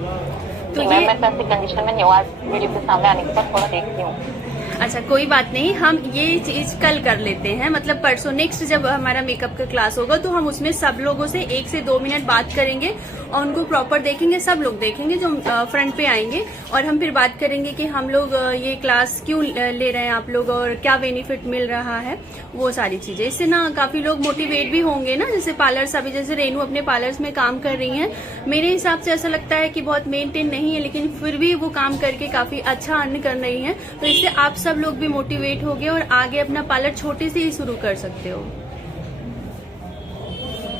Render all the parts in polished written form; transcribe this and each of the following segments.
तो मैम ये मैं ऐसी कंडीशन में नहीं हूँ, आज वीडियो के सामने आने के बाद थोड़ा देखती हूँ। अच्छा, कोई बात नहीं, हम ये चीज कल कर लेते हैं, मतलब परसों नेक्स्ट जब हमारा मेकअप का क्लास होगा तो हम उसमें सब लोगों से 1 से 2 मिनट बात करेंगे और उनको प्रॉपर देखेंगे, सब लोग देखेंगे जो फ्रंट पे आएंगे, और हम फिर बात करेंगे कि हम लोग ये क्लास क्यों ले रहे हैं आप लोग और क्या बेनिफिट मिल रहा है, वो सारी चीजें। इससे ना काफी लोग मोटिवेट भी होंगे ना, जैसे पार्लर्स, अभी जैसे रेनू अपने पार्लर्स में काम कर रही हैं, मेरे हिसाब से ऐसा लगता है कि बहुत मेंटेन नहीं है, लेकिन फिर भी वो काम करके काफी अच्छा अर्न कर रही हैं, तो इससे आप सब लोग भी मोटिवेट होगे और आगे अपना पार्लर छोटे से ही शुरू कर सकते हो।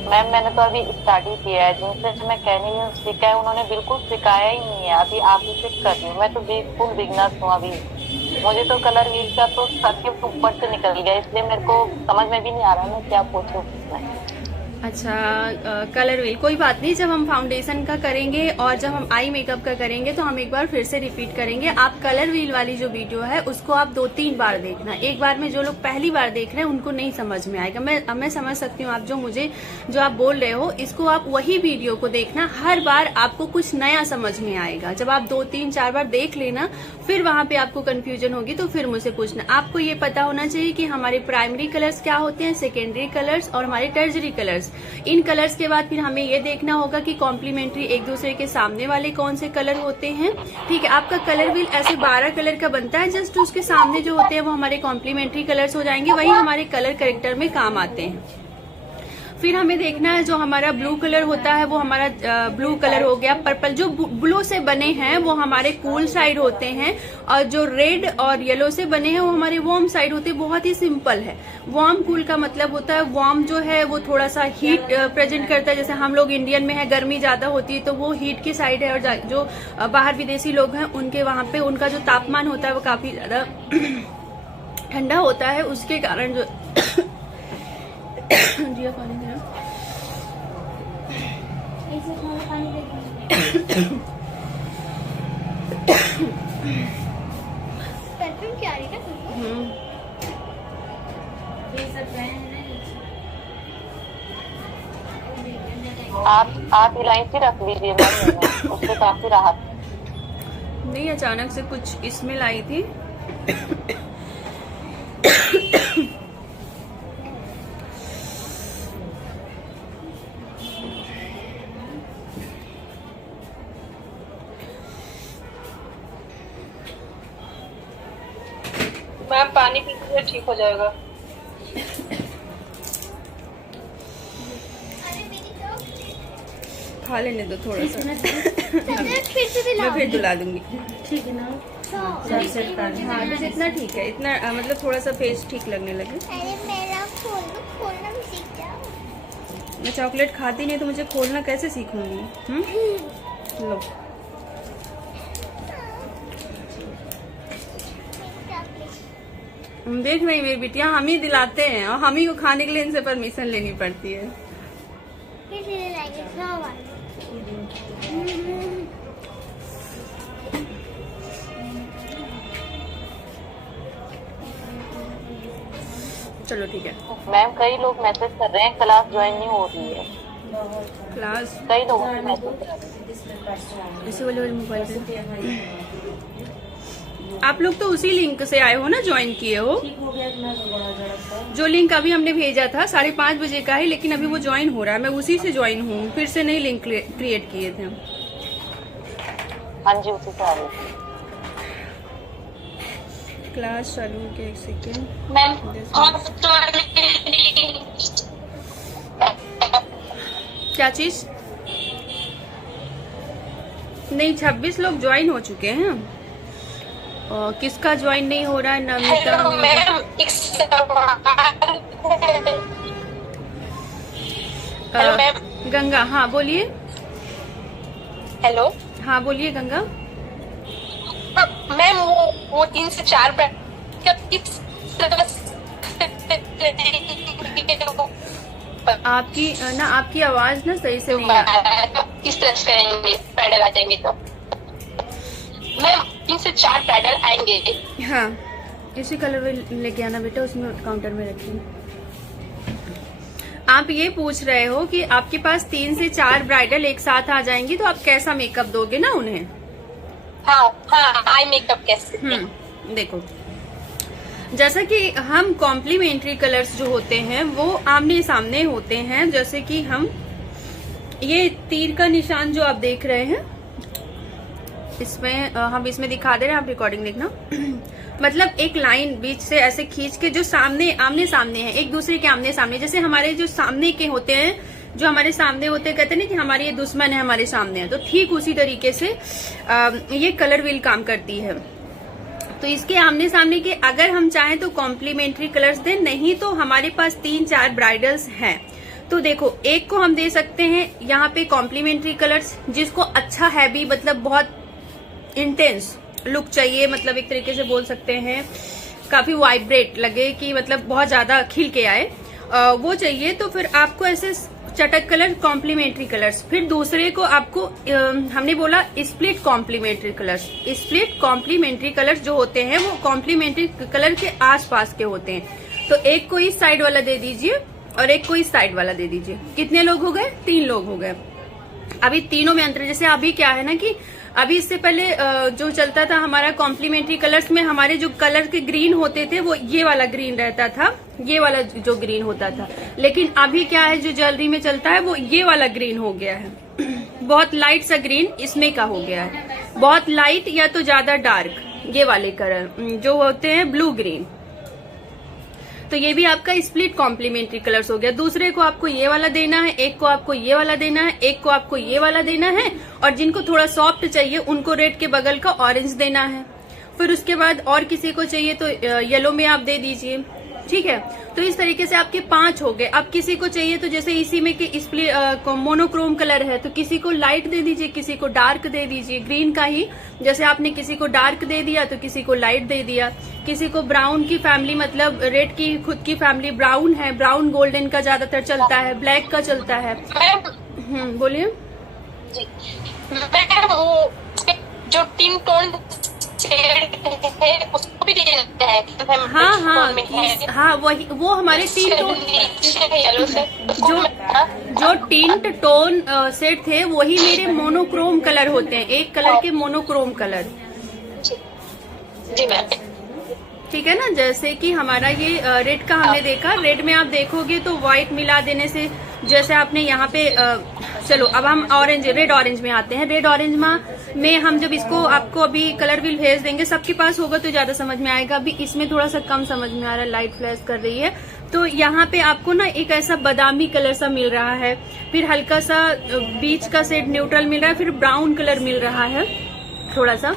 मैम मैंने तो अभी स्टार्ट ही किया है, जिनसे मैं कह रही हूँ सीखा है उन्होंने बिल्कुल सिखाया ही नहीं है, अभी आप ही से कर रही हूँ। मैं तो बिल्कुल बिगनर हूँ अभी, मुझे तो कलर व्हील का तो सर के ऊपर से निकल गया, इसलिए मेरे को समझ में भी नहीं आ रहा मैं क्या पूछूं उसमें। अच्छा, कलर व्हील कोई बात नहीं, जब हम फाउंडेशन का करेंगे और जब हम आई मेकअप का करेंगे तो हम एक बार फिर से रिपीट करेंगे। आप कलर व्हील वाली जो वीडियो है उसको आप 2-3 बार देखना, एक बार में जो लोग पहली बार देख रहे हैं उनको नहीं समझ में आएगा। मैं समझ सकती हूँ आप जो आप बोल रहे हो, इसको आप वही वीडियो को देखना, हर बार आपको कुछ नया समझ में आएगा। जब आप 2-3-4 बार देख लेना, फिर वहां पे आपको कंफ्यूजन होगी तो फिर मुझसे पूछना। आपको ये पता होना चाहिए कि हमारे प्राइमरी कलर्स क्या होते हैं, सेकेंडरी कलर्स और हमारे टर्जरी कलर्स। इन कलर्स के बाद फिर हमें ये देखना होगा कि कॉम्प्लीमेंट्री एक दूसरे के सामने वाले कौन से कलर होते हैं। ठीक है, आपका कलर व्हील ऐसे 12 कलर का बनता है, जस्ट उसके सामने जो होते हैं वो हमारे कॉम्प्लीमेंट्री कलर्स हो जाएंगे, वही हमारे कलर करेक्टर में काम आते हैं। फिर हमें देखना है जो हमारा ब्लू कलर होता है वो हमारा ब्लू कलर हो गया। पर्पल जो ब्लू से बने हैं वो हमारे कूल साइड होते हैं, और जो रेड और येलो से बने हैं वो हमारे वार्म साइड होते हैं। बहुत ही सिंपल है। वार्म कूल का मतलब होता है, वार्म जो है वो थोड़ा सा हीट प्रेजेंट करता है, जैसे हम लोग इंडियन में है गर्मी ज्यादा होती है तो वो हीट की साइड है, और जो बाहर विदेशी लोग हैं उनके वहां पे उनका जो तापमान होता है वो काफी ज्यादा ठंडा होता है, उसके कारण जो जिया पानी देना क्या रही आप इलायची रख लीजिए मैम, उससे काफी राहत। नहीं, अचानक से कुछ स्मेल आई थी। मैम पानी पीने से ठीक हो जाएगा। खा लेने दो थोड़ा सा, फिर से दिलाओ। मैं फिर दुला दूंगी। ठीक है ना। हाँ बस इतना ठीक है, इतना मतलब थोड़ा सा फेस ठीक लगने लगे। अरे मेरा खोलना भी सीख जाओ। मैं चॉकलेट खाती नहीं तो मुझे खोलना कैसे सीखूंगी? लो, देख रही मेरी बिटिया, हम ही दिलाते हैं और हम ही को खाने के लिए इनसे परमिशन लेनी पड़ती है। फिर से लाएंगे खाओ। चलो ठीक है। मैम कई लोग मैसेज कर रहे हैं क्लास ज्वाइन नहीं हो रही है, क्लास कई लोगों के मैसेज कर रहे हैं। इसी वाले मोबाइल पे आप लोग तो उसी लिंक से आए हो ना, ज्वाइन किए हो। जो लिंक अभी हमने भेजा था 5:30 बजे का है, लेकिन अभी वो ज्वाइन हो रहा है, मैं उसी से ज्वाइन हूँ, फिर से नई लिंक क्रिएट किए थे। हाँ जी, उसी से आ रही है। क्लास चालू के 1 सेकेंड। मैम क्या चीज? नहीं, 26 लोग ज्वाइन हो चुके हैं। और किसका ज्वाइन नहीं हो रहा है? नमिता गंगा। हाँ बोलिए। हेलो हाँ बोलिए गंगा। मैम वो 3 से 4 आपकी आवाज ना सही से नहीं आ रही। किस तरह से करेंगे? पैडल आ जाएंगे तो मैम 3 से 4 पैडल आएंगे। हाँ, इसी कलर में लेके आना बेटा, उसमें काउंटर में रखिए। आप ये पूछ रहे हो कि आपके पास 3 से 4 ब्राइडल एक साथ आ जाएंगी तो आप कैसा मेकअप दोगे ना उन्हें? हाँ, आई मेकअप कैसे? देखो, जैसा कि हम कॉम्प्लीमेंट्री कलर्स जो होते हैं वो आमने सामने होते हैं। जैसे कि हम ये तीर का निशान जो आप देख रहे हैं, इसमें हम इसमें दिखा दे रहे हैं, आप रिकॉर्डिंग देखना। मतलब एक लाइन बीच से ऐसे खींच के जो सामने आमने सामने है, एक दूसरे के आमने सामने, जैसे हमारे जो सामने के होते हैं, जो हमारे सामने होते हैं, कहते हैं ना कि हमारे ये दुश्मन है हमारे सामने है, तो ठीक उसी तरीके से ये कलर व्हील काम करती है। तो इसके आमने सामने के अगर हम चाहें तो कॉम्प्लीमेंट्री कलर्स दें, नहीं तो हमारे पास 3-4 ब्राइडल्स हैं। तो देखो, एक को हम दे सकते हैं यहाँ पे कॉम्प्लीमेंट्री कलर्स, जिसको अच्छा हैवी मतलब बहुत इंटेंस लुक चाहिए, मतलब एक तरीके से बोल सकते हैं काफी वाइब्रेट लगे कि मतलब बहुत ज्यादा खिल के आए, वो चाहिए। तो फिर आपको ऐसे चटक कलर कॉम्प्लीमेंट्री कलर्स। फिर दूसरे को आपको हमने बोला split complementary colours. Split complementary colours जो होते हैं वो कॉम्प्लीमेंट्री कलर के आसपास के होते हैं। तो एक को इस साइड वाला दे दीजिए और एक को इस साइड वाला दे दीजिए। कितने लोग हो गए? 3 लोग हो गए। अभी तीनों में अंतर, जैसे अभी क्या है ना कि अभी इससे पहले जो चलता था हमारा कॉम्प्लीमेंट्री कलर्स में, हमारे जो कलर के ग्रीन होते थे वो ये वाला ग्रीन रहता था, ये वाला जो ग्रीन होता था। लेकिन अभी क्या है, जो ज्वेलरी में चलता है वो ये वाला ग्रीन हो गया है। बहुत लाइट सा ग्रीन इसमें का हो गया है, बहुत लाइट या तो ज्यादा डार्क, ये वाले कलर जो होते हैं ब्लू ग्रीन। तो ये भी आपका स्प्लिट कॉम्प्लीमेंट्री कलर्स हो गया। दूसरे को आपको ये वाला देना है, एक को आपको ये वाला देना है, एक को आपको ये वाला देना है, और जिनको थोड़ा सॉफ्ट चाहिए उनको रेड के बगल का ऑरेंज देना है। फिर उसके बाद और किसी को चाहिए तो येलो में आप दे दीजिए, ठीक है। तो इस तरीके से आपके 5 हो गए। अब किसी को चाहिए तो जैसे इसी में कि मोनोक्रोम कलर है तो किसी को लाइट दे दीजिए, किसी को डार्क दे दीजिए, ग्रीन का ही। जैसे आपने किसी को डार्क दे दिया तो किसी को लाइट दे दिया। किसी को ब्राउन की फैमिली, मतलब रेड की खुद की फैमिली ब्राउन है, ब्राउन गोल्डन का ज्यादातर चलता है, ब्लैक का चलता है। बोलिए जी। वो जो टिन टोन है उसको भी देना है। हाँ, वही वो हमारे 3 टोन जो टिंट टोन सेट थे वही मेरे मोनोक्रोम कलर होते हैं, एक कलर के मोनोक्रोम कलर। जी मैम, ठीक है ना। जैसे कि हमारा ये रेड का हमने देखा, रेड में आप देखोगे तो व्हाइट मिला देने से, जैसे आपने यहाँ पे चलो अब हम ऑरेंज, रेड ऑरेंज में आते हैं। रेड ऑरेंज में हम जब इसको आपको अभी कलर व्हील भेज देंगे, सबके पास होगा तो ज्यादा समझ में आएगा। अभी इसमें थोड़ा सा कम समझ में आ रहा है, लाइट फ्लैश कर रही है। तो यहाँ पे आपको ना एक ऐसा बादामी कलर सा मिल रहा है, फिर हल्का सा बीच का शेड न्यूट्रल मिल रहा है, फिर ब्राउन कलर मिल रहा है थोड़ा सा।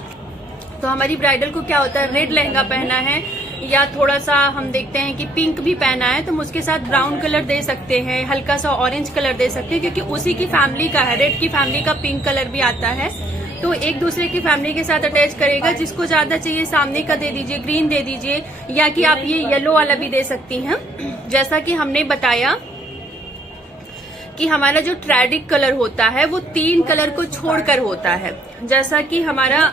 तो हमारी ब्राइडल को क्या होता है, रेड लहंगा पहना है या थोड़ा सा हम देखते हैं कि पिंक भी पहना है, तो हम उसके साथ ब्राउन कलर दे सकते हैं, हल्का सा ऑरेंज कलर दे सकते हैं, क्योंकि उसी की फैमिली का है। रेड की फैमिली का पिंक कलर भी आता है, तो एक दूसरे की फैमिली के साथ अटैच करेगा। जिसको ज्यादा चाहिए सामने का दे दीजिए, ग्रीन दे दीजिए, या कि आप ये येलो वाला भी दे सकती हैं। जैसा कि हमने बताया कि हमारा जो ट्रेडिक कलर होता है वो 3 कलर को छोड़कर होता है। जैसा कि हमारा,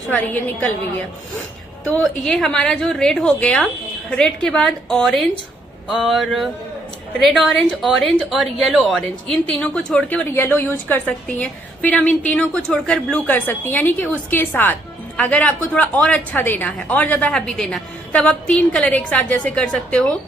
सॉरी ये निकल भी गया, तो ये हमारा जो रेड हो गया, रेड के बाद ऑरेंज और रेड ऑरेंज, ऑरेंज और येलो ऑरेंज, इन तीनों को छोड़ के और येलो यूज कर सकती हैं। फिर हम इन तीनों को छोड़कर ब्लू कर सकती हैं, यानी कि उसके साथ अगर आपको थोड़ा और अच्छा देना है और ज्यादा हैवी देना है तब आप 3 कलर एक साथ जैसे कर सकते हो।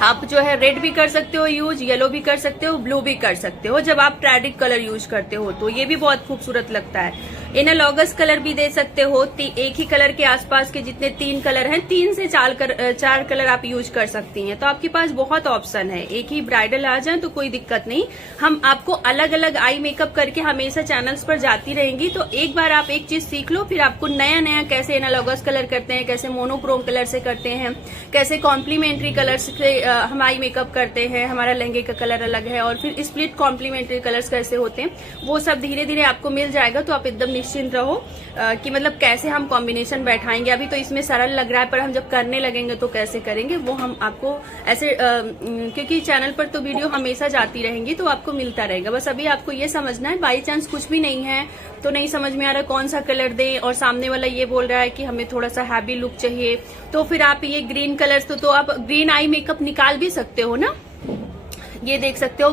आप जो है रेड भी कर सकते हो यूज, येलो भी कर सकते हो, ब्लू भी कर सकते हो। जब आप ट्रेडिक कलर यूज करते हो तो ये भी बहुत खूबसूरत लगता है। एनालॉगस कलर भी दे सकते हो, एक ही कलर के आसपास के जितने 3 कलर हैं, 3 से 4 कलर आप यूज कर सकती हैं। तो आपके पास बहुत ऑप्शन है। एक ही ब्राइडल आ जाए तो कोई दिक्कत नहीं, हम आपको अलग अलग आई मेकअप करके हमेशा चैनल्स पर जाती रहेंगी। तो एक बार आप एक चीज सीख लो, फिर आपको नया नया कैसे एनालॉगस कलर करते हैं, कैसे मोनोक्रोम कलर से करते हैं, कैसे कॉम्प्लीमेंट्री कलर से हम आई मेकअप करते हैं, हमारा लहंगे का कलर अलग है, और फिर स्प्लिट कॉम्प्लीमेंट्री कलर्स कैसे होते हैं, वो सब धीरे धीरे आपको मिल जाएगा। तो आप एकदम निश्चिंत रहो कि मतलब कैसे हम कॉम्बिनेशन बैठाएंगे। अभी तो इसमें सरल लग रहा है, पर हम जब करने लगेंगे तो कैसे करेंगे वो हम आपको ऐसे क्योंकि चैनल पर तो वीडियो हमेशा जाती रहेंगी तो आपको मिलता रहेगा। बस अभी आपको ये समझना है, बाई चांस कुछ भी नहीं है तो नहीं समझ में आ रहा कौन सा कलर दें, और सामने वाला ये बोल रहा है कि हमें थोड़ा सा हैवी लुक चाहिए, तो फिर आप ये ग्रीन कलर्स तो आप ग्रीन आई मेकअप निकाल भी सकते हो ना। ये देख सकते हो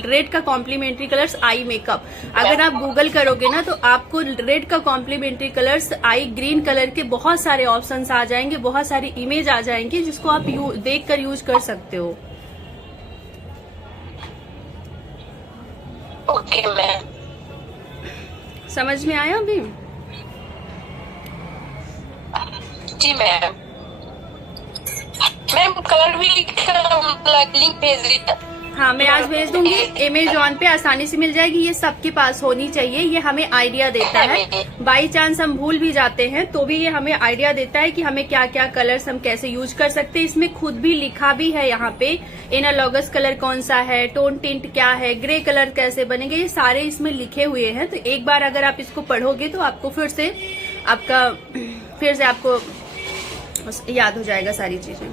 रेड का कॉम्प्लीमेंट्री कलर्स आई मेकअप। अगर आप गूगल करोगे ना तो आपको रेड का कॉम्प्लीमेंट्री कलर्स आई ग्रीन कलर के बहुत सारे ऑप्शंस आ जाएंगे, बहुत सारी इमेज आ जाएंगी जिसको आप देख कर यूज कर सकते हो। ओके मैम, समझ में आया अभी? जी मैम। मैम कलर भी लिंक भेज दी। हाँ, मैं आज भेज दूंगी। अमेजॉन पे आसानी से मिल जाएगी, ये सबके पास होनी चाहिए। ये हमें आइडिया देता है, बाई चांस हम भूल भी जाते हैं तो भी ये हमें आइडिया देता है कि हमें क्या क्या कलर्स हम कैसे यूज कर सकते हैं। इसमें खुद भी लिखा भी है यहाँ पे एनालॉगस कलर कौन सा है, टोन टिंट क्या है, ग्रे कलर कैसे बनेंगे, ये सारे इसमें लिखे हुए हैं। तो एक बार अगर आप इसको पढ़ोगे तो आपको फिर से आपको याद हो जाएगा सारी चीजें।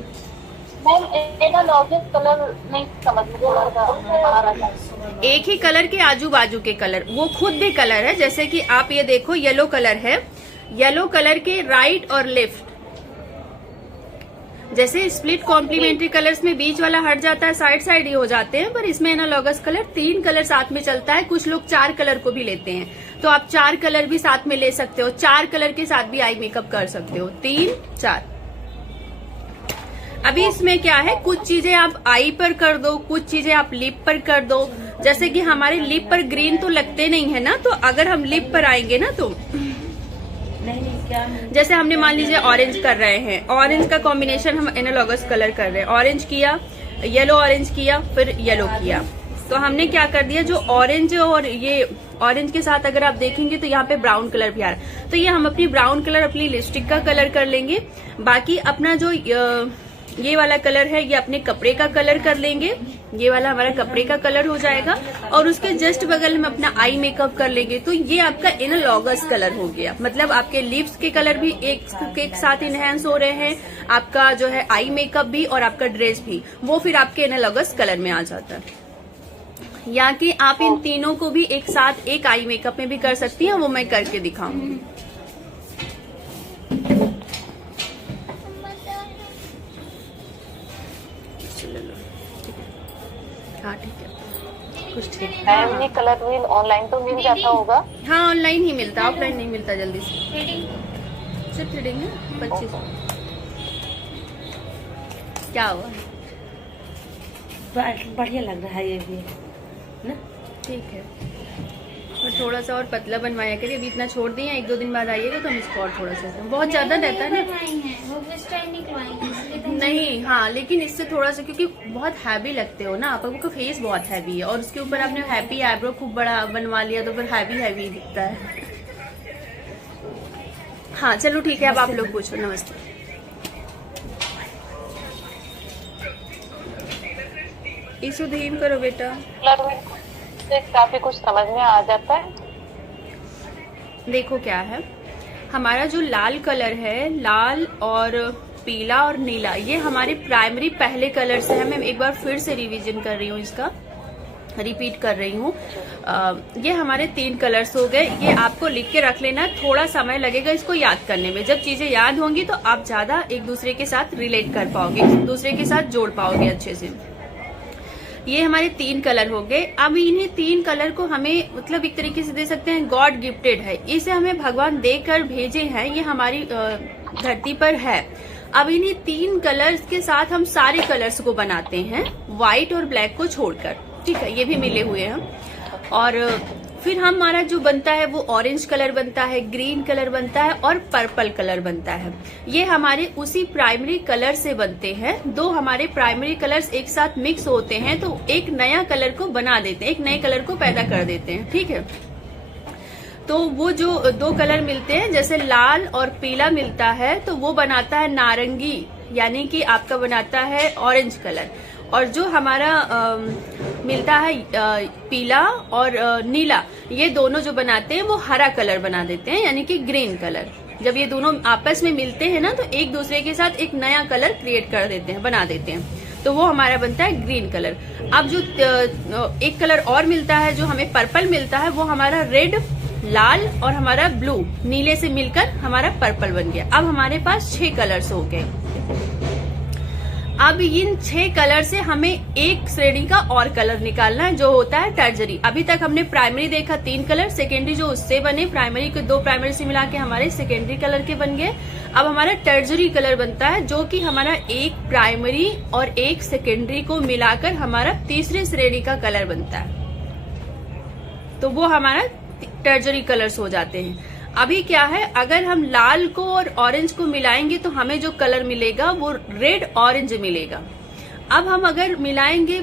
मैम एनालॉगस कलर नहीं समझ में आ रहा है। एक ही कलर के आजू बाजू के कलर, वो खुद भी कलर है। जैसे कि आप ये देखो, येलो कलर है, येलो कलर के राइट और लेफ्ट, जैसे स्प्लिट कॉम्प्लीमेंट्री कलर्स में बीच वाला हट जाता है, साइड साइड ही हो जाते हैं, पर इसमें एनालॉगस कलर 3 कलर साथ में चलता है। कुछ लोग 4 कलर को भी लेते हैं, तो आप 4 कलर भी साथ में ले सकते हो। 4 कलर के साथ भी आई मेकअप कर सकते हो, 3 4। अभी इसमें क्या है, कुछ चीजें आप आई पर कर दो, कुछ चीजें आप लिप पर कर दो। जैसे कि हमारे लिप पर ग्रीन तो लगते नहीं है ना, तो अगर हम लिप पर आएंगे ना तो जैसे हमने मान लीजिए ऑरेंज कर रहे हैं, ऑरेंज का कॉम्बिनेशन हम एनालॉगस कलर कर रहे हैं, ऑरेंज किया, येलो ऑरेंज किया, फिर येलो किया। तो हमने क्या कर दिया, जो ऑरेंज और ये ऑरेंज के साथ अगर आप देखेंगे तो यहाँ पे ब्राउन कलर भी आ रहा है, तो ये हम अपनी ब्राउन कलर अपनी लिपस्टिक का कलर कर लेंगे। बाकी अपना जो ये वाला कलर है ये अपने कपड़े का कलर कर लेंगे, ये वाला हमारा कपड़े का कलर हो जाएगा। और उसके जस्ट बगल में अपना आई मेकअप कर लेंगे, तो ये आपका एनालॉगस कलर हो गया। मतलब आपके लिप्स के कलर भी एक साथ इनहेंस हो रहे हैं, आपका जो है आई मेकअप भी और आपका ड्रेस भी, वो फिर आपके एनालॉगस कलर में आ जाता है। या कि आप इन तीनों को भी एक साथ एक आई मेकअप में भी कर सकती हैं, वो मैं करके दिखाऊंगी। हाँ ठीक है, कुछ ठीक है। मैम ये कलर व्हील ऑनलाइन तो मिल जाता होगा? हाँ ऑनलाइन ही मिलता, ऑफलाइन नहीं मिलता जल्दी से। सिर्फ थ्रेडिंग है 25। क्या हुआ? बढ़िया लग रहा है ये भी ना, ठीक है। और थोड़ा सा और पतला बनवाया करिए, अभी इतना छोड़ दिए, 1-2 दिन बाद आइएगा तो हम इसको और थोड़ा सा, बहुत ज्यादा रहता है ना। नहीं हाँ, लेकिन इससे थोड़ा सा, क्योंकि बहुत हैवी लगते हो ना आप, आपका फेस बहुत हैवी है और उसके ऊपर आपने हैप्पी आईब्रो खूब बड़ा बनवा लिया तो फिर हैवी हैवी दिखता है। हाँ चलो ठीक है, अब आप लोग पूछो। नमस्ते। इसको धीम करो बेटा। कलर व्हील से काफी कुछ समझ में आ जाता है। देखो क्या है, हमारा जो लाल कलर है, लाल और पीला और नीला, ये हमारे प्राइमरी पहले कलर्स हैं। मैं एक बार फिर से रिवीजन कर रही हूँ, इसका रिपीट कर रही हूँ। ये हमारे 3 कलर्स हो गए। ये आपको लिख के रख लेना, थोड़ा समय लगेगा इसको याद करने में। जब चीजें याद होंगी तो आप ज्यादा एक दूसरे के साथ रिलेट कर पाओगे, एक दूसरे के साथ जोड़ पाओगे अच्छे से। ये हमारे 3 कलर हो गए। अब इन्हीं 3 कलर को हमें मतलब एक तरीके से दे सकते हैं गॉड गिफ्टेड है, इसे हमें भगवान देकर भेजे हैं, ये हमारी धरती पर है। अब इन्हीं 3 कलर्स के साथ हम सारे कलर्स को बनाते हैं, व्हाइट और ब्लैक को छोड़कर, ठीक है, ये भी मिले हुए हैं। और फिर हमारा जो बनता है वो ऑरेंज कलर बनता है, ग्रीन कलर बनता है और पर्पल कलर बनता है। ये हमारे उसी प्राइमरी कलर से बनते हैं। 2 हमारे प्राइमरी कलर्स एक साथ मिक्स होते हैं तो एक नया कलर को बना देते हैं, एक नए कलर को पैदा कर देते हैं, ठीक है। तो वो जो 2 कलर मिलते हैं, जैसे लाल और पीला मिलता है तो वो बनाता है नारंगी, यानी कि आपका बनाता है ऑरेंज कलर। और जो हमारा मिलता है पीला और नीला, ये दोनों जो बनाते हैं वो हरा कलर बना देते हैं, यानी कि ग्रीन कलर। जब ये दोनों आपस में मिलते हैं ना तो एक दूसरे के साथ एक नया कलर क्रिएट कर देते हैं, बना देते हैं, तो वो हमारा बनता है ग्रीन कलर। अब जो एक कलर और मिलता है, जो हमें पर्पल मिलता है, वो हमारा रेड, लाल और हमारा ब्लू, नीले से मिलकर हमारा पर्पल बन गया। अब हमारे पास 6 कलर्स हो गए। अब इन 6 कलर से हमें एक श्रेणी का और कलर निकालना है जो होता है टर्जरी। अभी तक हमने प्राइमरी देखा 3 कलर, सेकेंडरी जो उससे बने, प्राइमरी के 2 प्राइमरी से मिला के हमारे सेकेंडरी कलर के बन गए। अब हमारा टर्जरी कलर बनता है जो कि हमारा एक प्राइमरी और एक सेकेंडरी को मिलाकर हमारा तीसरे श्रेणी का कलर बनता है, तो वो हमारा टर्जरी कलर्स हो जाते हैं। अभी क्या है, अगर हम लाल को और ऑरेंज को मिलाएंगे तो हमें जो कलर मिलेगा वो रेड ऑरेंज मिलेगा। अब हम अगर मिलाएंगे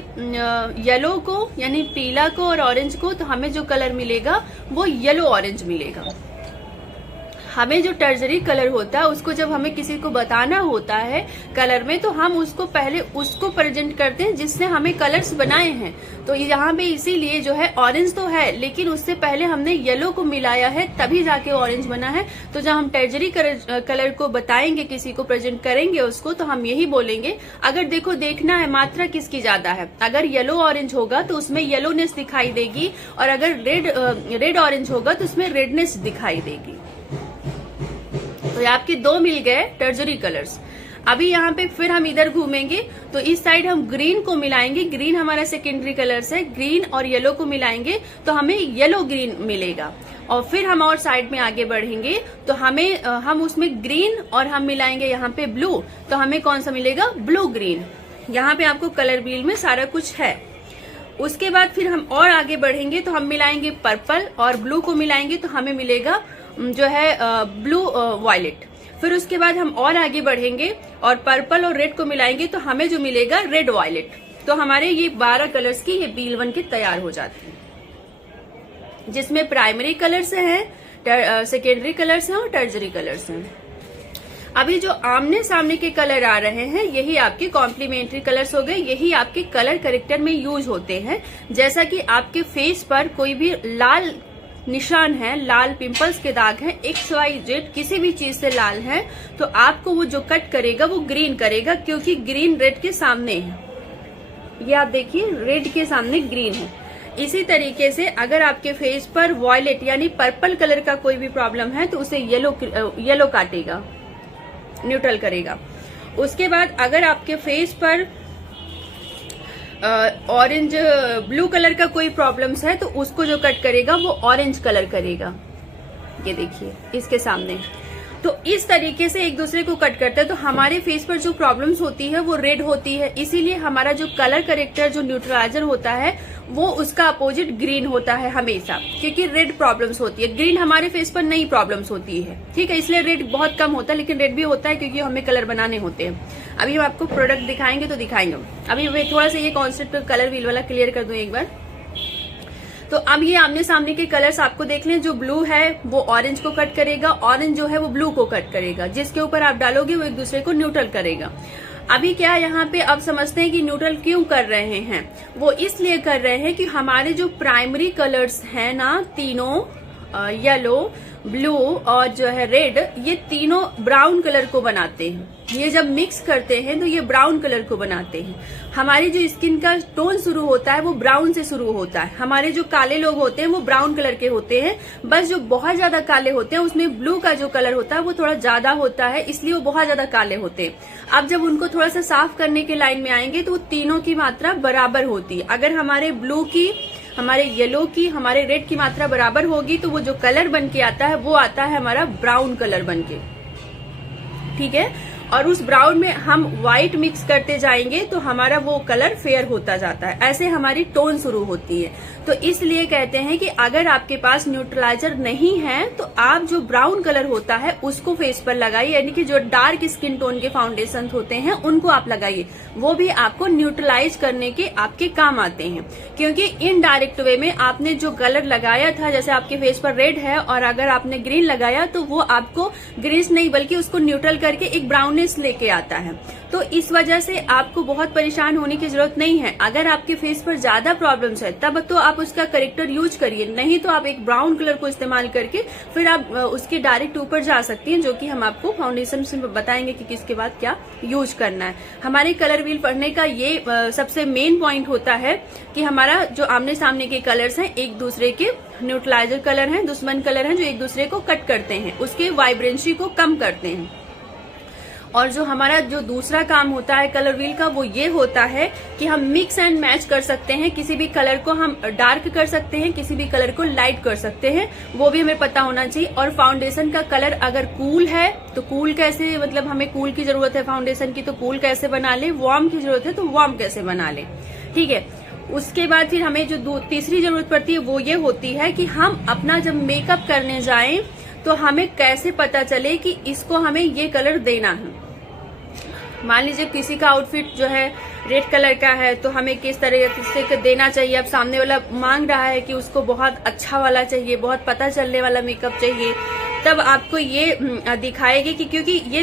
येलो को यानी पीला को और ऑरेंज को तो हमें जो कलर मिलेगा वो येलो ऑरेंज मिलेगा। हमें जो टर्जरी कलर होता है उसको जब हमें किसी को बताना होता है कलर में, तो हम उसको पहले उसको प्रेजेंट करते हैं जिसने हमें कलर्स बनाए हैं। तो यहाँ पे इसीलिए जो है ऑरेंज तो है, लेकिन उससे पहले हमने येलो को मिलाया है तभी जाके ऑरेंज बना है। तो जब हम टर्जरी कलर को बताएंगे, किसी को प्रेजेंट करेंगे उसको, तो हम यही बोलेंगे, अगर देखो देखना है मात्रा किसकी ज्यादा है, अगर येलो ऑरेंज होगा तो उसमें येलोनेस दिखाई देगी, और अगर रेड ऑरेंज होगा तो उसमें रेडनेस दिखाई देगी। तो आपके 2 मिल गए टर्जरी कलर्स। अभी यहाँ पे फिर हम इधर घूमेंगे तो इस साइड हम ग्रीन को मिलाएंगे, ग्रीन हमारा सेकेंडरी कलर्स है, ग्रीन और येलो को मिलाएंगे तो हमें येलो ग्रीन मिलेगा। और फिर हम और साइड में आगे बढ़ेंगे तो हम उसमें ग्रीन और हम मिलाएंगे यहाँ पे ब्लू, तो हमें कौन सा मिलेगा, ब्लू ग्रीन। यहाँ पे आपको कलर व्हील में सारा कुछ है। उसके बाद फिर हम और आगे बढ़ेंगे तो हम मिलाएंगे पर्पल और ब्लू को मिलाएंगे तो हमें मिलेगा जो है ब्लू वायलेट। फिर उसके बाद हम और आगे बढ़ेंगे और पर्पल और रेड को मिलाएंगे तो हमें जो मिलेगा रेड वायलेट। तो हमारे ये 12 कलर्स की ये बील बन के तैयार हो जाती है, जिसमें प्राइमरी कलर्स हैं, सेकेंडरी कलर्स हैं और टर्जरी कलर्स हैं। अभी जो आमने सामने के कलर आ रहे हैं यही आपके कॉम्प्लीमेंट्री कलर्स हो गए, यही आपके कलर करेक्टर में यूज होते हैं। जैसा कि आपके फेस पर कोई भी लाल निशान है, लाल पिंपल्स के दाग हैं, XYZ किसी भी चीज से लाल है, तो आपको वो जो कट करेगा वो ग्रीन करेगा, क्योंकि ग्रीन रेड के सामने है। ये आप देखिए रेड के सामने ग्रीन है। इसी तरीके से अगर आपके फेस पर वॉयलेट यानी पर्पल कलर का कोई भी प्रॉब्लम है तो उसे येलो काटेगा, न्यूट्रल करेगा। उसके बाद अगर आपके फेस पर ऑरेंज ब्लू कलर का कोई प्रॉब्लम्स है तो उसको जो कट करेगा वो ऑरेंज कलर करेगा। ये देखिए इसके सामने। तो इस तरीके से एक दूसरे को कट करते हैं। तो हमारे फेस पर जो प्रॉब्लम्स होती है वो रेड होती है, इसीलिए हमारा जो कलर करेक्टर जो न्यूट्रलाइजर होता है वो उसका अपोजिट ग्रीन होता है हमेशा, क्योंकि रेड प्रॉब्लम्स होती है। ग्रीन हमारे फेस पर नई प्रॉब्लम्स होती है, ठीक है, इसलिए रेड बहुत कम होता है, लेकिन रेड भी होता है क्योंकि हमें कलर बनाने होते हैं। अभी हम आपको प्रोडक्ट दिखाएंगे तो दिखाएंगे। अभी मैं थोड़ा सा ये कॉन्सेप्ट कलर व्हील वाला क्लियर कर दूं एक बार। तो अब ये आमने सामने के कलर्स आपको देख लें, जो ब्लू है वो ऑरेंज को कट करेगा, ऑरेंज जो है वो ब्लू को कट करेगा, जिसके ऊपर आप डालोगे वो एक दूसरे को न्यूट्रल करेगा। अभी क्या यहाँ पे अब समझते हैं कि न्यूट्रल क्यों कर रहे हैं। वो इसलिए कर रहे हैं कि हमारे जो प्राइमरी कलर्स हैं ना, तीनों येलो, ब्लू और जो है रेड, ये तीनों ब्राउन कलर को बनाते हैं। ये जब मिक्स करते हैं तो ये ब्राउन कलर को बनाते हैं। हमारी जो स्किन का टोन शुरू होता है वो ब्राउन से शुरू होता है। हमारे जो काले लोग होते हैं वो ब्राउन कलर के होते हैं, बस जो बहुत ज्यादा काले होते हैं उसमें ब्लू का जो कलर होता है वो थोड़ा ज्यादा होता है, इसलिए वो बहुत ज्यादा काले होते हैं। अब जब उनको थोड़ा सा साफ करने के लाइन में आएंगे तो तीनों की मात्रा बराबर होती है। अगर हमारे ब्लू की, हमारे येलो की, हमारे रेड की मात्रा बराबर होगी तो वो जो कलर बन के आता है वो आता है हमारा ब्राउन कलर बन के, ठीक है। और उस ब्राउन में हम व्हाइट मिक्स करते जाएंगे तो हमारा वो कलर फेयर होता जाता है। ऐसे हमारी टोन शुरू होती है। तो इसलिए कहते हैं कि अगर आपके पास न्यूट्रलाइजर नहीं है तो आप जो ब्राउन कलर होता है उसको फेस पर लगाइए, यानी कि जो डार्क स्किन टोन के फाउंडेशन होते हैं उनको आप लगाइए, वो भी आपको न्यूट्रलाइज करने के आपके काम आते हैं। क्योंकि इनडायरेक्ट वे में आपने जो कलर लगाया था, जैसे आपके फेस पर रेड है और अगर आपने ग्रीन लगाया तो वो आपको ग्रीन नहीं बल्कि उसको न्यूट्रल करके एक ब्राउन लेके आता है। तो इस वजह से आपको बहुत परेशान होने की जरूरत नहीं है। अगर आपके फेस पर ज्यादा प्रॉब्लम्स है तब तो आप उसका करेक्टर यूज करिए, नहीं तो आप एक ब्राउन कलर को इस्तेमाल करके फिर आप उसके डायरेक्ट ऊपर जा सकती हैं, जो कि हम आपको फाउंडेशन से बताएंगे कि किसके बाद क्या यूज करना है। हमारे कलर व्हील पढ़ने का ये सबसे मेन पॉइंट होता है कि हमारा जो आमने सामने के कलर्स हैं एक दूसरे के न्यूट्रलाइजर कलर हैं, दुश्मन कलर हैं, जो एक दूसरे को कट करते हैं, उसके वाइब्रेंसी को कम करते हैं। और जो हमारा जो दूसरा काम होता है कलर व्हील का वो ये होता है कि हम मिक्स एंड मैच कर सकते हैं। किसी भी कलर को हम डार्क कर सकते हैं, किसी भी कलर को लाइट कर सकते हैं, वो भी हमें पता होना चाहिए। और फाउंडेशन का कलर अगर कूल है तो कूल कैसे, मतलब हमें कूल की जरूरत है फाउंडेशन की तो कूल कैसे बना ले, वार्म की जरूरत है तो वार्म कैसे बना ले, ठीक है। उसके बाद फिर हमें जो तीसरी जरूरत पड़ती है वो ये होती है कि हम अपना जब मेकअप करने जाएं तो हमें कैसे पता चले कि इसको हमें ये कलर देना है। मान लीजिए किसी का आउटफिट जो है रेड कलर का है तो हमें किस तरह से देना चाहिए। अब सामने वाला मांग रहा है कि उसको बहुत अच्छा वाला चाहिए, बहुत पता चलने वाला मेकअप चाहिए, तब आपको ये दिखाएगी कि क्योंकि ये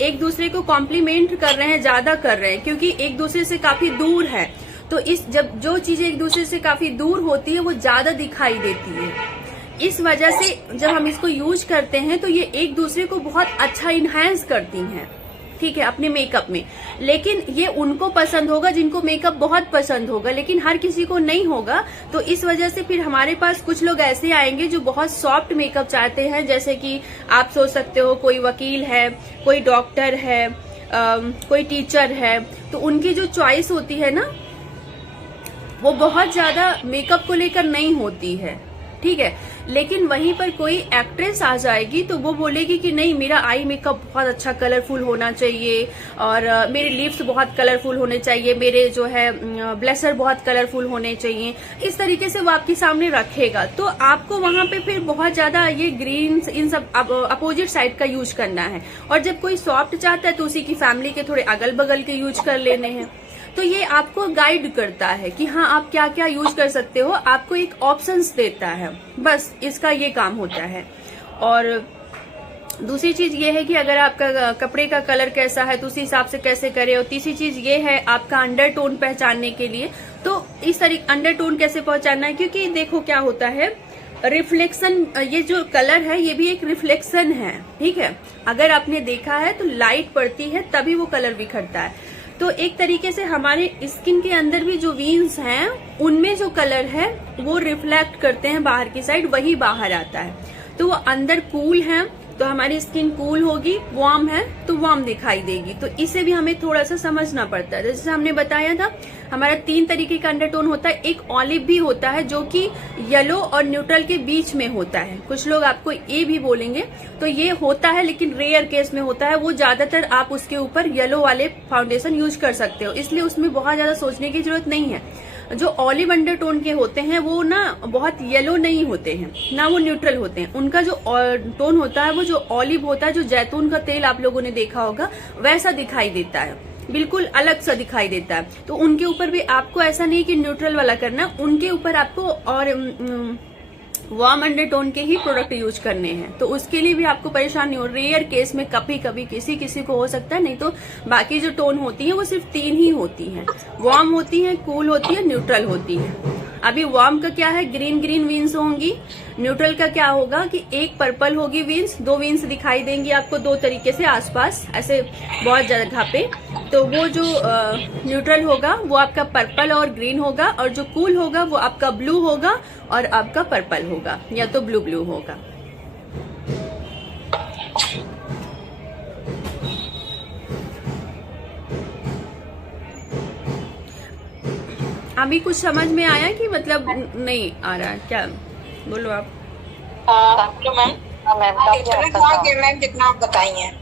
एक दूसरे को कॉम्प्लीमेंट कर रहे हैं, ज्यादा कर रहे हैं, क्योंकि एक दूसरे से काफी दूर है। तो जब जो चीजें एक दूसरे से काफी दूर होती है वो ज्यादा दिखाई देती है। इस वजह से जब हम इसको यूज करते हैं तो ये एक दूसरे को बहुत अच्छा इनहैंस करती हैं, ठीक है, अपने मेकअप में। लेकिन ये उनको पसंद होगा जिनको मेकअप बहुत पसंद होगा, लेकिन हर किसी को नहीं होगा। तो इस वजह से फिर हमारे पास कुछ लोग ऐसे आएंगे जो बहुत सॉफ्ट मेकअप चाहते हैं, जैसे कि आप सोच सकते हो कोई वकील है, कोई डॉक्टर है, कोई टीचर है, तो उनकी जो चॉइस होती है ना वो बहुत ज्यादा मेकअप को लेकर नहीं होती है, ठीक है। लेकिन वहीं पर कोई एक्ट्रेस आ जाएगी तो वो बोलेगी कि नहीं, मेरा आई मेकअप बहुत अच्छा कलरफुल होना चाहिए और मेरे लिप्स बहुत कलरफुल होने चाहिए, मेरे जो है ब्लशर बहुत कलरफुल होने चाहिए। इस तरीके से वो आपके सामने रखेगा तो आपको वहां पे फिर बहुत ज्यादा ये ग्रीन इन सब अपोजिट साइड का यूज करना है। और जब कोई सॉफ्ट चाहता है तो उसी की फैमिली के थोड़े अगल बगल के यूज कर लेने हैं। तो ये आपको गाइड करता है कि हाँ आप क्या क्या यूज कर सकते हो, आपको एक ऑप्शंस देता है, बस इसका ये काम होता है। और दूसरी चीज ये है कि अगर आपका कपड़े का कलर कैसा है तो उसी हिसाब से कैसे करें। और तीसरी चीज ये है आपका अंडरटोन पहचानने के लिए, तो इस तरीके अंडरटोन कैसे पहचानना है, क्योंकि देखो क्या होता है, रिफ्लेक्शन, ये जो कलर है ये भी एक रिफ्लेक्शन है, ठीक है। अगर आपने देखा है तो लाइट पड़ती है तभी वो कलर बिखरता है। तो एक तरीके से हमारे स्किन के अंदर भी जो वीन्स हैं उनमें जो कलर है वो रिफ्लेक्ट करते हैं बाहर की साइड, वही बाहर आता है। तो वो अंदर कूल है तो हमारी स्किन कूल होगी, वार्म है तो वार्म दिखाई देगी। तो इसे भी हमें थोड़ा सा समझना पड़ता है। जैसे हमने बताया था हमारा 3 तरीके का अंडरटोन होता है। एक ऑलिव भी होता है जो कि येलो और न्यूट्रल के बीच में होता है, कुछ लोग आपको ये भी बोलेंगे, तो ये होता है लेकिन रेयर केस में होता है। वो ज्यादातर आप उसके ऊपर येलो वाले फाउंडेशन यूज कर सकते हो, इसलिए उसमें बहुत ज्यादा सोचने की जरूरत नहीं है। जो ऑलिव अंडरटोन के होते हैं वो ना बहुत येलो नहीं होते हैं, ना वो न्यूट्रल होते हैं। उनका जो टोन होता है वो जो ऑलिव होता है, जो जैतून का तेल आप लोगों ने देखा होगा वैसा दिखाई देता है, बिल्कुल अलग सा दिखाई देता है। तो उनके ऊपर भी आपको ऐसा नहीं कि न्यूट्रल वाला करना, उनके ऊपर आपको और वार्म अंडरटोन के ही प्रोडक्ट यूज करने हैं। तो उसके लिए भी आपको परेशानी हो, रेयर केस में कभी कभी किसी को हो सकता है, नहीं तो बाकी जो टोन होती है वो सिर्फ 3 ही होती हैं, वार्म होती है, कूल होती है, न्यूट्रल होती है। अभी वार्म का क्या है, ग्रीन ग्रीन वीन्स होंगी। न्यूट्रल का क्या होगा कि एक पर्पल होगी वीन्स, 2 वीन्स दिखाई देंगी आपको 2 तरीके से आसपास, ऐसे बहुत जगह पे। तो वो जो न्यूट्रल होगा वो आपका पर्पल और ग्रीन होगा, और जो कूल होगा वो आपका ब्लू होगा और आपका पर्पल होगा, या तो ब्लू ब्लू होगा। अभी कुछ समझ में आया कि मतलब नहीं आ रहा, क्या बोलो आप? मैम मैम जितना आप बताई हैं,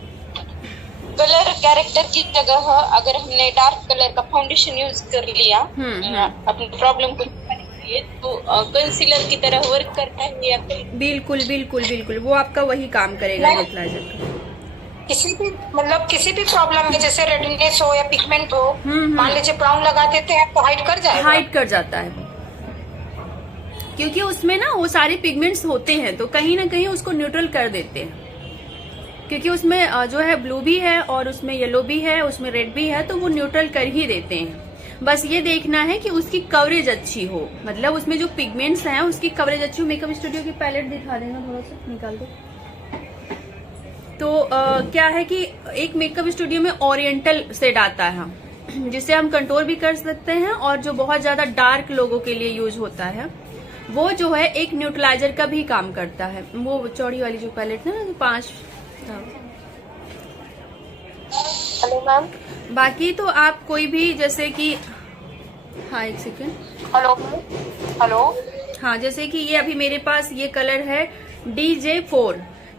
कलर कैरेक्टर की जगह अगर हमने डार्क कलर का फाउंडेशन यूज कर लिया अपनी प्रॉब्लम को लिए, तो कंसीलर की तरह वर्क करता है या बिल्कुल बिल्कुल बिल्कुल वो आपका वही काम करेगा न्यूट्रलाइजर का। किसी भी प्रॉब्लम में, जैसे रेडनेस हो या पिगमेंट हो, मान लीजिए ब्राउन लगा देते हैं तो हाइड कर जाएगा, हाइड कर जाता है, क्योंकि उसमें ना वो सारे पिगमेंट्स होते हैं तो कहीं ना कहीं उसको न्यूट्रल कर देते हैं। क्योंकि उसमें जो है ब्लू भी है और उसमें येलो भी है, उसमें रेड भी है, तो वो न्यूट्रल कर ही देते हैं। बस ये देखना है कि उसकी कवरेज अच्छी हो, मतलब उसमें जो पिगमेंट्स हैं उसकी कवरेज अच्छी हो। मेकअप स्टूडियो की पैलेट दिखा देना, थोड़ा सा निकाल दो। तो क्या है कि एक मेकअप स्टूडियो में ओरिएंटल शेड आता है जिससे हम कंट्रोल भी कर सकते हैं, और जो बहुत ज्यादा डार्क लोगों के लिए यूज होता है वो जो है एक न्यूट्रलाइजर का भी काम करता है। वो चौड़ी वाली जो पैलेट है ना, जो 5 हेलो मैम। बाकी तो आप कोई भी जैसे कि, हाँ एक सेकेंड, हेलो हेलो। हाँ जैसे कि ये अभी मेरे पास ये कलर है DJ4,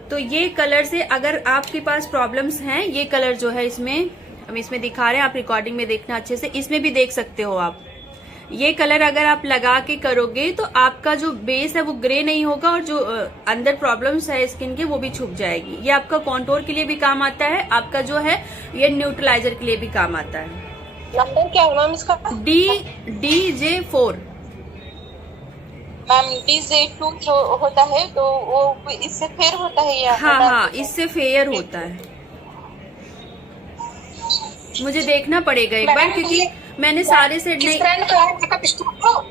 तो ये कलर से अगर आपके पास प्रॉब्लम्स हैं, ये कलर जो है इसमें हम इसमें दिखा रहे हैं, आप रिकॉर्डिंग में देखना अच्छे से, इसमें भी देख सकते हो आप। ये कलर अगर आप लगा के करोगे तो आपका जो बेस है वो ग्रे नहीं होगा और जो अंदर प्रॉब्लम्स है स्किन के वो भी छुप जाएगी। ये आपका कॉन्टोर के लिए भी काम आता है, आपका जो है ये न्यूट्रलाइजर के लिए भी काम आता है। नंबर क्या है मैम इसका? DJ4 मैम DJ2 जो होता है तो वो इससे फेयर होता है या? हाँ, इससे फेयर होता है। मुझे देखना पड़ेगा एक बार, क्योंकि मैंने सारे सेट किस ब्रांड का है मेकअप स्टूडियो?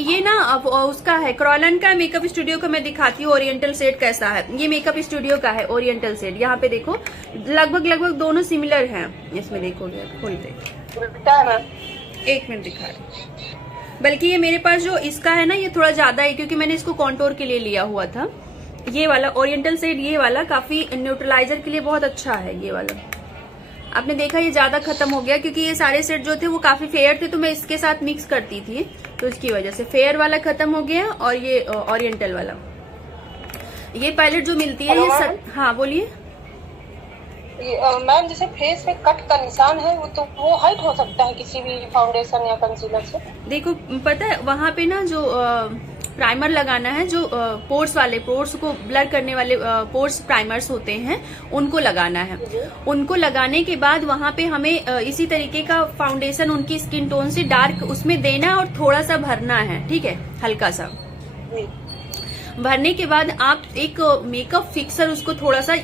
ये ना अब उसका है, क्रॉलन का मेकअप स्टूडियो का मैं दिखाती हूँ ओरिएंटल सेट कैसा है। ये मेकअप स्टूडियो का है ओरिएंटल सेट, यहाँ पे देखो लगभग दोनों सिमिलर हैं। इसमें देखोगे खोल दे, एक मिनट दिखा रही, बल्कि ये मेरे पास जो इसका है ना ये थोड़ा ज्यादा है, क्योंकि मैंने इसको कॉन्टोर के लिए लिया हुआ था। ये वाला ओरिएंटल सेट, ये वाला काफी न्यूट्रलाइजर के लिए बहुत अच्छा है। ये वाला आपने देखा ये ज्यादा खत्म हो गया, क्योंकि ये सारे सेट जो थे वो काफी फेयर थे, तो मैं इसके साथ मिक्स करती थी, तो इसकी वजह से फेयर वाला खत्म हो गया। और ये ओरिएंटल वाला, ये पैलेट जो मिलती है ये हाँ बोलिए मैम। जैसे फेस पे कट का निशान है वो हाइड हो सकता है किसी भी फाउंडेशन या कंसीलर से? देखो पता है वहां पे ना जो प्राइमर लगाना है, जो पोर्स वाले, पोर्स को ब्लर करने वाले पोर्स प्राइमर्स होते हैं, उनको लगाना है। उनको लगाने के बाद वहां पे हमें इसी तरीके का फाउंडेशन उनकी स्किन टोन से डार्क उसमें देना है और थोड़ा सा भरना है, ठीक है, हल्का सा भरने के बाद आप एक मेकअप फिक्सर उसको थोड़ा सा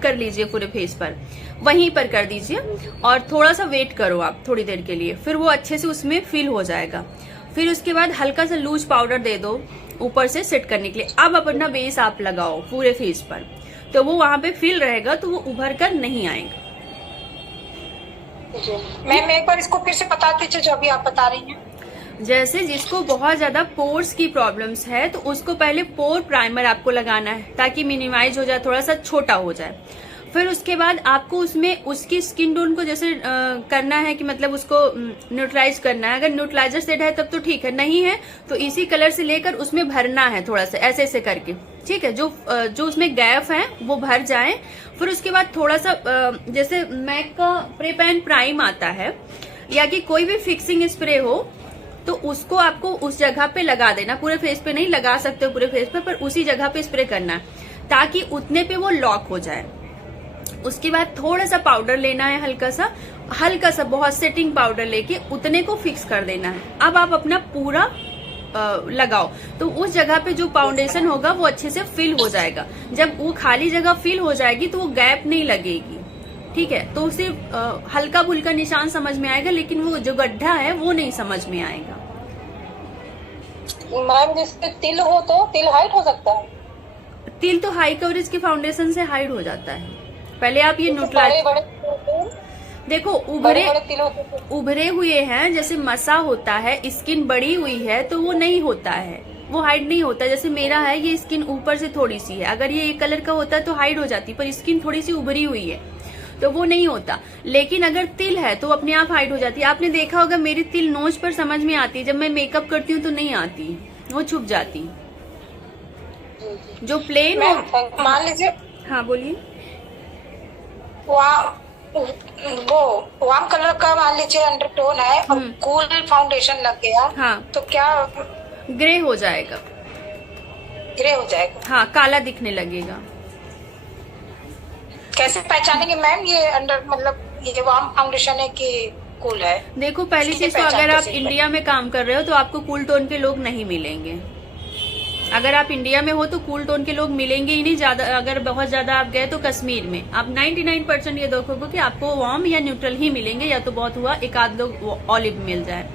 कर लीजिए पूरे फेस पर, वहीं पर कर दीजिए और थोड़ा सा वेट करो आप थोड़ी देर के लिए, फिर वो अच्छे से उसमें फिल हो जाएगा। फिर उसके बाद हल्का सा लूज पाउडर दे दो ऊपर से सेट करने के लिए। अब अपना बेस आप लगाओ पूरे फेस पर, तो वो वहां पे फिल रहेगा, तो वो उभर कर नहीं आएगा। मैम एक बार इसको फिर से बता दीजिए जो अभी आप बता रही हैं। जैसे जिसको बहुत ज्यादा पोर्स की प्रॉब्लम्स है तो उसको पहले पोर प्राइमर आपको लगाना है, ताकि मिनिमाइज हो जाए, थोड़ा सा छोटा हो जाए। फिर उसके बाद आपको उसमें उसकी स्किन टोन को जैसे करना है कि मतलब उसको न्यूट्रलाइज करना है। अगर न्यूट्रलाइजर सेट है तब तो ठीक है, नहीं है तो इसी कलर से लेकर उसमें भरना है थोड़ा सा ऐसे ऐसे करके, ठीक है। जो उसमें गैप है वो भर जाए। फिर उसके बाद थोड़ा सा जैसे मैक का प्रेप एंड प्राइम आता है या कि कोई भी फिक्सिंग स्प्रे हो, तो उसको आपको उस जगह पे लगा देना। पूरे फेस पे नहीं लगा सकते हो पूरे फेस पे, पर उसी जगह पे स्प्रे करना है ताकि उतने पे वो लॉक हो जाए। उसके बाद थोड़ा सा पाउडर लेना है, हल्का सा बहुत सेटिंग पाउडर लेके उतने को फिक्स कर देना है। अब आप अपना पूरा लगाओ, तो उस जगह पे जो फाउंडेशन होगा वो अच्छे से फिल हो जाएगा। जब वो खाली जगह फिल हो जाएगी तो वो गैप नहीं लगेगी, ठीक है। तो सिर्फ हल्का फुल्का निशान समझ में आएगा, लेकिन वो जो गड्ढा है वो नहीं समझ में आएगा। मैम जिससे तिल हो तो तिल हाइड हो सकता है? तिल तो हाई कवरेज के फाउंडेशन से हाइड हो जाता है। पहले आप ये न्यूट्रलाइज देखो, उभरे हुए हैं, जैसे मसा होता है, स्किन बड़ी हुई है तो वो नहीं होता है, वो हाइड नहीं होता। जैसे मेरा है ये स्किन ऊपर से थोड़ी सी है, अगर ये एक कलर का होता तो हाइड हो जाती, पर स्किन थोड़ी सी उभरी हुई है तो वो नहीं होता। लेकिन अगर तिल है तो अपने आप हाइड हो जाती है। आपने देखा होगा मेरी तिल नोज पर समझ में आती है, जब मैं मेकअप करती हूँ तो नहीं आती, वो छुप जाती। जो प्लेन मान लीजिए, हाँ बोलिए। वो वार्म कलर का मान लीजिए अंडरटोन है और कूल फाउंडेशन लग गया, हाँ, तो क्या ग्रे हो जाएगा? ग्रे हो जाएगा, हाँ, काला दिखने लगेगा। कैसे पहचानेंगे मैम ये अंडर मतलब ये वार्म फाउंडेशन है कि कूल है? देखो पहली चीज तो अगर आप इंडिया में काम कर रहे हो तो आपको कूल टोन के लोग नहीं मिलेंगे। अगर आप इंडिया में हो तो कूल टोन के लोग मिलेंगे ही नहीं ज्यादा। अगर बहुत ज्यादा आप गए तो कश्मीर में आप 99% ये देखोगे कि आपको वार्म या न्यूट्रल ही मिलेंगे, या तो बहुत हुआ एक आध लोग ऑलिव मिल जाए।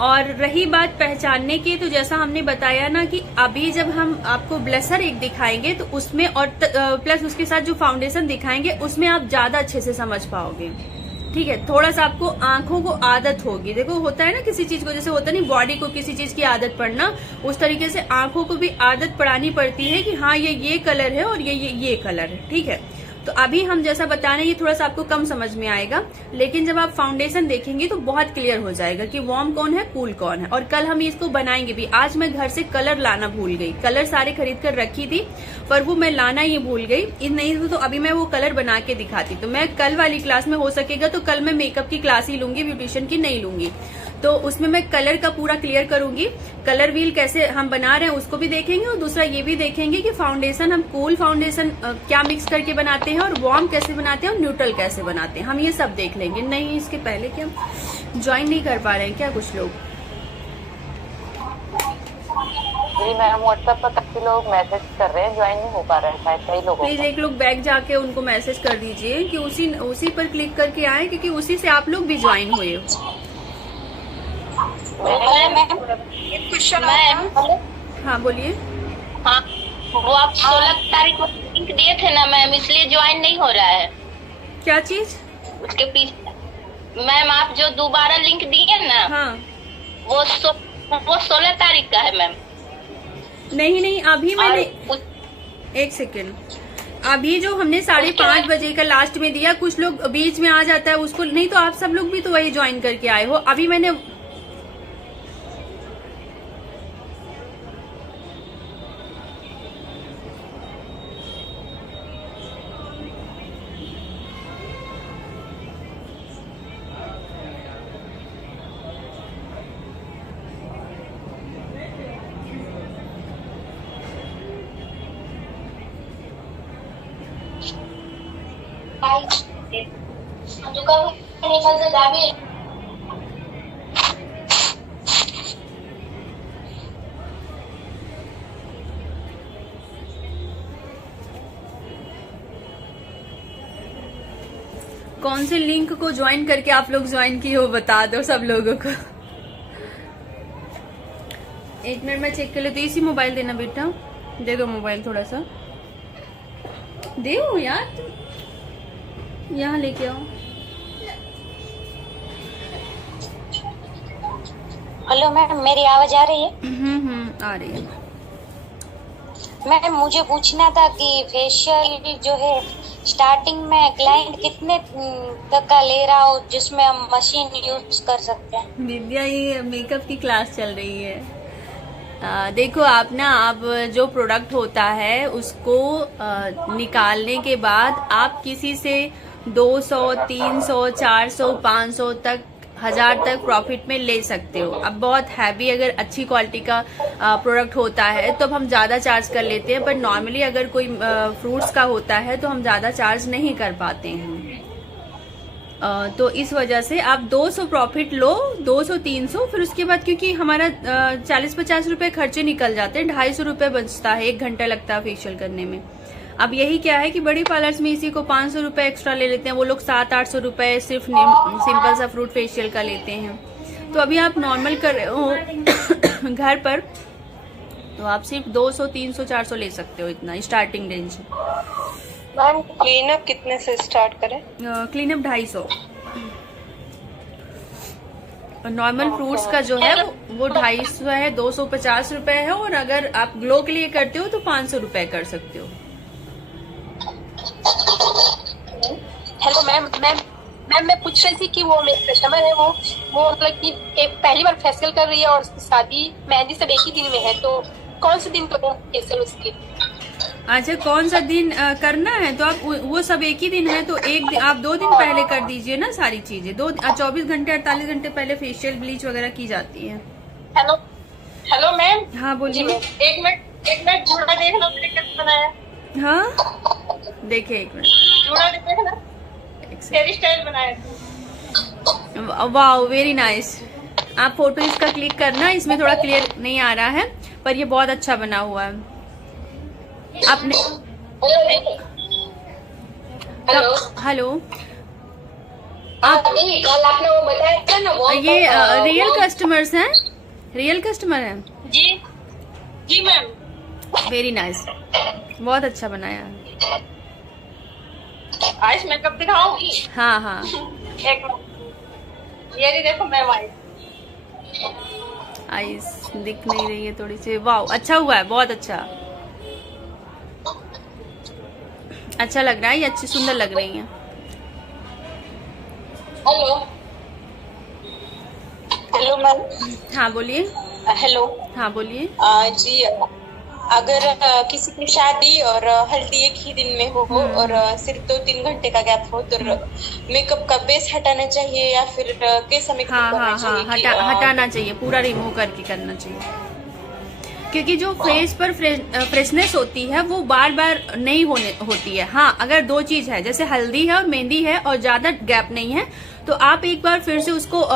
और रही बात पहचानने की, तो जैसा हमने बताया ना कि अभी जब हम आपको ब्लशर एक दिखाएंगे तो उसमें और प्लस उसके साथ जो फाउंडेशन दिखाएंगे उसमें आप ज्यादा अच्छे से समझ पाओगे, ठीक है। थोड़ा सा आपको आंखों को आदत होगी। देखो होता है ना किसी चीज को, जैसे होता नहीं बॉडी को किसी चीज की आदत पड़ना, उस तरीके से आंखों को भी आदत पड़ानी पड़ती है कि हाँ ये कलर है और ये कलर है, ठीक है। तो अभी हम जैसा बता रहे हैं ये थोड़ा सा आपको कम समझ में आएगा, लेकिन जब आप फाउंडेशन देखेंगे तो बहुत क्लियर हो जाएगा कि वार्म कौन है, कूल कौन है। और कल हम इसको बनाएंगे भी। आज मैं घर से कलर लाना भूल गई, कलर सारे खरीद कर रखी थी पर वो मैं लाना ही भूल गई। नहीं तो अभी मैं वो कलर बना के दिखाती। तो मैं कल वाली क्लास में हो सकेगा तो कल मैं मेकअप की क्लास ही लूंगी, ब्यूटिशियन की नहीं लूंगी। तो उसमें मैं कलर का पूरा क्लियर करूंगी, कलर व्हील कैसे हम बना रहे हैं उसको भी देखेंगे, और दूसरा ये भी देखेंगे कि फाउंडेशन हम कूल फाउंडेशन क्या मिक्स करके बनाते हैं, और वार्म कैसे बनाते हैं, और न्यूट्रल कैसे बनाते हैं, हम ये सब देख लेंगे। नहीं इसके पहले क्या ज्वाइन नहीं कर पा रहे हैं क्या कुछ लोग? जी मैम, व्हाट्सएप पर काफी लोग मैसेज कर रहे हैं, ज्वाइन नहीं हो पा रहे हैं शायद कई लोगों को। प्लीज एक लोग बैक जाके उनको मैसेज कर दीजिए कि उसी पर क्लिक करके आए, क्योंकि उसी से आप लोग भी ज्वाइन हुए हो। क्वेश्चन हाँ बोलिए। हाँ, वो आप 16 तारीख को लिंक दिए थे ना मैम, इसलिए ज्वाइन नहीं हो रहा है। क्या चीज? उसके पीछे मैम आप जो दोबारा लिंक दिए ना, हाँ वो 16 तारीख का है मैम। नहीं अभी मैंने एक सेकेंड, अभी जो हमने 5:30 बजे का लास्ट में दिया, कुछ लोग बीच में आ जाता है उसको, नहीं तो आप सब लोग भी तो वही ज्वाइन करके आए हो। अभी मैंने कौन से लिंक को ज्वाइन करके आप लोग ज्वाइन किए हो बता दो सब लोगों को। एक मिनट में चेक कर लेती हूँ। इसी मोबाइल देना बेटा, दे दो मोबाइल थोड़ा सा दे यार, यहाँ लेके आओ। हेलो मैम, मेरी आवाज आ रही है? आ रही है। मैम मुझे पूछना था कि फेशियल जो है स्टार्टिंग में क्लाइंट कितने तक का ले रहा हो जिसमें हम मशीन यूज कर सकते हैं? विद्या ये मेकअप की क्लास चल रही है। देखो आप ना, आप जो प्रोडक्ट होता है उसको निकालने के बाद आप किसी से 200, 300, 400, 500 तक 1000 तक प्रॉफिट में ले सकते हो। अब बहुत हैवी अगर अच्छी क्वालिटी का प्रोडक्ट होता है तो अब हम ज्यादा चार्ज कर लेते हैं, पर नॉर्मली अगर कोई फ्रूट्स का होता है तो हम ज्यादा चार्ज नहीं कर पाते हैं। तो इस वजह से आप 200 प्रॉफिट लो, 200, 300, फिर उसके बाद क्योंकि हमारा 40-50 रुपए खर्चे निकल जाते हैं, 250 रुपए बचता है, 1 घंटा लगता है फेशियल करने में। अब यही क्या है कि बड़ी पार्लर्स में इसी को 500 रुपए एक्स्ट्रा ले लेते हैं, वो लोग 700-800 रुपए सिर्फ सिंपल सा फ्रूट फेशियल का लेते हैं। तो अभी आप नॉर्मल कर रहे हो घर पर, तो आप सिर्फ 200, 300, 400 ले सकते हो, इतना स्टार्टिंग रेंज। मैम क्लीनअप कितने से स्टार्ट करें? क्लीनअप 250। नॉर्मल फ्रूट्स का जो है वो 250 है, 250 रुपए है, और अगर आप ग्लो के लिए करते हो तो 500 रुपए कर सकते हो। हेलो मैम, मैं पूछ रही थी कि वो मेरे कस्टमर है, वो मतलब कि पहली बार फेशियल कर रही है और उसकी शादी मेहंदी सब एक ही दिन में है, तो कौन से दिन करूँ फेशियल उसकी? अच्छा, कौन सा दिन करना है? तो आप वो सब एक ही दिन है तो एक दिन आप 2 दिन पहले कर दीजिए ना सारी चीजें। 24 घंटे 48 घंटे पहले फेशियल ब्लीच वगैरह की जाती है। Hello ma'am. हाँ बोलिए। एक मिनट जूड़ा देख लो मैंने कैसे बनाया। हाँ देखिए एक मिनट, जूड़ा देखना, हेयर स्टाइल बनाया। वाह वेरी नाइस। आप फोटो इसका क्लिक करना, इसमें थोड़ा क्लियर नहीं आ रहा है पर ये बहुत अच्छा बना हुआ है। आपने हेलो कल आपने वो बताया था ना, वो ये रियल कस्टमर्स हैं, रियल कस्टमर हैं? जी मैम। वेरी नाइस, बहुत अच्छा बनाया है। आइस मेकअप दिखाऊंगी? हाँ एक ये देखो मैम, आइस दिख नहीं रही है थोड़ी सी। वाह अच्छा हुआ है, बहुत अच्छा। अच्छा लग रहा है, ये अच्छी सुंदर लग रही हैं। Hello hello ma'am. हाँ बोलिए। हेलो। हाँ बोलिए। जी, अगर किसी की शादी और हल्दी एक ही दिन में हो और सिर्फ 2-3 घंटे का गैप हो तो मेकअप का बेस हटाना चाहिए या फिर कैसा मेकअप हाँ करना हाँ चाहिए? हाँ, हटाना चाहिए, पूरा रिमूव करके करना चाहिए, क्योंकि जो फेस पर फ्रेशनेस होती है वो बार बार नहीं होती है। हाँ, अगर दो चीज है जैसे हल्दी है और मेहंदी है और ज्यादा गैप नहीं है तो आप एक बार फिर से उसको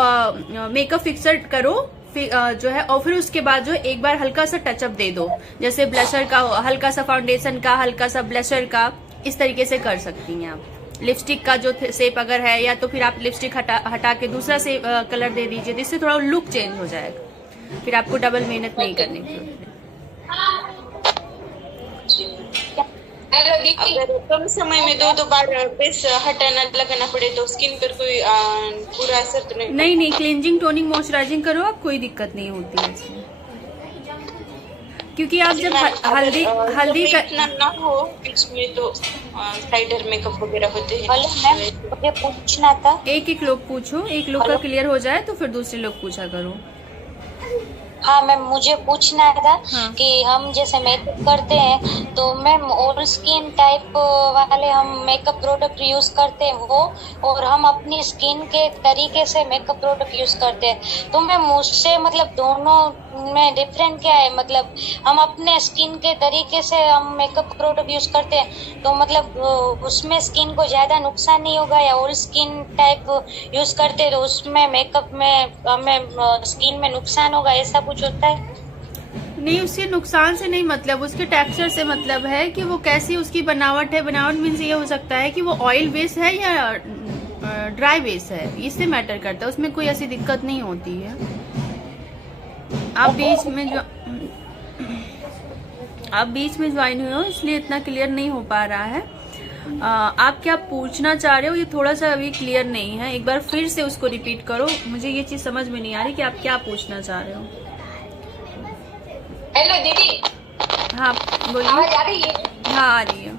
मेकअप फिक्सर करो जो है, और फिर उसके बाद जो एक बार हल्का सा टचअप दे दो, जैसे ब्लशर का, हल्का सा फाउंडेशन का, हल्का सा ब्लशर का, इस तरीके से कर सकती हैं आप। लिपस्टिक का जो शेप अगर है, या तो फिर आप लिपस्टिक हटा के दूसरा से कलर दे दीजिए, जिससे थोड़ा लुक चेंज हो जाएगा, फिर आपको डबल मेहनत नहीं करनी पड़ेगी। अगर कम समय में दो बार बेस हटाना लगाना पड़े तो स्किन पर कोई बुरा असर तो नहीं? नहीं, क्लींजिंग, टोनिंग, मॉइस्चराइजिंग करो आप, कोई दिक्कत नहीं होती है इसमें, क्योंकि आप जब हल्दी का इतना ना हो बीच में तो साइडर मेकअप वगैरह होते हैं। हेलो मैम, मुझे पूछना था। एक लोग पूछो, एक लोग का क्लियर हो जाए तो फिर दूसरे लोग पूछा करो। हाँ मैम, मुझे पूछना था हाँ। कि हम जैसे मेकअप करते हैं तो मैम ऑयल स्किन टाइप वाले हम मेकअप प्रोडक्ट यूज करते हैं वो, और हम अपनी स्किन के तरीके से मेकअप प्रोडक्ट यूज करते हैं, तो मैम उससे मतलब दोनों में डिफरेंट क्या है? मतलब हम अपने स्किन के तरीके से हम मेकअप प्रोडक्ट यूज करते हैं तो मतलब उसमें स्किन को ज्यादा नुकसान नहीं होगा, या और स्किन टाइप यूज करते हैं तो उसमें मेकअप में हमें स्किन में नुकसान होगा, ऐसा कुछ होता है? नहीं, उसके नुकसान से नहीं मतलब, उसके टेक्सचर से मतलब है कि वो कैसी उसकी बनावट है। बनावट मीन्स ये हो सकता है कि वो ऑयल बेस है या ड्राई बेस है, इससे मैटर करता है, उसमें कोई ऐसी दिक्कत नहीं होती है। आप बीच में ज्वाइन हुए हो इसलिए इतना क्लियर नहीं हो पा रहा है। आप क्या पूछना चाह रहे हो ये थोड़ा सा अभी क्लियर नहीं है, एक बार फिर से उसको रिपीट करो, मुझे ये चीज समझ में नहीं आ रही कि आप क्या पूछना चाह रहे हो। हेलो दीदी। हाँ बोलिए। आवाज आ रही है? हाँ आ रही है।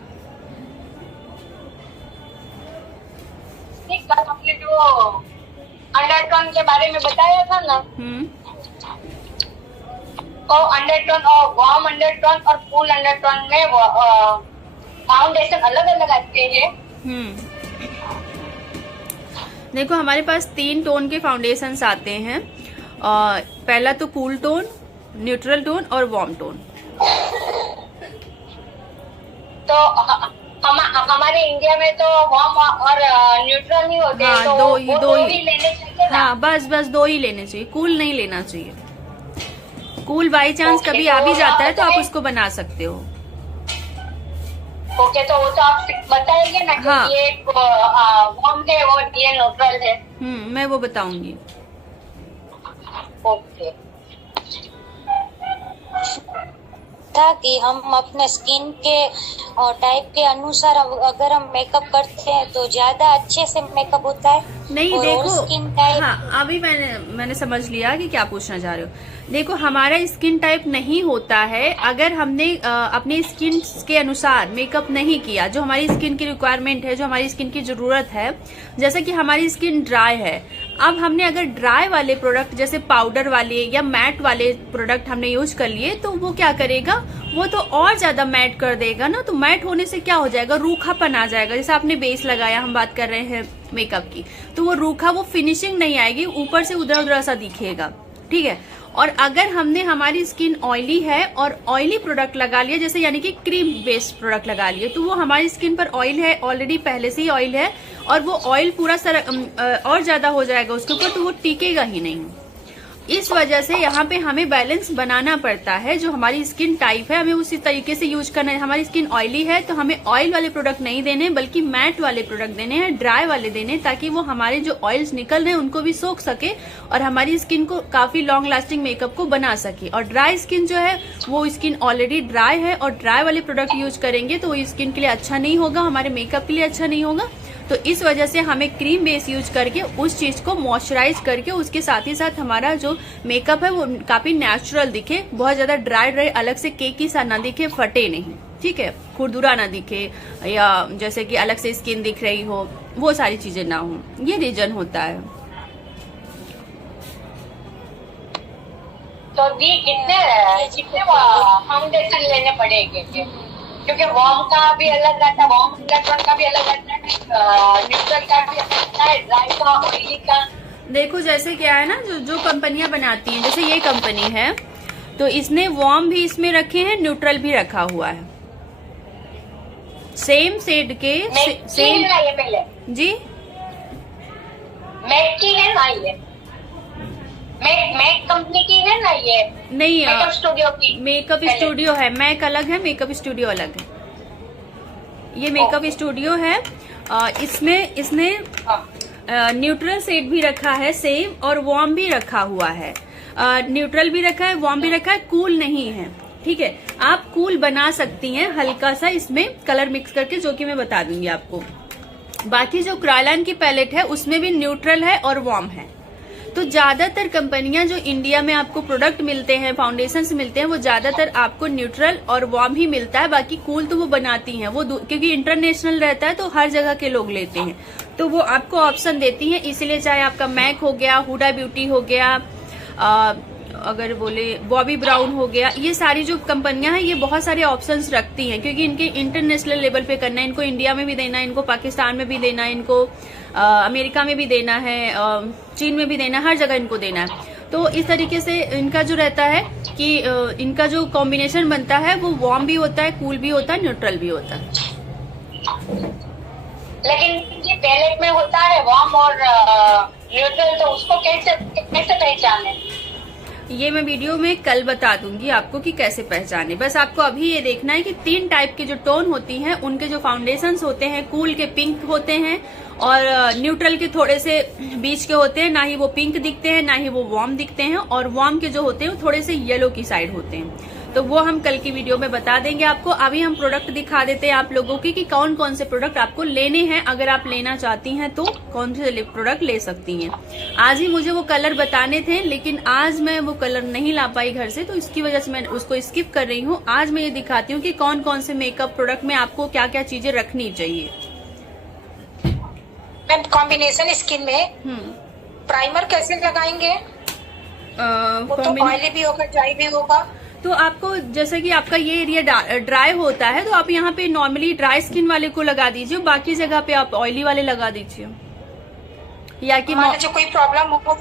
एक बार हमने जो अंडरटोन के बारे में बताया था ना, तो अंडरटोन और वार्म अंडरटोन और कूल अंडरटोन में फाउंडेशन अलग अलग आते हैं। देखो हमारे पास 3 टोन के फाउंडेशंस आते हैं, पहला तो कूल टोन, न्यूट्रल टोन और वार्म टोन। तो हमारे इंडिया में तो वार्म और न्यूट्रल नहीं होते। हाँ, तो दो ही लेने चाहिए ना? हाँ बस 2 ही लेने चाहिए, कूल नहीं लेना चाहिए। कूल बाई चांस कभी आ भी जाता है तो आप उसको बना सकते हो। ओके, तो वो तो आप बताएंगे ना कि हाँ। ये वार्म है और ये न्यूट्रल है? मैं वो बताऊंगी। ओके। था कि हम अपने स्किन के और टाइप के अनुसार अगर हम मेकअप करते हैं तो ज्यादा अच्छे से मेकअप होता है। नहीं और देखो, स्किन टाइप, हाँ अभी मैंने समझ लिया कि क्या पूछना चाह रहे हो। देखो हमारा स्किन टाइप नहीं होता है अगर हमने अपनी स्किन के अनुसार मेकअप नहीं किया, जो हमारी स्किन की रिक्वायरमेंट है, जो हमारी स्किन की जरूरत है। जैसे कि हमारी स्किन ड्राई है, अब हमने अगर ड्राई वाले प्रोडक्ट जैसे पाउडर वाले या मैट वाले प्रोडक्ट हमने यूज कर लिए तो वो क्या करेगा, वो तो और ज्यादा मैट कर देगा ना। तो मैट होने से क्या हो जाएगा, रूखापन आ जाएगा। जैसे आपने बेस लगाया, हम बात कर रहे हैं मेकअप की, तो वो रूखा, वो फिनिशिंग नहीं आएगी, ऊपर से उधर उधर सा दिखेगा, ठीक है। और अगर हमने, हमारी स्किन ऑयली है और ऑयली प्रोडक्ट लगा लिया, जैसे यानी कि क्रीम बेस्ड प्रोडक्ट लगा लिए, तो वो हमारी स्किन पर ऑयल है, ऑलरेडी पहले से ही ऑयल है और वो ऑयल पूरा और ज्यादा हो जाएगा उसके ऊपर, तो वो टिकेगा ही नहीं। इस वजह से यहाँ पे हमें बैलेंस बनाना पड़ता है। जो हमारी स्किन टाइप है हमें उसी तरीके से यूज करना है। हमारी स्किन ऑयली है तो हमें ऑयल वाले प्रोडक्ट नहीं देने, बल्कि मैट वाले प्रोडक्ट देने हैं, ड्राई वाले देने, ताकि वो हमारे जो ऑयल्स निकल रहे हैं उनको भी सोख सके और हमारी स्किन को काफी लॉन्ग लास्टिंग मेकअप को बना सके। और ड्राई स्किन जो है वो स्किन ऑलरेडी ड्राई है और ड्राई वाले प्रोडक्ट यूज करेंगे तो वो स्किन के लिए अच्छा नहीं होगा, हमारे मेकअप के लिए अच्छा नहीं होगा। तो इस वजह से हमें क्रीम बेस यूज करके उस चीज को मॉइस्चराइज करके उसके साथ ही साथ हमारा जो मेकअप है वो काफी नेचुरल दिखे, बहुत ज्यादा ड्राई अलग से केकी सा ना दिखे, फटे नहीं, ठीक है, खुरदुरा ना दिखे या जैसे कि अलग से स्किन दिख रही हो, वो सारी चीजें ना हो, ये रीजन होता है। तो दी कितने फाउंडेशन लेने पड़ेंगे? क्योंकि वार्म का भी अलग आता है, वार्म ब्लैक का भी अलग आता है, न्यूट्रल का भी अलग आता है, ड्राई का, ऑयली का। देखो जैसे क्या है ना, जो कंपनियां बनाती हैं, जैसे ये कंपनी है तो इसने वार्म भी इसमें रखे हैं, न्यूट्रल भी रखा हुआ है, सेम शेड के सेम। ये पहले जी मैक की है ना, ये मैक कंपनी की है ना, ये नहीं, मेकअप स्टूडियो की। मेकअप स्टूडियो है, मैक अलग है, मेकअप स्टूडियो अलग है। ये मेकअप स्टूडियो है, इसमें इसने न्यूट्रल शेड भी रखा है सेम, और वार्म भी रखा हुआ है, न्यूट्रल भी रखा है, वार्म भी रखा है, कूल नहीं है, ठीक है। आप कूल बना सकती हैं हल्का सा इसमें कलर मिक्स करके, जो कि मैं बता दूंगी आपको। बाकी जो क्रायलान की पैलेट है उसमें भी न्यूट्रल है और वार्म है। तो ज्यादातर कंपनियां जो इंडिया में आपको प्रोडक्ट मिलते हैं, फाउंडेशंस मिलते हैं, वो ज्यादातर आपको न्यूट्रल और वार्म ही मिलता है। बाकी कूल तो वो बनाती हैं, वो क्योंकि इंटरनेशनल रहता है तो हर जगह के लोग लेते हैं, तो वो आपको ऑप्शन देती हैं। इसलिए चाहे आपका मैक हो गया, हुडा ब्यूटी हो गया, अगर बोले बॉबी ब्राउन हो गया, ये सारी जो कंपनियां हैं ये बहुत सारे ऑप्शंस रखती हैं, क्योंकि इनके इंटरनेशनल लेवल पे करना है, इनको इंडिया में भी देना है, इनको पाकिस्तान में भी देना है, इनको अमेरिका में भी देना है, चीन में भी देना है, हर जगह इनको देना है। तो इस तरीके से इनका जो रहता है कि इनका जो कॉम्बिनेशन बनता है वो वार्म भी होता है, कूल भी होता है, न्यूट्रल भी होता है। लेकिन ये पैलेट में होता है वार्म और न्यूट्रल, तो उसको कैसे पहचाने? ये मैं वीडियो में कल बता दूंगी आपको कि कैसे पहचाने। बस आपको अभी ये देखना है कि 3 टाइप की जो टोन होती हैं उनके जो फाउंडेशंस होते हैं, कूल के पिंक होते हैं और न्यूट्रल के थोड़े से बीच के होते हैं, ना ही वो पिंक दिखते हैं ना ही वो वार्म दिखते हैं, और वार्म के जो होते हैं वो थोड़े से येलो की साइड होते हैं। तो वो हम कल की वीडियो में बता देंगे आपको। अभी हम प्रोडक्ट दिखा देते हैं आप लोगों की कि कौन कौन से प्रोडक्ट आपको लेने हैं। अगर आप लेना चाहती हैं तो कौन से प्रोडक्ट ले सकती हैं। आज ही मुझे वो कलर बताने थे, लेकिन आज मैं वो कलर नहीं ला पाई घर से, तो इसकी वजह से मैं उसको स्किप कर रही हूँ। आज मैं ये दिखाती हूँ कि कौन कौन से मेकअप प्रोडक्ट में आपको क्या क्या चीजें रखनी चाहिए। मैम कॉम्बिनेशन स्किन में प्राइमर कैसे लगाएंगे? वो तो ऑयली भी होगा, ड्राई भी होगा। तो आपको जैसे कि आपका ये एरिया ड्राई होता है तो आप यहाँ पे नॉर्मली ड्राई स्किन वाले को लगा दीजिए, बाकी जगह पे आप ऑयली वाले लगा दीजिए। या कि जो कोई प्रॉब्लम हो,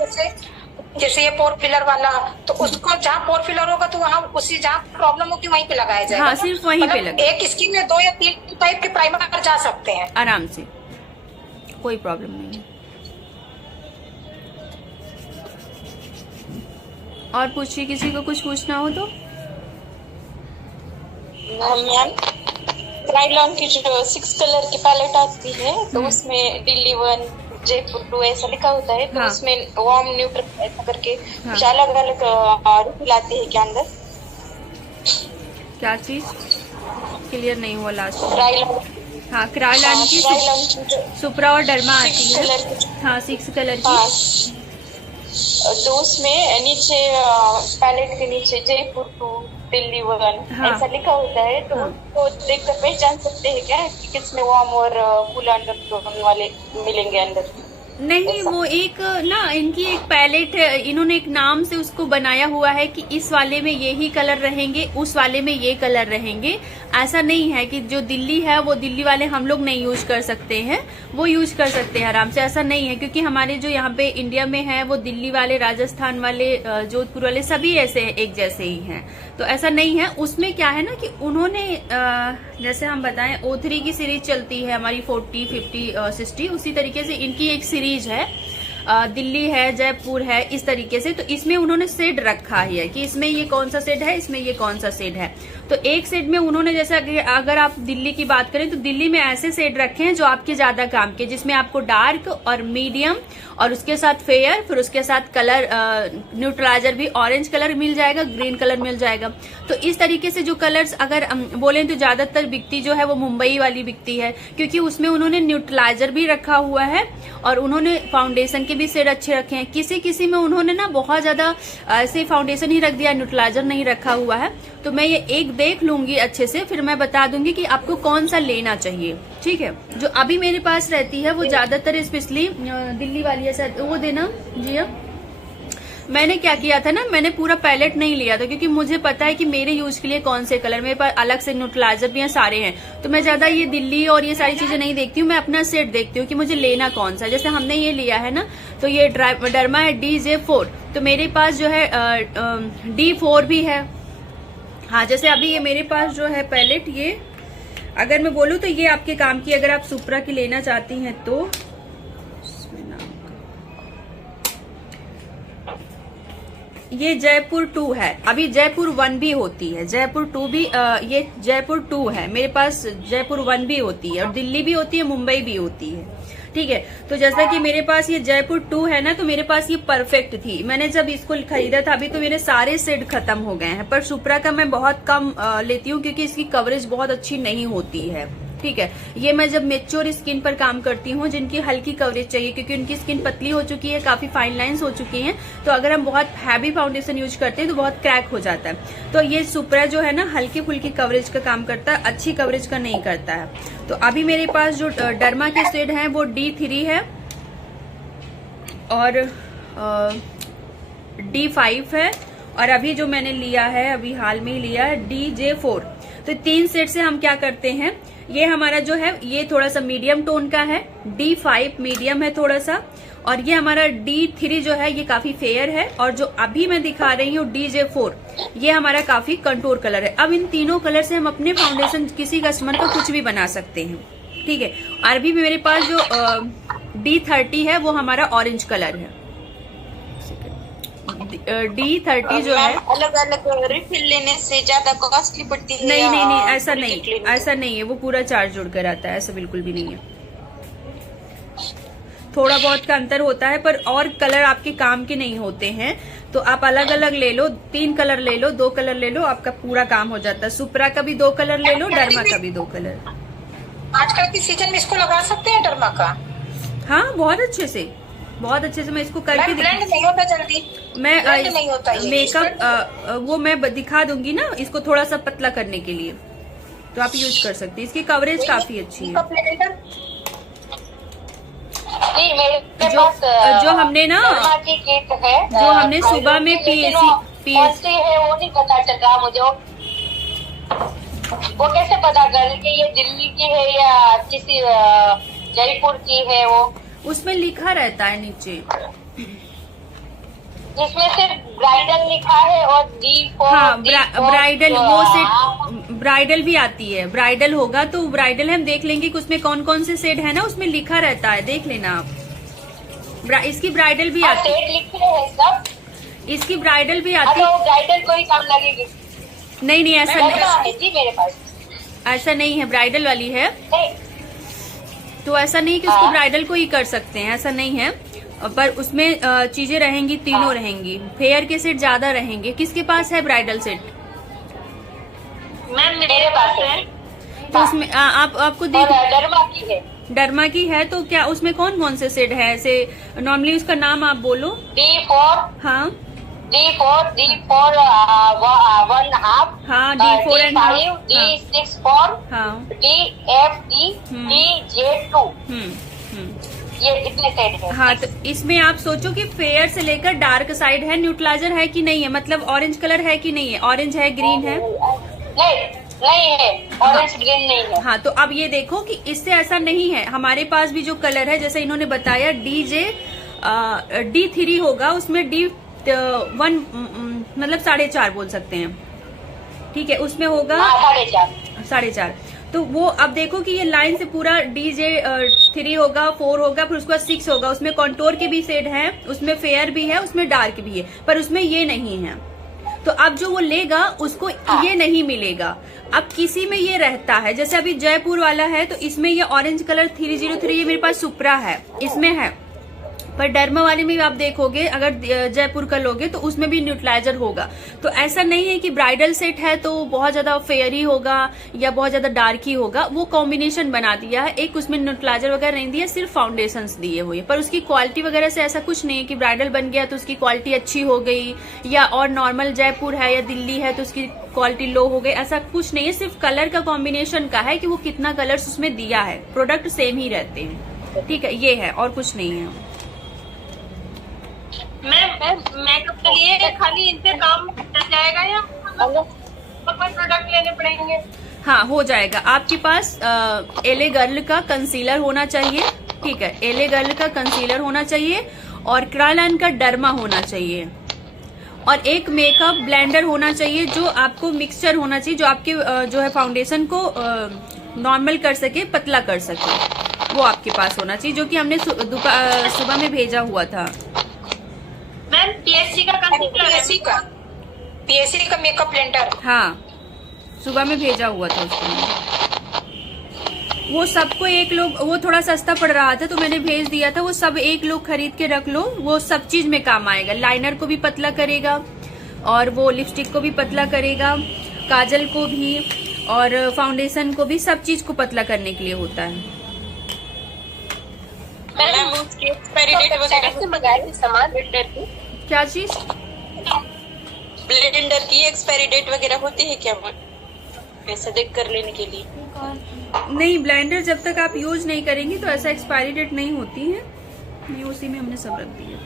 जैसे ये पोर फिलर वाला, तो उसको जहाँ पोर फिलर होगा तो वहाँ उसी जहाँ प्रॉब्लम होगी वहीं पे लगाया जाएगा। हाँ, सिर्फ वहीं पे लगा। एक स्किन में 2 या 3 टाइप के प्राइमर जा सकते हैं आराम से, कोई प्रॉब्लम नहीं है। और पूछिए, किसी को कुछ पूछना हो तो। मैम क्रायलॉन की जो 6 कलर की पैलेट आती है तो उसमें दिल्ली 1, जयपुर 2 ऐसा लिखा होता है, तो उसमें वार्म न्यूट्रल ऐसा करके कुछ अलग अलग रूप लाते हैं क्या अंदर? क्या चीज क्लियर नहीं हुआ लास्ट? क्रायलॉन, हाँ, क्रायलॉन की सुप्रा और डर्मा आती है। हाँ, 6 कलर की। तो उसमें नीचे पैलेट के नीचे जयपुर 2, दिल्ली 1 ऐसा लिखा होता है, तो उसको देखकर पहचान सकते हैं क्या कि किसमें वार्म और फुल अंडर वाले मिलेंगे अंदर? नहीं, वो एक ना इनकी एक पैलेट है, इन्होंने एक नाम से उसको बनाया हुआ है कि इस वाले में ये ही कलर रहेंगे, उस वाले में ये कलर रहेंगे। ऐसा नहीं है कि जो दिल्ली है वो दिल्ली वाले हम लोग नहीं यूज कर सकते हैं, वो यूज कर सकते हैं आराम से। ऐसा नहीं है, क्योंकि हमारे जो यहाँ पे इंडिया में है वो दिल्ली वाले, राजस्थान वाले, जोधपुर वाले सभी ऐसे एक जैसे ही हैं। तो ऐसा नहीं है। उसमें क्या है ना कि उन्होंने जैसे हम बताएं O3 की सीरीज चलती है हमारी 40, 50, 60, उसी तरीके से इनकी एक सीरीज है, दिल्ली है, जयपुर है, इस तरीके से। तो इसमें उन्होंने शेड रखा है कि इसमें ये कौन सा शेड है, इसमें ये कौन सा शेड है। तो एक शेड में उन्होंने जैसे अगर आप दिल्ली की बात करें तो दिल्ली में ऐसे शेड रखे हैं जो आपके ज्यादा काम के, जिसमें आपको डार्क और मीडियम और उसके साथ फेयर, फिर उसके साथ कलर न्यूट्रलाइजर भी ऑरेंज कलर मिल जाएगा, ग्रीन कलर मिल जाएगा। तो इस तरीके से जो कलर्स अगर बोलें तो ज्यादातर बिकती जो है वो मुंबई वाली बिकती है, क्योंकि उसमें उन्होंने न्यूट्रलाइजर भी रखा हुआ है और उन्होंने फाउंडेशन के भी शेड अच्छे रखे हैं। किसी किसी में उन्होंने ना बहुत ज्यादा ऐसे फाउंडेशन ही रख दिया, न्यूट्रलाइजर नहीं रखा हुआ है। तो मैं ये एक देख लूंगी अच्छे से, फिर मैं बता दूंगी कि आपको कौन सा लेना चाहिए, ठीक है। जो अभी मेरे पास रहती है वो ज्यादातर स्पेशली दिल्ली वाली है, शायद वो देना जी। मैंने क्या किया था ना, मैंने पूरा पैलेट नहीं लिया था, क्योंकि मुझे पता है कि मेरे यूज के लिए कौन से कलर, मेरे पास अलग से न्यूट्रलाइजर भी हैं, सारे हैं। तो मैं ज्यादा ये दिल्ली और ये सारी चीजें नहीं देखती हूँ, मैं अपना सेट देखती हूँ कि मुझे लेना कौन सा। जैसे हमने ये लिया है ना, तो ये डर्मा है DJ4, तो मेरे पास जो है D4 भी है। हाँ, जैसे अभी ये मेरे पास जो है पैलेट, ये अगर मैं बोलूँ तो ये आपके काम की, अगर आप सुप्रा की लेना चाहती हैं तो ये जयपुर 2 है। अभी जयपुर 1 भी होती है, जयपुर 2 भी ये जयपुर 2 है मेरे पास, जयपुर 1 भी होती है और दिल्ली भी होती है, मुंबई भी होती है, ठीक है। तो जैसा कि मेरे पास ये जयपुर 2 है ना, तो मेरे पास ये परफेक्ट थी। मैंने जब इसको खरीदा था, अभी तो मेरे सारे शेड खत्म हो गए हैं, पर सुप्रा का मैं बहुत कम लेती हूँ क्योंकि इसकी कवरेज बहुत अच्छी नहीं होती है, ठीक है। ये मैं जब मेच्योर स्किन पर काम करती हूँ, जिनकी हल्की कवरेज चाहिए, क्योंकि उनकी स्किन पतली हो चुकी है, काफी फाइन लाइंस हो चुकी हैं, तो अगर हम बहुत हैवी फाउंडेशन यूज करते हैं तो बहुत क्रैक हो जाता है। तो ये सुप्रा जो है ना, हल्की फुल्की कवरेज का काम करता है, अच्छी कवरेज का नहीं करता है। तो अभी मेरे पास जो डर्मा के शेड हैं वो D3 है और D5 है, और अभी जो मैंने लिया है, अभी हाल में ही लिया है, DJ4। तो 3 सेट से हम क्या करते हैं, ये हमारा जो है ये थोड़ा सा मीडियम टोन का है, D5 मीडियम है थोड़ा सा, और ये हमारा D3 जो है ये काफी फेयर है, और जो अभी मैं दिखा रही हूँ DJ4 ये हमारा काफी कंटूर कलर है। अब इन तीनों कलर से हम अपने फाउंडेशन किसी कस्टमर को कुछ भी बना सकते हैं, ठीक है। और अभी मेरे पास जो D30 है वो हमारा ऑरेंज कलर है। D30 जो है अलग अलग रिफिल लेने से ज्यादा कॉस्टली पड़ती है? नहीं नहीं नहीं, ऐसा नहीं, ऐसा नहीं है, वो पूरा चार्ज जुड़कर आता है, ऐसा बिल्कुल भी नहीं है। थोड़ा बहुत का अंतर होता है, पर और कलर आपके काम के नहीं होते हैं, तो आप अलग अलग ले लो, 3 कलर ले लो, 2 कलर ले लो, आपका पूरा काम हो जाता है। सुप्रा का भी 2 कलर ले लो, डर्मा का भी 2 कलर। आजकल की सीजन में इसको लगा सकते हैं डर्मा का? हाँ, बहुत अच्छे से, बहुत अच्छे से। मैं इसको करके ब्लेंड नहीं होता जल्दी, मैं नहीं होता मेकअप वो मैं दिखा दूंगी ना, इसको थोड़ा सा पतला करने के लिए, तो आप यूज कर सकते हैं। इसकी कवरेज काफी अच्छी है। नहीं, मेरे जो हमने ना, की किट है, जो हमने सुबह में PSC है वो नहीं पता चला मुझे। वो कैसे पता कर कि ये दिल्ली की है या किसी जयपुर की है? वो उसमें लिखा रहता है नीचे, जिसमें सिर्फ ब्राइडल लिखा है और D4। हाँ, ब्राइडल वो सेट, ब्राइडल भी आती है, ब्राइडल होगा तो ब्राइडल हम देख लेंगे कि उसमें कौन कौन से सेट है ना, उसमें लिखा रहता है, देख लेना आप। इसकी ब्राइडल भी आती है, लिखे हैं सब, इसकी ब्राइडल भी आती है। ब्राइडल को ही काम लगेगी? नहीं नहीं, ऐसा नहीं जी, मेरे पास ऐसा नहीं है, ब्राइडल वाली है, तो ऐसा नहीं कि उसको ब्राइडल को ही कर सकते हैं, ऐसा नहीं है। पर उसमें चीजें रहेंगी, तीनों रहेंगी। फेयर के सेट ज्यादा रहेंगे। किसके पास है ब्राइडल सेट? मैम मेरे पास है। तो उसमें आपको डर्मा की है। डर्मा की है, तो क्या उसमें कौन कौन से सेट है? ऐसे नॉर्मली उसका नाम आप बोलो। D4। हाँ, D4 1/2। हाँ, D4 and D5 D6 हाँ, DFD DJ2। ये कितने सेट है? हाँ, तो इसमें आप सोचो कि फेयर से लेकर डार्क साइड है, न्यूट्रलाइजर है कि नहीं है, मतलब ऑरेंज कलर है कि नहीं है, ऑरेंज है, ग्रीन है? नहीं है, ऑरेंज ग्रीन नहीं है। हाँ, तो अब ये देखो कि इससे ऐसा नहीं है। हमारे पास भी जो कलर है, जैसे इन्होंने बताया D3 होगा, उसमें D1 मतलब 4.5 बोल सकते हैं, ठीक है, उसमें होगा 4.5। तो वो अब देखो कि ये लाइन से पूरा DJ3 होगा, 4 होगा, फिर उसके बाद 6 होगा। उसमें कॉन्टोर के भी शेड हैं, उसमें फेयर भी है, उसमें डार्क भी है, पर उसमें ये नहीं है। तो अब जो वो लेगा उसको ये नहीं मिलेगा। अब किसी में ये रहता है, जैसे अभी जयपुर वाला है तो इसमें ये ऑरेंज कलर 303 ये मेरे पास सुप्रा है, इसमें है। पर डर्मा वाले में भी आप देखोगे, अगर जयपुर का लोगे तो उसमें भी न्यूट्रलाइजर होगा। तो ऐसा नहीं है कि ब्राइडल सेट है तो बहुत ज्यादा फेयरी होगा या बहुत ज्यादा डार्क ही होगा, वो कॉम्बिनेशन बना दिया है। एक उसमें न्यूट्रलाइजर वगैरह नहीं दिया, सिर्फ फाउंडेशंस दिए हुए, पर उसकी क्वालिटी वगैरह से ऐसा कुछ नहीं है कि ब्राइडल बन गया तो उसकी क्वालिटी अच्छी हो गई, या और नॉर्मल जयपुर है या दिल्ली है तो उसकी क्वालिटी लो हो गई, ऐसा कुछ नहीं है। सिर्फ कलर का कॉम्बिनेशन का है कि वो कितना कलर्स उसमें दिया है, प्रोडक्ट सेम ही रहते हैं, ठीक है, ये है और कुछ नहीं है। मैम मेकअप के लिए खाली इनसे काम चल जाएगा या कोई प्रोडक्ट लेने पड़ेंगे? हाँ, हो जाएगा। आपके पास एले गर्ल का कंसीलर होना चाहिए, ठीक है, एले गर्ल का कंसीलर होना चाहिए, और क्रायलाइन का डर्मा होना चाहिए, और एक मेकअप ब्लेंडर होना चाहिए जो आपको मिक्सचर होना चाहिए, जो आपके जो है फाउंडेशन को नॉर्मल कर सके, पतला कर सके, वो आपके पास होना चाहिए, जो कि हमने सुबह में भेजा हुआ था। मैम पीएससी का कंसीलर, पीएससी का मेकअप ब्लेंडर, हाँ, सुबह में भेजा हुआ था उसको। वो सबको एक लोग, वो थोड़ा सस्ता पड़ रहा था तो मैंने भेज दिया था, वो सब एक लोग खरीद के रख लो, वो सब चीज में काम आएगा। लाइनर को भी पतला करेगा और वो लिपस्टिक को भी पतला करेगा, काजल को भी और फाउंडेशन को भी, सब चीज को पतला करने के लिए होता है। मैम उसकी एक्सपायरी डेट वगैरह से मंगाए थे सामान, ब्लेंडर की क्या चीज? ब्लेंडर की एक्सपायरी डेट वगैरह होती है क्या, ऐसा देख कर लेने के लिए? नहीं, ब्लेंडर जब तक आप यूज नहीं करेंगी तो ऐसा एक्सपायरी डेट नहीं होती है, नहीं, उसी में हमने सब रख दिया।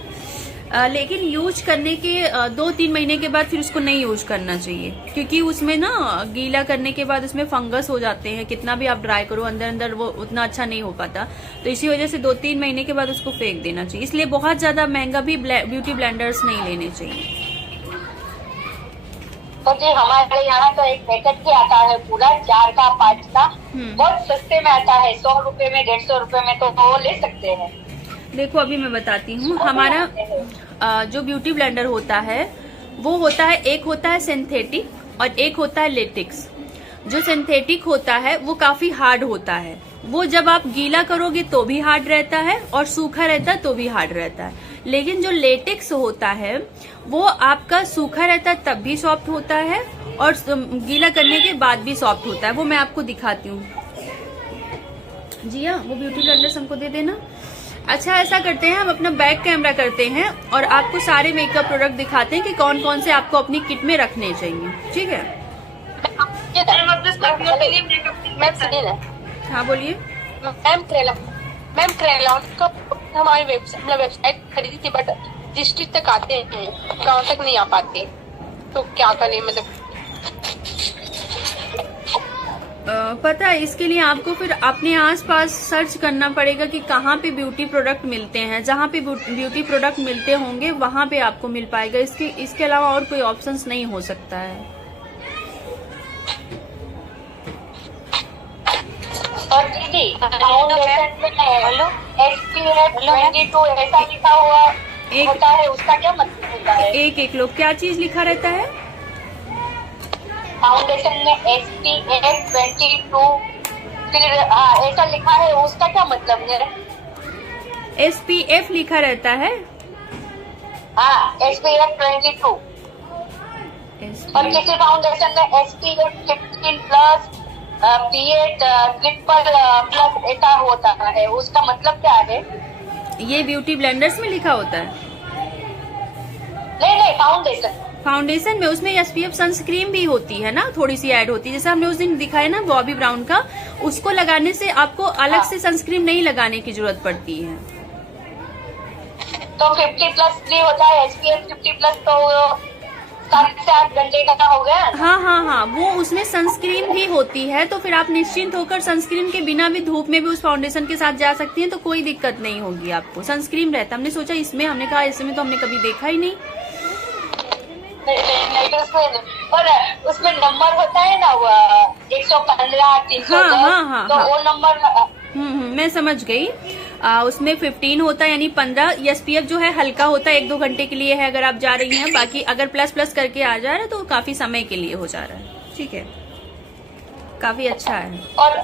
लेकिन यूज करने के 2-3 महीने के बाद फिर उसको नहीं यूज करना चाहिए, क्योंकि उसमें ना गीला करने के बाद उसमें फंगस हो जाते हैं, कितना भी आप ड्राई करो अंदर अंदर वो उतना अच्छा नहीं हो पाता, तो इसी वजह से 2-3 महीने के बाद उसको फेंक देना चाहिए। इसलिए बहुत ज्यादा महंगा भी ब्यूटी ब्लेंडर्स नहीं लेने चाहिए। तो जी हमारे यहाँ तो एक पैकेट भी आता है पूरा 4 का 5 का, बहुत सस्ते में आता है, 100 रुपए में, 150 रुपए में, तो वो ले सकते हैं। देखो अभी मैं बताती हूँ, हमारा जो ब्यूटी ब्लेंडर होता है वो होता है, एक होता है सिंथेटिक और एक होता है लेटेक्स। जो सिंथेटिक होता है वो काफी हार्ड होता है, वो जब आप गीला करोगे तो भी हार्ड रहता है और सूखा रहता है तो भी हार्ड रहता है। लेकिन जो लेटेक्स होता है वो आपका सूखा रहता है तब भी सॉफ्ट होता है और गीला करने के बाद भी सॉफ्ट होता है। वो मैं आपको दिखाती हूँ। जी हाँ, वो ब्यूटी ब्लेंडर्स हमको दे देना। अच्छा, ऐसा करते हैं, हम अपना बैक कैमरा करते हैं और आपको सारे मेकअप प्रोडक्ट दिखाते हैं कि कौन कौन से आपको अपनी किट में रखने चाहिए, ठीक है? हाँ बोलिए। मैम क्रेलॉन का हमारी वेबसाइट खरीदी थी, बट डिस्ट्रिक्ट तक आते हैं, गाँव तक नहीं आ पाते, तो क्या करें? मतलब पता है, इसके लिए आपको फिर अपने आसपास सर्च करना पड़ेगा कि कहाँ पे ब्यूटी प्रोडक्ट मिलते हैं। जहाँ पे ब्यूटी प्रोडक्ट मिलते होंगे वहाँ पे आपको मिल पाएगा, इसके अलावा और कोई ऑप्शंस नहीं हो सकता है। और दीदी हेलो, SPF 22 ऐसा लिखा हुआ होता है, उसका क्या मतलब होता है? एक लोग क्या चीज लिखा रहता है? फाउंडेशन में SPF 22 फिर ऐसा लिखा है, उसका क्या मतलब है? SPF लिखा रहता है। हाँ, SPF 22 और किसी फाउंडेशन में SPF 15+ PA ट्रिपल प्लस ऐसा होता है, उसका मतलब क्या है? ये ब्यूटी ब्लेंडर्स में लिखा होता है। नहीं, फाउंडेशन में उसमें SPF सनस्क्रीन भी होती है ना, थोड़ी सी ऐड होती है, जैसे हमने उस दिन दिखाया ना बॉबी ब्राउन का, उसको लगाने से आपको अलग से सनस्क्रीन नहीं लगाने की जरूरत पड़ती है। तो 50+ भी होता है, SPF 50+, तो 7 से 8 घंटे का हो गया। हाँ, वो उसमें सनस्क्रीन भी होती है, तो फिर आप निश्चिंत होकर सनस्क्रीन के बिना भी धूप में भी उस फाउंडेशन के साथ जा सकती हैं, तो कोई दिक्कत नहीं होगी आपको। सनस्क्रीन रहता, हमने सोचा इसमें, हमने कहा इसमें तो हमने कभी देखा ही नहीं। नहीं, और उसमें नंबर होता है ना, वो 115, 310, हाँ, तो वो नंबर। मैं समझ गई। उसमें 15 होता है, यानी 15। SPF जो है हल्का होता है, 1-2 घंटे के लिए है अगर आप जा रही हैं। बाकी अगर प्लस करके आ जा रहा है तो काफी समय के लिए हो जा रहा है। ठीक है, काफी अच्छा है। और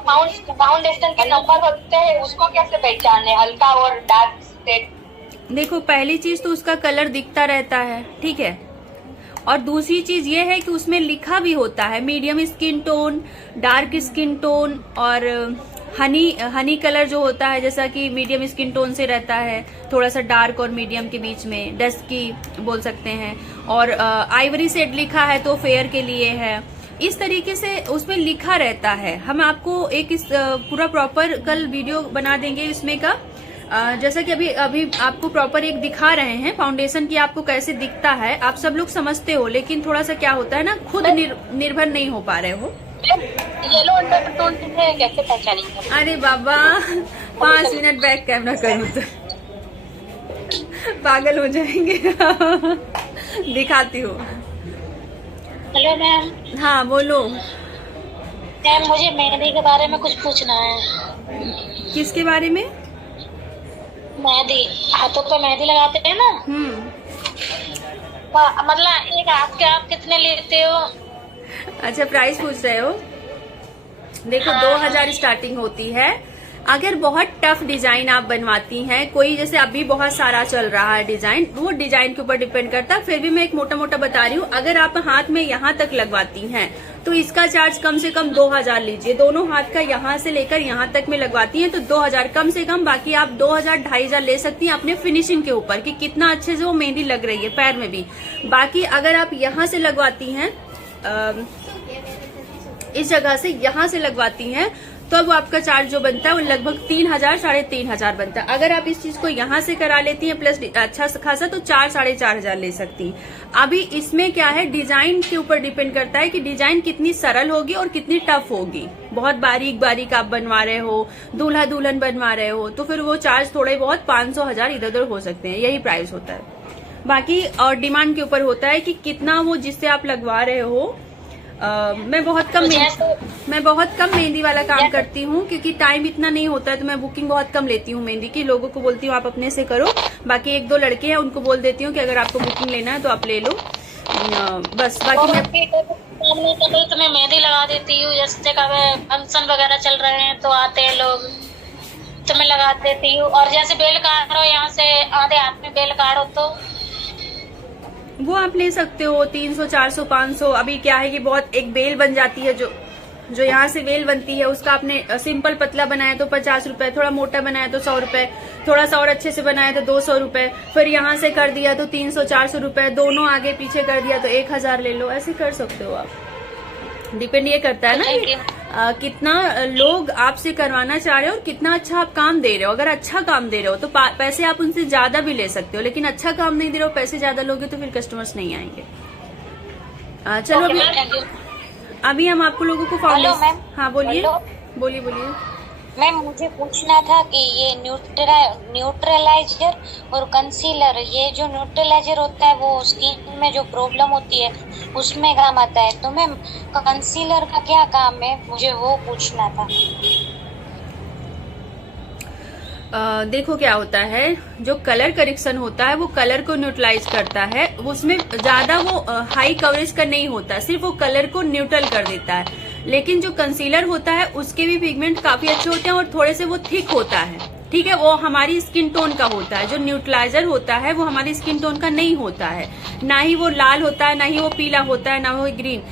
फाउंडेशन के नंबर होते हैं, उसको कैसे पहचाने, हल्का और डार्क शेड? देखो, पहली चीज तो उसका कलर दिखता रहता है, ठीक है। और दूसरी चीज ये है कि उसमें लिखा भी होता है medium skin tone, dark skin tone और हनी कलर जो होता है, जैसा कि मीडियम स्किन टोन से रहता है, थोड़ा सा डार्क और मीडियम के बीच में, डस्की बोल सकते हैं। और आइवरी शेड लिखा है तो फेयर के लिए है। इस तरीके से उसमें लिखा रहता है। हम आपको एक पूरा प्रॉपर कल वीडियो बना देंगे इसमें का, जैसा कि अभी आपको प्रॉपर एक दिखा रहे हैं फाउंडेशन की आपको कैसे दिखता है। आप सब लोग समझते हो, लेकिन थोड़ा सा क्या होता है ना, खुद निर्भर नहीं हो पा रहे हो। येलो अंडरटोन है, कैसे पहचानेंगे? अरे बाबा, 5 मिनट बैक कैमरा करूँ तो पागल हो जाएंगे। दिखाती हूँ। Hello ma'am. हाँ बोलो। मैम, मुझे मेहंदी के बारे में कुछ पूछना है। किसके बारे में? मेहंदी, हाथों पे मेहंदी लगाते हैं ना। मतलब एक हाथ के आप कितने लेते हो? अच्छा, प्राइस पूछ रहे हो? देखो, 2000 स्टार्टिंग होती है। अगर बहुत टफ डिजाइन आप बनवाती हैं, कोई जैसे अभी बहुत सारा चल रहा है डिजाइन, वो डिजाइन के ऊपर डिपेंड करता है। फिर भी मैं एक मोटा मोटा बता रही हूँ। अगर आप हाथ में यहाँ तक लगवाती हैं तो इसका चार्ज कम से कम 2000 लीजिए। दोनों हाथ का यहाँ से लेकर यहाँ तक में लगवाती हैं तो 2000 कम से कम। बाकी आप 2000-2500 ले सकती हैं अपने फिनिशिंग के ऊपर कि कितना अच्छे से वो मेहंदी लग रही है पैर में भी। बाकी अगर आप यहाँ से लगवाती हैं, इस जगह से यहाँ से लगवाती हैं, तो अब आपका चार्ज जो बनता है वो लगभग 3000-3500 बनता है। अगर आप इस चीज को यहाँ से करा लेती हैं प्लस अच्छा खासा, तो 4-4500 ले सकती हैं। अभी इसमें क्या है, डिजाइन के ऊपर डिपेंड करता है कि डिजाइन कितनी सरल होगी और कितनी टफ होगी। बहुत बारीक बारीक आप बनवा रहे हो, दूल्हा दुल्हन बनवा रहे हो, तो फिर वो चार्ज थोड़े बहुत 500-1000 इधर उधर हो सकते हैं। यही प्राइस होता है। बाकी और डिमांड के ऊपर होता है कि कितना वो जिससे आप लगवा रहे हो। मैं बहुत कम मेहंदी वाला काम करती हूँ क्योंकि टाइम इतना नहीं होता है, तो मैं बुकिंग बहुत कम लेती हूँ मेहंदी की। लोगों को बोलती हूँ आप अपने से करो। बाकी 1-2 लड़के हैं, उनको बोल देती हूँ कि अगर आपको बुकिंग लेना है तो आप ले लो, बस। बाकी मैं मेहंदी लगा देती हूँ, जैसे कभी फंक्शन वगैरह चल रहे हैं तो आते हैं लोग, तो मैं लगा देती हूँ। और जैसे बेल काटो, यहाँ से आधे हाथ में बेल काटो तो वो आप ले सकते हो 300, 400, 500। अभी क्या है कि बहुत एक बेल बन जाती है, जो यहाँ से बेल बनती है, उसका आपने सिंपल पतला बनाया तो 50 रुपए, थोड़ा मोटा बनाया तो 100 रुपए, थोड़ा सा और अच्छे से बनाया तो 200 रुपए, फिर यहाँ से कर दिया तो 300-400 रुपए, दोनों आगे पीछे कर दिया तो 1000 ले लो। ऐसे कर सकते हो आप। डिपेंड ये करता है ना कितना लोग आपसे करवाना चाह रहे हो और कितना अच्छा आप काम दे रहे हो। अगर अच्छा काम दे रहे हो तो पैसे आप उनसे ज्यादा भी ले सकते हो, लेकिन अच्छा काम नहीं दे रहे हो, पैसे ज्यादा लोगे तो फिर कस्टमर्स नहीं आएंगे। चलो अभी हम आपको लोगों को फाउंडेशन। हाँ बोलिए। मैम, मुझे पूछना था कि ये न्यूट्रलाइजर और कंसीलर, ये जो न्यूट्रलाइजर होता है वो स्किन में जो प्रॉब्लम होती है उसमें काम आता है, तो मैम कंसीलर का क्या काम है, मुझे वो पूछना था। देखो क्या होता है, जो कलर करेक्शन होता है वो कलर को न्यूट्रलाइज करता है। उसमें ज्यादा वो हाई कवरेज का नहीं होता, सिर्फ वो कलर को न्यूट्रल कर देता है। लेकिन जो कंसीलर होता है उसके भी पिगमेंट काफी अच्छे होते हैं और थोड़े से वो थिक होता है, ठीक है। वो हमारी स्किन टोन का होता है। जो न्यूट्रलाइजर होता है वो हमारी स्किन टोन का नहीं होता है, ना ही वो लाल होता है, ना ही वो पीला होता है, ना वो ग्रीन।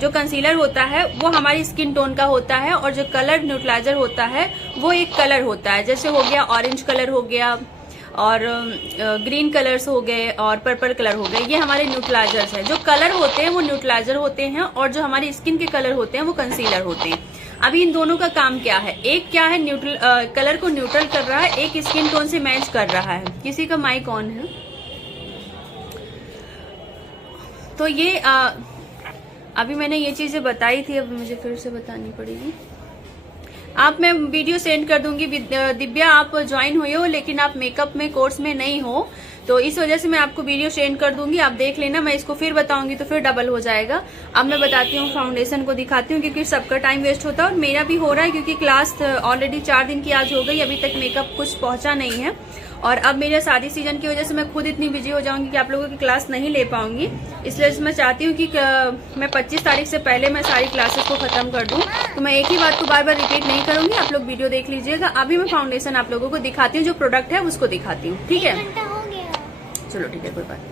जो कंसीलर होता है वो हमारी स्किन टोन का होता है, और जो कलर न्यूट्रलाइजर होता है वो एक कलर होता है। जैसे हो गया ऑरेंज कलर हो गया, और ग्रीन कलर्स हो गए, और पर्पल कलर हो गए, ये हमारे न्यूट्रलाइजर्स हैं। जो कलर होते हैं वो न्यूट्रलाइजर होते हैं, और जो हमारी स्किन के कलर होते हैं वो कंसीलर होते हैं। अभी इन दोनों का काम क्या है, एक क्या है कलर को न्यूट्रल कर रहा है, एक स्किन टोन से मैच कर रहा है। किसी का माइक ऑन है तो ये अभी मैंने ये चीजें बताई थी, अब मुझे फिर से बतानी पड़ेगी। आप मैं वीडियो सेंड कर दूंगी। दिव्या, आप ज्वाइन हुए हो लेकिन आप मेकअप में कोर्स में नहीं हो, तो इस वजह से मैं आपको वीडियो सेंड कर दूंगी, आप देख लेना। मैं इसको फिर बताऊंगी तो फिर डबल हो जाएगा। अब मैं बताती हूँ, फाउंडेशन को दिखाती हूँ, क्योंकि सबका टाइम वेस्ट होता है और मेरा भी हो रहा है, क्योंकि क्लास ऑलरेडी 4 दिन की आज हो गई, अभी तक मेकअप कुछ पहुंचा नहीं है। और अब मेरा शादी सीजन की वजह से मैं खुद इतनी बिजी हो जाऊंगी कि आप लोगों की क्लास नहीं ले पाऊंगी। इसलिए मैं चाहती हूँ कि मैं 25 तारीख से पहले मैं सारी क्लासेस को खत्म कर दूं। तो मैं एक ही बात को बार बार रिपीट नहीं करूंगी, आप लोग वीडियो देख लीजिएगा। अभी मैं फाउंडेशन आप लोगों को दिखाती हूँ, जो प्रोडक्ट है उसको दिखाती हूँ, ठीक है? घंटा हो गया। चलो ठीक है, कोई बात नहीं।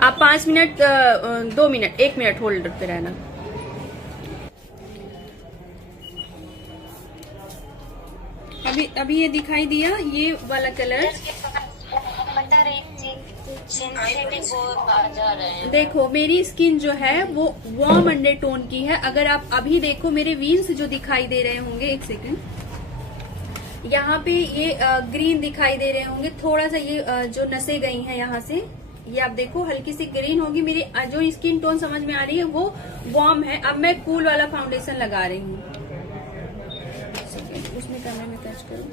आप 5 मिनट 2 मिनट 1 मिनट होल्ड पे रहना। अभी ये दिखाई दिया, ये वाला कलर बता रही थी सेंसिटिव आ जा रहे हैं। देखो, मेरी स्किन जो है वो वार्म अंडरटोन की है। अगर आप अभी देखो, मेरे वीन्स जो दिखाई दे रहे होंगे, एक सेकंड, यहाँ पे ये ग्रीन दिखाई दे रहे होंगे, थोड़ा सा ये जो नसें गई हैं यहाँ से, ये आप देखो हल्की सी ग्रीन होगी। मेरी जो स्किन टोन समझ में आ रही है वो वार्म है। अब मैं कूल वाला फाउंडेशन लगा रही हूँ, उसमें कैमरे में टच करूँ,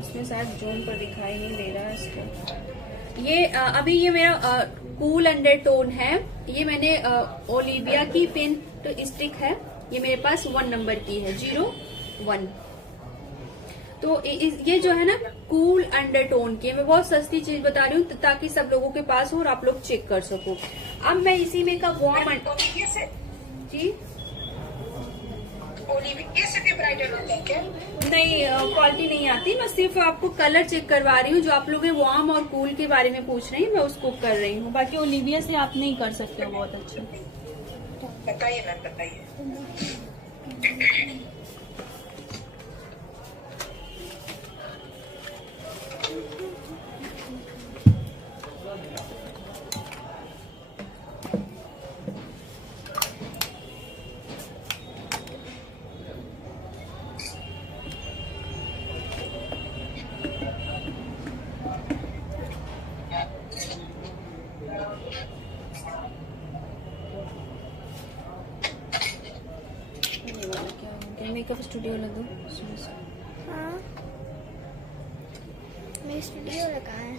इसमें शायद जोन पर दिखाई नहीं दे रहा है इसको। ये अभी ये मेरा कूल अंडरटोन है। ये मैंने ओलिविया की पेंट स्टिक है, ये मेरे पास 1 नंबर की है, 01। तो ये जो है ना कूल अंडरटोन की, मैं बहुत सस्ती चीज बता रही हूँ ताकि सब लोगों के पास हो और आप लोग चेक कर सको। अब मैं इसी में का वार्म जी नहीं, क्वालिटी नहीं आती, मैं सिर्फ आपको कलर चेक करवा रही हूँ। जो आप लोग वार्म और कूल के बारे में पूछ रही हैं, मैं उसको कर रही हूँ। बाकी ओलिविया से आप नहीं कर सकते हो, बहुत अच्छा। बताइए मैम, बताइए। मेकअप स्टूडियो लगा दो। हाँ, मेरी स्टूडियो लगा है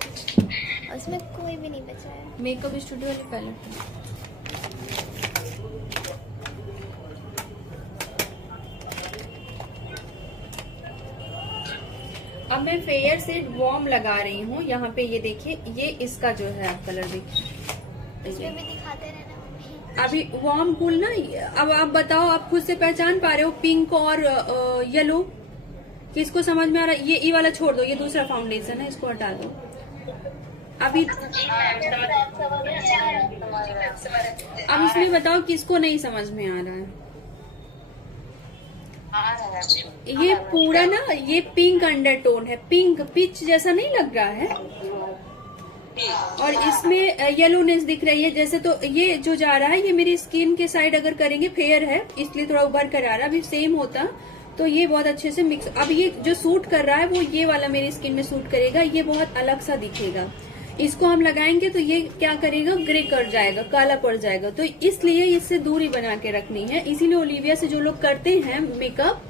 और उसमें कोई भी नहीं बचा है। मेकअप स्टूडियो वाली पैलेट है। अब मैं फेयर से वार्म लगा रही हूँ। यहाँ पे ये देखिए, ये इसका जो है आप कलर देखिए, इसमें भी दिखाते रहना मम्मी। अभी वार्म कूल ना। अब आप बताओ, आप खुद से पहचान पा रहे हो पिंक और येलो? किसको समझ में आ रहा है? ये वाला छोड़ दो, ये दूसरा फाउंडेशन है, इसको हटा दो। अभी अब इसमें बताओ किसको नहीं समझ में आ रहा है? ये पूरा ना, ये पिंक अंडरटोन है, पिंक पिच जैसा नहीं लग रहा है, और इसमें येलोनेस दिख रही है जैसे। तो ये जो जा रहा है, ये मेरी स्किन के साइड अगर करेंगे, फेयर है इसलिए थोड़ा उभर कर आ रहा है। अभी सेम होता तो ये बहुत अच्छे से मिक्स। अब ये जो सूट कर रहा है वो ये वाला मेरी स्किन में सूट करेगा, ये बहुत अलग सा दिखेगा। इसको हम लगाएंगे तो ये क्या करेगा, ग्रे कर जाएगा, काला पड़ जाएगा। तो इसलिए इससे दूरी बना के रखनी है। इसीलिए ओलिविया से जो लोग करते हैं मेकअप,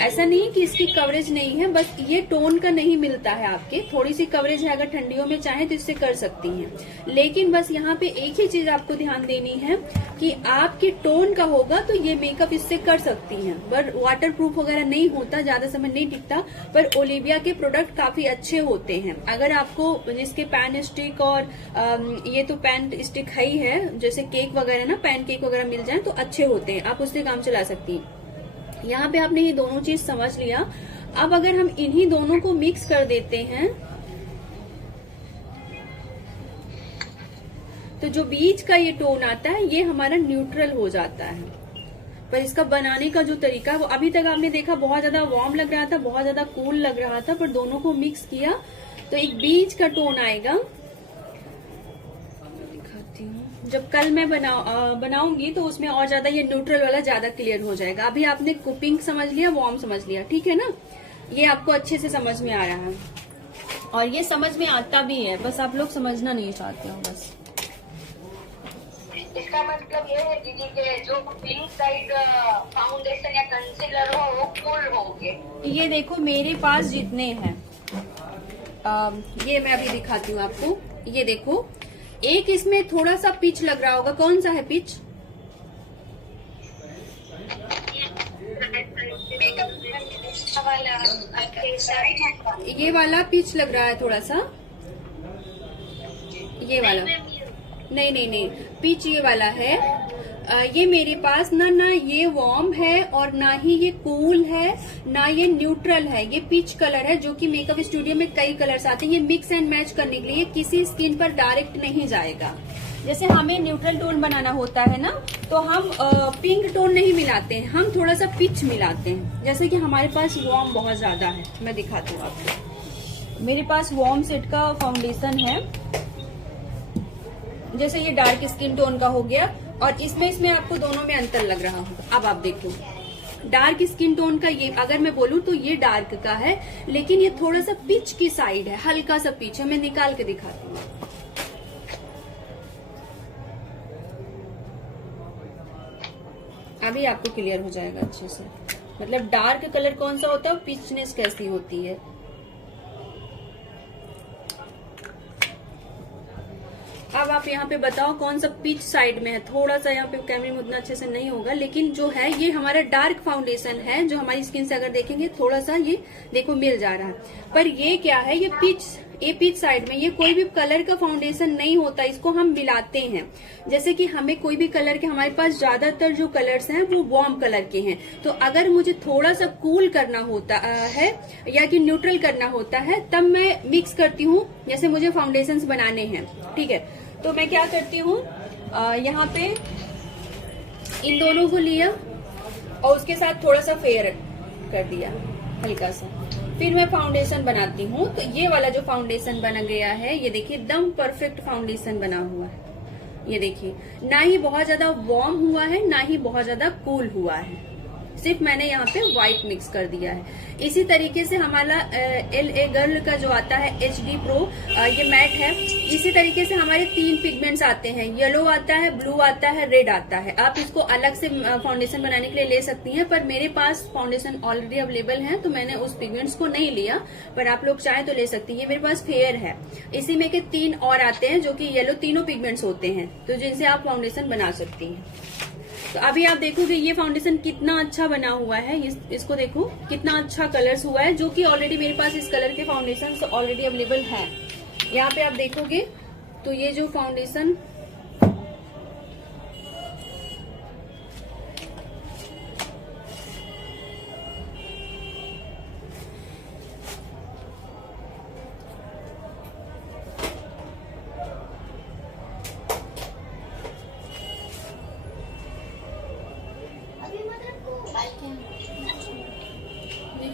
ऐसा नहीं कि इसकी कवरेज नहीं है, बस ये टोन का नहीं मिलता है। आपके थोड़ी सी कवरेज है, अगर ठंडियों में चाहे तो इससे कर सकती हैं। लेकिन बस यहाँ पे एक ही चीज आपको ध्यान देनी है कि आपके टोन का होगा तो ये मेकअप इससे कर सकती हैं। पर वाटर प्रूफ वगैरह नहीं होता, ज्यादा समय नहीं टिकता। पर ओलिविया के प्रोडक्ट काफी अच्छे होते हैं। अगर आपको जिसके पैन स्टिक और ये तो पैन स्टिक है ही है, जैसे केक वगैरह ना, पैन केक वगैरह मिल जाए तो अच्छे होते हैं, आप उससे काम चला सकती हैं। यहाँ पे आपने ये दोनों चीज समझ लिया। अब अगर हम इन्हीं दोनों को मिक्स कर देते हैं तो जो बीच का ये टोन आता है ये हमारा न्यूट्रल हो जाता है। पर इसका बनाने का जो तरीका है वो अभी तक आपने देखा बहुत ज्यादा वार्म लग रहा था, बहुत ज्यादा कूल लग रहा था, पर दोनों को मिक्स किया तो एक बीच का टोन आएगा। जब कल मैं बनाऊंगी तो उसमें और ज्यादा ये न्यूट्रल वाला ज्यादा क्लियर हो जाएगा। अभी आपने पिंक समझ लिया, वार्म समझ लिया, ठीक है ना? ये आपको अच्छे से समझ में आ रहा है और ये समझ में आता भी है, बस आप लोग समझना नहीं चाहते हो बस। इसका मतलब ये है दीदी के जो पिंक साइड फाउंडेशन या कंसीलर हो वो फुल होंगे। ये देखो मेरे पास जितने हैं, ये मैं अभी दिखाती हूँ आपको। ये देखो, एक इसमें थोड़ा सा पिच लग रहा होगा, कौन सा है पिच? ये वाला पिच लग रहा है थोड़ा सा, ये वाला नहीं, पिच ये वाला है। ये मेरे पास ना ये वार्म है और ना ही ये कूल है, ना ये न्यूट्रल है, ये पिच कलर है, जो कि मेकअप स्टूडियो में कई कलर्स आते हैं। ये मिक्स एंड मैच करने के लिए किसी स्किन पर डायरेक्ट नहीं जाएगा। जैसे हमें न्यूट्रल टोन बनाना होता है ना, तो हम पिंक टोन नहीं मिलाते हैं, हम थोड़ा सा पिच मिलाते हैं। जैसे कि हमारे पास वार्म बहुत ज्यादा है, मैं दिखाती हूँ आपको। मेरे पास वार्म सेट का फाउंडेशन है, जैसे ये डार्क स्किन टोन का हो गया, और इसमें आपको दोनों में अंतर लग रहा होगा। अब आप देखो, डार्क स्किन टोन का ये अगर मैं बोलूँ तो ये डार्क का है, लेकिन ये थोड़ा सा पिच की साइड है, हल्का सा पिच है। मैं निकाल के दिखाती हूँ। अभी आपको क्लियर हो जाएगा अच्छे से, मतलब डार्क कलर कौन सा होता है, पिचनेस कैसी होती है। अब आप यहाँ पे बताओ कौन सा पिच साइड में है। थोड़ा सा यहाँ पे कैमरे में उतना अच्छे से नहीं होगा, लेकिन जो है ये हमारा डार्क फाउंडेशन है, जो हमारी स्किन से अगर देखेंगे थोड़ा सा ये देखो मिल जा रहा है। पर ये क्या है, ये पिच साइड में, ये कोई भी कलर का फाउंडेशन नहीं होता, इसको हम मिलाते हैं। जैसे कि हमें कोई भी कलर के, हमारे पास ज्यादातर जो कलर्स हैं वो वार्म कलर के हैं, तो अगर मुझे थोड़ा सा कूल करना होता है या कि न्यूट्रल करना होता है, तब मैं मिक्स करती हूँ। जैसे मुझे फाउंडेशंस बनाने हैं, ठीक है, तो मैं क्या करती हूँ, यहाँ पे इन दोनों को लिया और उसके साथ थोड़ा सा फेयर कर दिया हल्का सा, फिर मैं फाउंडेशन बनाती हूँ। तो ये वाला जो फाउंडेशन बना गया है, ये देखिए एकदम परफेक्ट फाउंडेशन बना हुआ है। ये देखिए, ना ही बहुत ज्यादा वार्म हुआ है, ना ही बहुत ज्यादा कूल हुआ है, सिर्फ मैंने यहाँ पे व्हाइट मिक्स कर दिया है। इसी तरीके से हमारा LA गर्ल का जो आता है HD Pro, ये मैट है। इसी तरीके से हमारे 3 पिगमेंट्स आते हैं, येलो आता है, ब्लू आता है, रेड आता है। आप इसको अलग से फाउंडेशन बनाने के लिए ले सकती हैं, पर मेरे पास फाउंडेशन ऑलरेडी अवेलेबल है, तो मैंने उस पिगमेंट्स को नहीं लिया, पर आप लोग चाहे तो ले सकती हैं। ये मेरे पास फेयर है। इसी में के 3 और आते हैं जो कि येलो, तीनों पिगमेंट्स होते हैं, तो जिनसे आप फाउंडेशन बना सकती हैं। तो अभी आप देखोगे ये फाउंडेशन कितना अच्छा बना हुआ है, इसको देखो कितना अच्छा कलर्स हुआ है, जो कि ऑलरेडी मेरे पास इस कलर के फाउंडेशन ऑलरेडी अवेलेबल है। यहाँ पे आप देखोगे तो ये जो फाउंडेशन,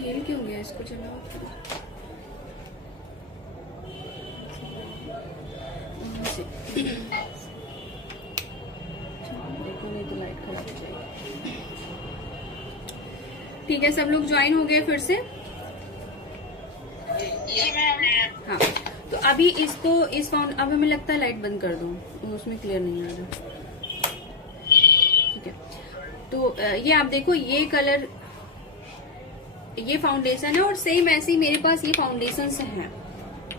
हिल क्यों गया, इसको चलाओ। देखो नहीं तो लाइट खराब हो जाएगी। ठीक है, सब लोग ज्वाइन हो गए फिर से। हाँ, तो अभी इसको अब हमें लगता है लाइट बंद कर दो, उसमें क्लियर नहीं आ रहा। ठीक है, तो ये आप देखो, ये कलर, ये फाउंडेशन है, और सेम ऐसे ही मेरे पास ये फाउंडेशन हैं।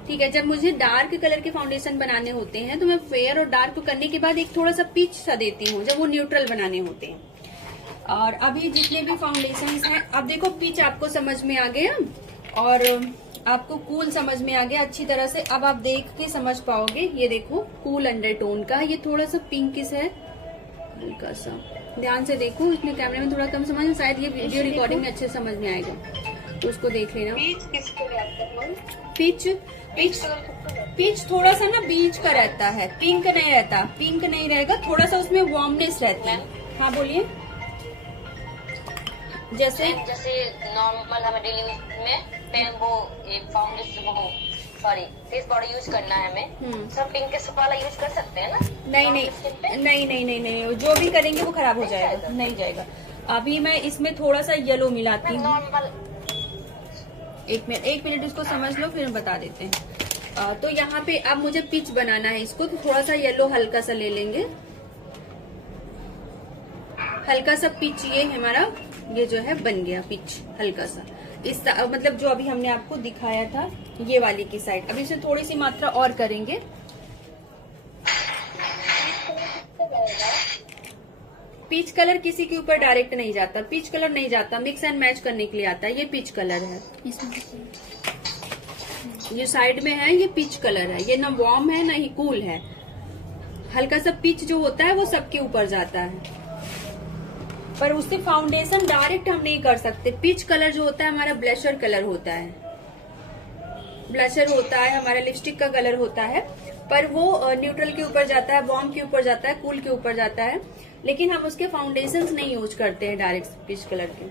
ठीक है, जब मुझे डार्क कलर के फाउंडेशन बनाने होते हैं तो मैं फेयर और डार्क करने के बाद एक थोड़ा सा पिच सा देती हूँ, जब वो न्यूट्रल बनाने होते हैं। और अभी जितने भी फाउंडेशंस हैं, अब देखो पिच आपको समझ में आ गया और आपको कूल समझ में आ गया अच्छी तरह से। अब आप देख के समझ पाओगे। ये देखो कूल अंडरटोन का, ये थोड़ा सा पिंकिश है, हल्का सा, ध्यान से देखो, इसमें कैमरे में थोड़ा कम समझ, शायद ये वीडियो रिकॉर्डिंग में अच्छे समझ में आएगा, तो उसको देख लेना। पिच थोड़ा सा ना बीच का रहता है, पिंक नहीं रहता, पिंक नहीं रहेगा, थोड़ा सा उसमें वार्मनेस रहती है। हाँ बोलिए। जैसे नॉर्मल हमें डेली यूज में वो फाउंडेशन, वो सॉरी फेस पाउडर यूज करना है हमें, सब पिंक वाला यूज कर सकते हैं ना? नहीं, जो भी करेंगे वो खराब हो जाएगा, नहीं जाएगा। अभी मैं इसमें थोड़ा सा येलो मिलाती हूँ। एक मिनट इसको समझ लो, फिर हम बता देते हैं। तो यहाँ पे अब मुझे पिच बनाना है इसको, तो थोड़ा सा येलो हल्का सा ले लेंगे, हल्का सा पिच ये हमारा ये जो है बन गया पिच हल्का सा, इस मतलब जो अभी हमने आपको दिखाया था ये वाली की साइड। अभी इसे थोड़ी सी मात्रा और करेंगे। पीच कलर किसी के ऊपर डायरेक्ट नहीं जाता, पीच कलर नहीं जाता, मिक्स एंड मैच करने के लिए आता है। ये पीच कलर है, ये साइड में है, ये पीच कलर है। ये ना वार्म है ना ही कूल है, हल्का सा पीच जो होता है वो सबके ऊपर जाता है। पर उससे फाउंडेशन डायरेक्ट हम नहीं कर सकते। पीच कलर जो होता है हमारा ब्लशर कलर होता है, ब्लशर होता है हमारा, लिपस्टिक का कलर होता है, पर वो न्यूट्रल के ऊपर जाता है, वार्म के ऊपर जाता है, कूल के ऊपर जाता है। लेकिन हम उसके फाउंडेशंस नहीं यूज करते हैं डायरेक्ट पीच कलर के।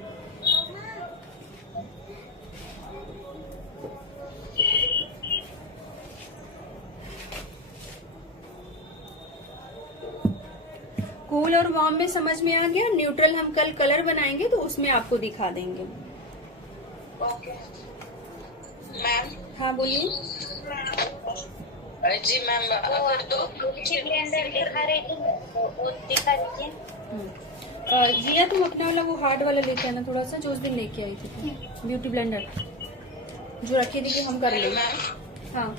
कूल और वार्म में समझ में आ गया। न्यूट्रल हम कल कलर बनाएंगे तो उसमें आपको दिखा देंगे। Okay ma'am. हाँ बोलिए। जी मैम, अगर दो ब्लेंडर दिखा रही थी वो दिखा दीजिए। जिया तुम अपना वाला वो हार्ड वाला लेके आना थोड़ा सा, जो उस दिन लेके आई थी ब्यूटी ब्लेंडर, जो रखी थी कि हम कर लेंगे। हाँ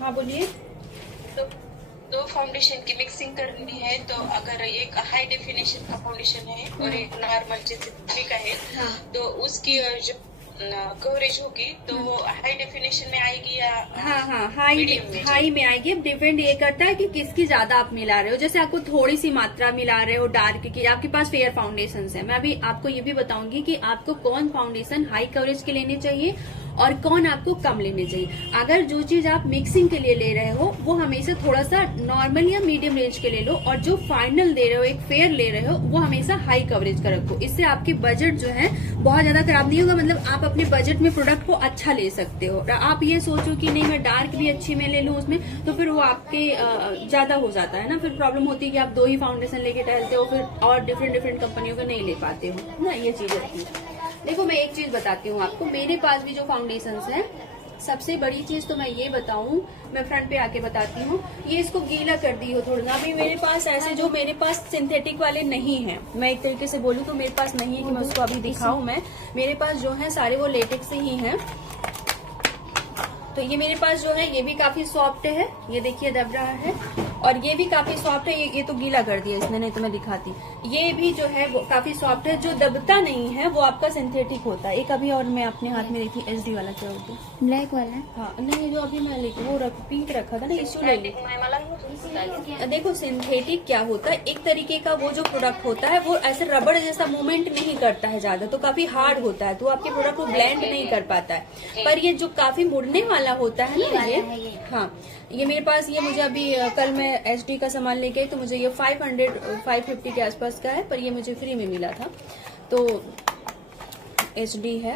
हाँ बोलिए। तो दो फाउंडेशन की मिक्सिंग करनी है, तो अगर एक हाई डेफिनेशन का फाउंडेशन है और एक नॉर्मल जैसे 3 का है, तो उसकी जो कवरेज होगी तो वो हाई डेफिनेशन में आएगी या हाँ हाई में आएगी। अब डिपेंड ये करता है कि किसकी ज्यादा आप मिला रहे हो। जैसे आपको थोड़ी सी मात्रा मिला रहे हो डार्क की, आपके पास फेयर फाउंडेशन है, मैं अभी आपको ये भी बताऊंगी कि आपको कौन फाउंडेशन हाई कवरेज के लेने चाहिए और कौन आपको कम लेने चाहिए। अगर जो चीज आप मिक्सिंग के लिए ले रहे हो वो हमेशा थोड़ा सा नॉर्मल या मीडियम रेंज के ले लो, और जो फाइनल दे रहे हो एक फेयर ले रहे हो वो हमेशा हाई कवरेज का रखो। इससे आपकी बजट जो है बहुत ज्यादा खराब नहीं होगा। मतलब आप अपने बजट में प्रोडक्ट को अच्छा ले सकते हो। आप ये सोचो कि नहीं मैं डार्क भी अच्छी में ले लूं उसमें, तो फिर वो आपके ज्यादा हो जाता है ना। फिर प्रॉब्लम होती है कि आप 2 ही फाउंडेशन लेके टहलते हो, फिर और डिफरेंट कंपनियों का नहीं ले पाते हो ना, ये चीज होती है। देखो मैं एक चीज बताती हूँ आपको, मेरे पास भी जो फाउंडेशंस हैं, सबसे बड़ी चीज तो मैं ये बताऊं, मैं फ्रंट पे आके बताती हूँ, ये इसको गीला कर दी हो थोड़ा ना। अभी मेरे पास ऐसे जो मेरे पास सिंथेटिक वाले नहीं हैं, मैं एक तरीके से बोलूँ तो मेरे पास नहीं है कि मैं उसको अभी दिखाऊं। मैं मेरे पास जो है सारे वो लेटेक्स से ही हैं। तो ये मेरे पास जो है ये भी काफी सॉफ्ट है, ये देखिए दब रहा है, और ये भी काफी सॉफ्ट है। ये तो गीला कर दिया इसने, नहीं तो मैं दिखाती। ये भी जो है वो काफी सॉफ्ट है, जो दबता नहीं है वो आपका सिंथेटिक होता है। एक अभी और मैं अपने हाथ में देखी HD वाला, क्या होता है ब्लैक वाला। हाँ नहीं, जो अभी मैं लेके वो पिंक रखा था ना, इश्यू ले ली। देखो सिंथेटिक क्या होता है, एक तरीके का वो जो प्रोडक्ट होता है वो ऐसे रबड़ जैसा मूवमेंट नहीं करता है ज्यादा, तो काफी हार्ड होता है, तो आपके प्रोडक्ट को ब्लेंड नहीं कर पाता है। पर ये जो काफी मुड़ने वाला होता है ना, ये हाँ, ये मेरे पास ये मुझे अभी कल मैं HD का सामान लेके आई तो मुझे ये 550 के आसपास का है, पर ये मुझे फ्री में मिला था। तो HD है।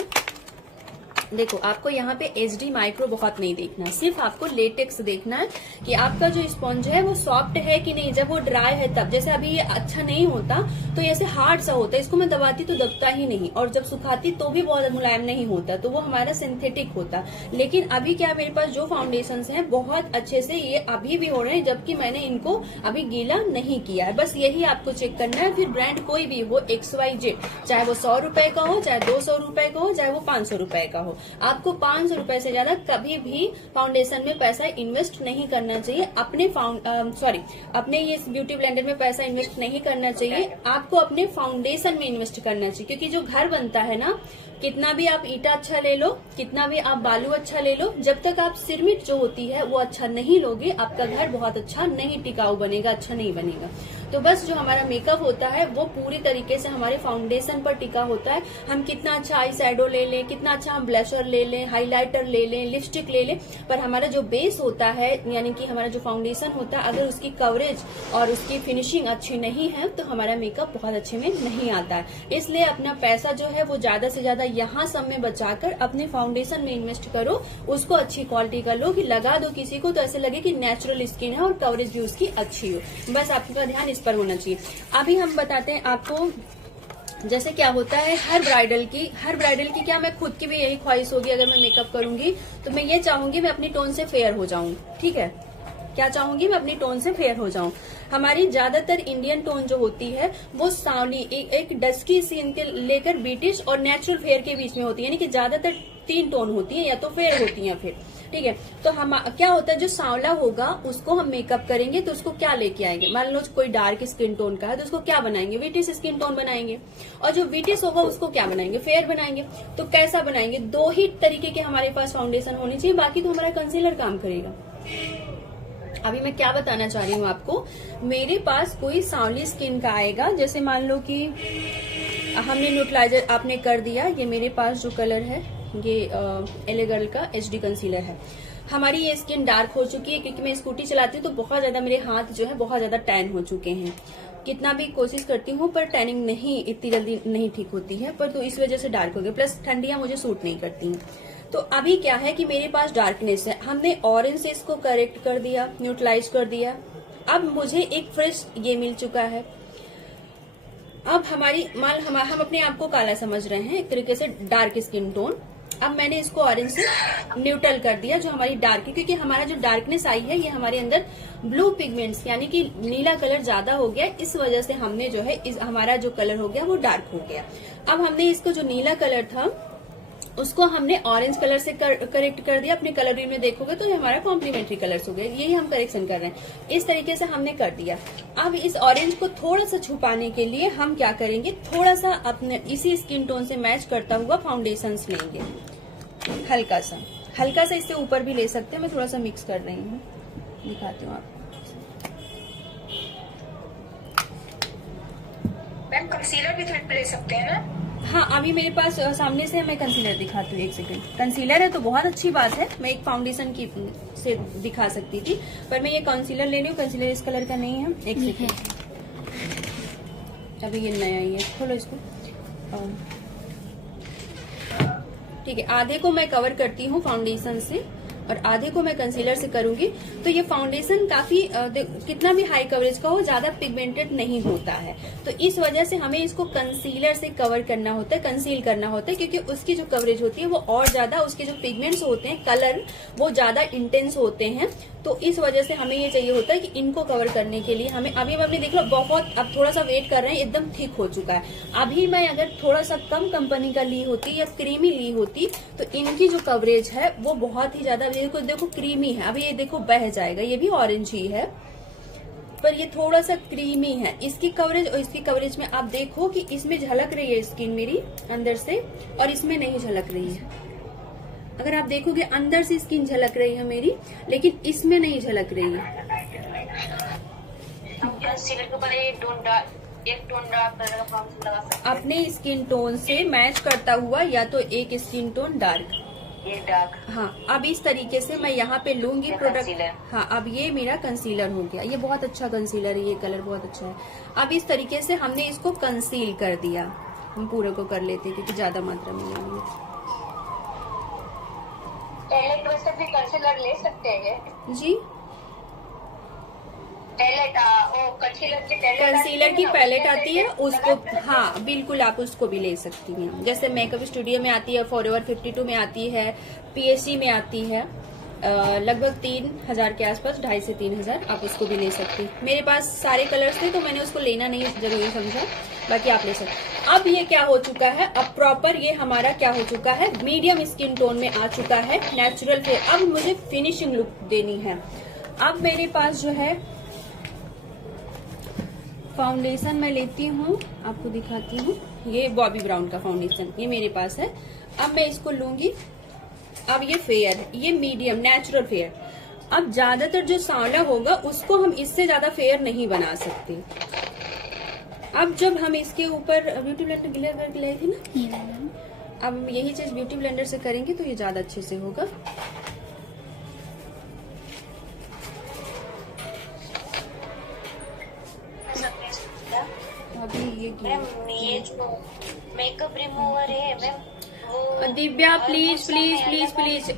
देखो आपको यहाँ पे HD माइक्रो बहुत नहीं देखना है, सिर्फ आपको लेटेक्स देखना है कि आपका जो स्पंज है वो सॉफ्ट है कि नहीं। जब वो ड्राई है तब, जैसे अभी ये अच्छा नहीं होता तो ऐसे हार्ड सा होता है, इसको मैं दबाती तो दबता ही नहीं, और जब सुखाती तो भी बहुत मुलायम नहीं होता, तो वो हमारा सिंथेटिक होता। लेकिन अभी क्या मेरे पास जो फाउंडेशन हैं बहुत अच्छे से ये अभी भी हो रहे हैं, जबकि मैंने इनको अभी गीला नहीं किया है। बस यही आपको चेक करना है। फिर ब्रांड कोई भी हो, XYZ, चाहे वो 100 रुपए का हो, चाहे 200 रुपए का हो, चाहे वो 500 रुपए का हो, आपको 500 रुपए से ज्यादा कभी भी फाउंडेशन में पैसा इन्वेस्ट नहीं करना चाहिए। अपने ये ब्यूटी ब्लेंडर में पैसा इन्वेस्ट नहीं करना चाहिए, आपको अपने फाउंडेशन में इन्वेस्ट करना चाहिए। क्योंकि जो घर बनता है ना, कितना भी आप ईटा अच्छा ले लो, कितना भी आप बालू अच्छा ले लो, जब तक आप सिरमिट जो होती है वो अच्छा नहीं लोगे, आपका घर बहुत अच्छा नहीं टिकाऊ बनेगा, अच्छा नहीं बनेगा। तो बस जो हमारा मेकअप होता है वो पूरी तरीके से हमारे फाउंडेशन पर टिका होता है। हम कितना अच्छा आई शैडो ले लें, कितना अच्छा हम ब्लशर ले लें, हाइलाइटर ले लें, लिपस्टिक ले लें, पर हमारा जो बेस होता है, यानी कि हमारा जो फाउंडेशन होता है, अगर उसकी कवरेज और उसकी फिनिशिंग अच्छी नहीं है तो हमारा मेकअप बहुत अच्छे में नहीं आता है। इसलिए अपना पैसा जो है वो ज्यादा से ज्यादा यहाँ सब में बचाकर अपने फाउंडेशन में इन्वेस्ट करो, उसको अच्छी क्वालिटी का लो, कि लगा दो किसी को तो ऐसे लगे कि नेचुरल स्किन है और कवरेज भी उसकी अच्छी हो। बस आपका ध्यान इस पर होना चाहिए। अभी हम बताते हैं आपको, जैसे क्या होता है हर ब्राइडल की क्या, मैं खुद की भी यही ख्वाहिश होगी, अगर मैं मेकअप करूंगी तो मैं ये चाहूंगी मैं अपनी टोन से फेयर हो जाऊं, ठीक है। क्या चाहूंगी, मैं अपनी टोन से फेयर हो जाऊं। हमारी ज्यादातर इंडियन टोन जो होती है वो सांवली, एक डस्की स्किन के लेकर ब्रिटिश और नेचुरल फेयर के बीच में होती है, यानी कि ज्यादातर 3 टोन होती है, या तो फेयर होती है फिर, ठीक है। तो हम क्या होता है, जो सांवला होगा उसको हम मेकअप करेंगे तो उसको क्या लेके आएंगे, मान लो कोई डार्क स्किन टोन का है तो उसको क्या बनाएंगे, विटिश स्किन टोन बनाएंगे, और जो विटिश होगा उसको क्या बनाएंगे, फेयर बनाएंगे। तो कैसा बनाएंगे, 2 ही तरीके के हमारे पास फाउंडेशन होनी चाहिए, बाकी तो हमारा कंसीलर काम करेगा। अभी मैं क्या बताना चाह रही हूँ आपको, मेरे पास कोई सांवली स्किन का आएगा, जैसे मान लो कि हमने न्यूट्रलाइजर आपने कर दिया, ये मेरे पास जो कलर है ये एले गर्ल का HD कंसीलर है। हमारी ये स्किन डार्क हो चुकी है क्योंकि मैं स्कूटी चलाती हूँ तो बहुत ज्यादा मेरे हाथ जो है बहुत ज्यादा टैन हो चुके हैं। कितना भी कोशिश करती हूँ पर टैनिंग नहीं इतनी जल्दी नहीं ठीक होती है, पर तो इस वजह से डार्क हो गया, प्लस ठंडियां मुझे सूट नहीं करती हैं। तो अभी क्या है कि मेरे पास डार्कनेस है, हमने ऑरेंज से इसको करेक्ट कर दिया, न्यूट्रलाइज कर दिया। अब मुझे एक फ्रेश ये मिल चुका है। अब हम अपने आप को काला समझ रहे हैं, एक तरीके से डार्क स्किन टोन। अब मैंने इसको ऑरेंज से न्यूट्रल कर दिया, जो हमारी डार्क है, क्योंकि हमारा जो डार्कनेस आई है ये हमारे अंदर ब्लू पिगमेंट्स यानी कि नीला कलर ज्यादा हो गया, इस वजह से हमने जो है हमारा जो कलर हो गया वो डार्क हो गया। अब हमने इसको जो नीला कलर था उसको हमने ऑरेंज कलर से करेक्ट कर दिया। अपने कलर में देखोगे तो ये हमारा कॉम्प्लीमेंट्री कलर्स हो गए, यही हम करेक्शन कर रहे हैं। इस तरीके से हमने कर दिया। अब इस ऑरेंज को थोड़ा सा छुपाने के लिए हम क्या करेंगे, थोड़ा सा अपने इसी स्किन टोन से मैच करता हुआ फाउंडेशन लेंगे, हल्का सा इससे ऊपर भी ले सकते हैं। मैं थोड़ा सा मिक्स कर रही हूँ, दिखाती हूँ आपको। मैम कंसीलर भी थोड़ा ले सकते हैं ना? हाँ, अभी मेरे पास सामने से मैं कंसीलर दिखाती हूँ, 1 सेकंड। कंसीलर है तो बहुत अच्छी बात है, मैं एक फाउंडेशन की से दिखा सकती थी, पर मैं ये कंसीलर ले रही हूँ। कंसीलर इस कलर का नहीं है, 1 सेकंड। अभी ये नया ही है, खोलो इसको। ठीक है, आधे को मैं कवर करती हूँ फाउंडेशन से और आधे को मैं कंसीलर से करूंगी। तो ये फाउंडेशन काफी कितना भी हाई कवरेज का हो, ज्यादा पिगमेंटेड नहीं होता है, तो इस वजह से हमें इसको कंसीलर से कवर करना होता है, कंसील करना होता है, क्योंकि उसकी जो कवरेज होती है वो और ज्यादा, उसके जो पिगमेंट्स होते हैं, कलर वो ज्यादा इंटेंस होते हैं। तो इस वजह से हमें ये चाहिए होता है कि इनको कवर करने के लिए हमें अभी देख लो बहुत, अब थोड़ा सा वेट कर रहे हैं, एकदम थिक हो चुका है। अभी मैं अगर थोड़ा सा कम कंपनी का ली होती या क्रीमी ली होती तो इनकी जो कवरेज है वो बहुत ही ज्यादा, देखो क्रीमी है, अभी ये देखो बह जाएगा, ये भी ऑरेंज ही है पर ये थोड़ा सा क्रीमी है। इसकी कवरेज और इसकी कवरेज में आप देखो कि इसमें झलक रही है स्किन मेरी अंदर से और इसमें नहीं झलक रही है। अगर आप देखोगे अंदर से स्किन झलक रही है मेरी, लेकिन इसमें नहीं झलक रही है। अपने स्किन टोन से मैच करता हुआ या तो एक स्किन टोन डार्क, ये डार्क। हाँ, अब इस तरीके से मैं यहाँ पे लूंगी प्रोडक्ट। हाँ, अब ये मेरा कंसीलर हो गया, ये बहुत अच्छा कंसीलर है, ये कलर बहुत अच्छा है। अब इस तरीके से हमने इसको कंसील कर दिया। हम पूरे को कर लेते हैं क्योंकि ज्यादा मात्रा में लेंगे। पैलेट वैसे भी कंसीलर ले सकते हैं जी, पैलेट कंसीलर की पैलेट आती है उसको, हाँ बिल्कुल आप उसको भी ले सकती हैं। जैसे मेकअप स्टूडियो में आती है, फॉरएवर 52 में आती है, PSC में आती है, लगभग 3000 के आसपास, 2500 से 3000, आप उसको भी ले सकती। मेरे पास सारे कलर्स थे तो मैंने उसको लेना नहीं जरूरी समझा, बाकी आप ले सकते। अब ये क्या हो चुका है, अब प्रॉपर ये हमारा क्या हो चुका है, मीडियम स्किन टोन में आ चुका है, नेचुरल फेयर। अब मुझे फिनिशिंग लुक देनी है। अब मेरे पास जो है फाउंडेशन मैं लेती हूँ, आपको दिखाती हूँ। ये बॉबी ब्राउन का फाउंडेशन ये मेरे पास है। अब मैं इसको लूंगी। अब ये फेयर है, ये मीडियम नेचुरल फेयर। अब ज्यादातर जो सांवला होगा उसको हम इससे ज्यादा फेयर नहीं बना सकते। अब जब हम इसके ऊपर ब्यूटी ब्लेंडर क्लियर करके लाए थे ना, अब यही चीज ब्यूटी ब्लेंडर से करेंगे तो ये ज्यादा अच्छे से होगा। अभी ये जो मेकअप रिमूवर है मैम, वो Divya please please please please,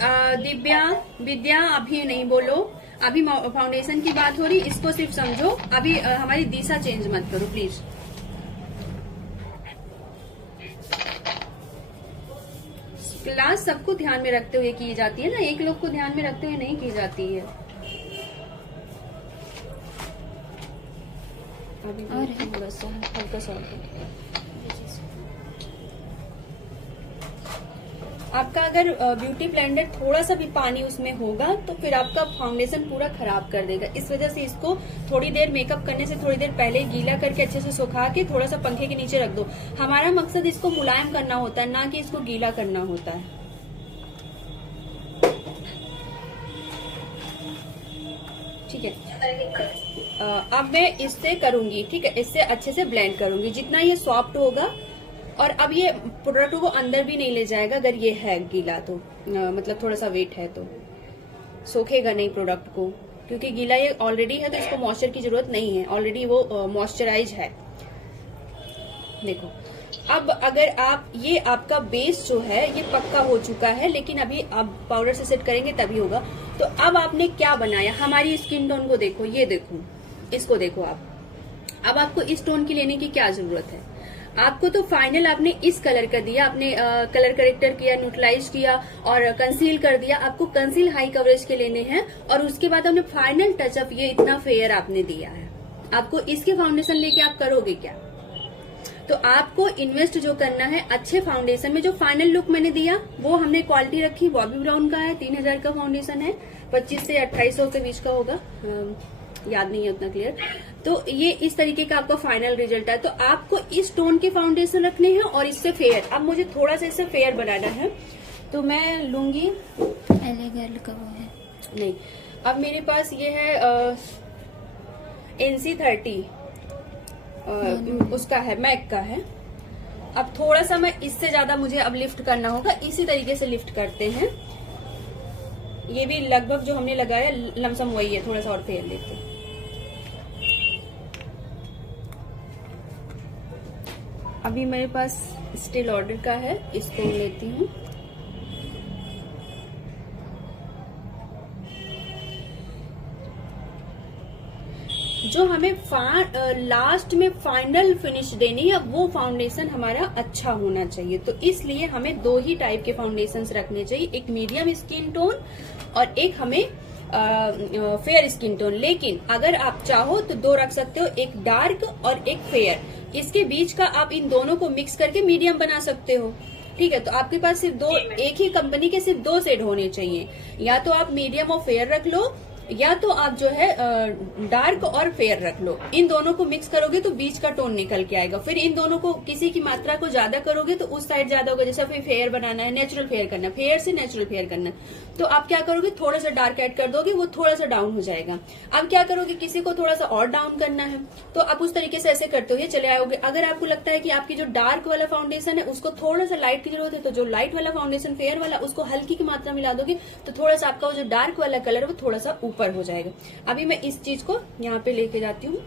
Divya Vidya अभी नहीं बोलो, अभी फाउंडेशन की बात हो रही, इसको सिर्फ समझो। अभी हमारी दिशा चेंज मत करो प्लीज। क्लास सबको ध्यान में रखते हुए की जाती है ना, एक लोग को ध्यान में रखते हुए नहीं की जाती है। अभी थोड़ा सा हल्का सा आपका अगर ब्यूटी ब्लेंडर थोड़ा सा भी पानी उसमें होगा तो फिर आपका फाउंडेशन पूरा खराब कर देगा। इस वजह से इसको थोड़ी देर मेकअप करने से थोड़ी देर पहले गीला करके अच्छे से सुखा के थोड़ा सा पंखे के नीचे रख दो। हमारा मकसद इसको मुलायम करना होता है, ना कि इसको गीला करना होता है। ठीक है, अब मैं इससे करूंगी, ठीक है, इससे अच्छे से ब्लेंड करूंगी जितना ये सॉफ्ट होगा। और अब ये प्रोडक्ट को अंदर भी नहीं ले जाएगा अगर ये है गीला तो, मतलब थोड़ा सा वेट है तो सोखेगा नहीं प्रोडक्ट को, क्योंकि गीला ये ऑलरेडी है तो इसको मॉइस्चर की जरूरत नहीं है, ऑलरेडी वो मॉइस्चराइज है। देखो अब अगर आप ये आपका बेस जो है ये पक्का हो चुका है, लेकिन अभी आप पाउडर से सेट करेंगे तभी होगा। तो अब आपने क्या बनाया, हमारी स्किन टोन को देखो, ये देखो, इसको देखो आप। अब आपको इस टोन की लेने की क्या जरूरत है? आपको तो फाइनल आपने इस कलर का दिया, आपने कलर करेक्टर किया, न्यूट्रलाइज किया और कंसील कर दिया। आपको कंसील हाई कवरेज के लेने हैं और उसके बाद आपने फाइनल टचअप ये इतना फेयर आपने दिया है। आपको इसके फाउंडेशन लेके आप करोगे क्या? तो आपको इन्वेस्ट जो करना है अच्छे फाउंडेशन में। जो फाइनल लुक मैंने दिया वो हमने क्वालिटी रखी, बॉबी ब्राउन का है, 3000 का फाउंडेशन है, 25 से 2800 के बीच का होगा, याद नहीं है उतना क्लियर। तो ये इस तरीके का आपका फाइनल रिजल्ट है। तो आपको इस टोन के फाउंडेशन रखने हैं और इससे फेयर। अब मुझे थोड़ा सा इससे फेयर बनाना है तो मैं लूंगी एलेगर्ल का वो है नहीं, अब मेरे पास ये है NC30 उसका है, मैक का है। अब थोड़ा सा मैं इससे ज्यादा मुझे अब लिफ्ट करना होगा, इसी तरीके से लिफ्ट करते हैं। ये भी लगभग जो हमने लगाया लमसम वही है, थोड़ा सा और फेर लेते हैं। अभी मेरे पास स्टिल ऑर्डर का है, इसको लेती हूँ। जो हमें लास्ट में फाइनल फिनिश देनी है वो फाउंडेशन हमारा अच्छा होना चाहिए। तो इसलिए हमें दो ही टाइप के फाउंडेशंस रखने चाहिए, एक मीडियम स्किन टोन और एक हमें फेयर स्किन टोन। लेकिन अगर आप चाहो तो दो रख सकते हो, एक डार्क और एक फेयर। इसके बीच का आप इन दोनों को मिक्स करके मीडियम बना सकते हो। ठीक है, तो आपके पास सिर्फ दो, एक ही कंपनी के सिर्फ दो शेड होने चाहिए। या तो आप मीडियम और फेयर रख लो, या तो आप जो है डार्क और फेयर रख लो। इन दोनों को मिक्स करोगे तो बीच का टोन निकल के आएगा। फिर इन दोनों को किसी की मात्रा को ज्यादा करोगे तो उस साइड ज्यादा होगा। जैसे फिर फेयर बनाना है, नेचुरल फेयर करना है, फेयर से नेचुरल फेयर करना है, तो आप क्या करोगे, थोड़ा सा डार्क ऐड कर दोगे, वो थोड़ा सा डाउन हो जाएगा। अब क्या करोगे, किसी को थोड़ा सा और डाउन करना है तो आप उस तरीके से ऐसे करते हुए चले आओगे। अगर आपको लगता है कि आपकी जो डार्क वाला फाउंडेशन है उसको थोड़ा सा लाइट की जरूरत है, तो जो लाइट वाला फाउंडेशन फेयर वाला उसको हल्की की मात्रा मिला दोगे तो थोड़ा सा आपका जो डार्क वाला कलर है वो थोड़ा सा ऊपर हो जाएगा। अभी मैं इस चीज को यहाँ पे लेके जाती हूँ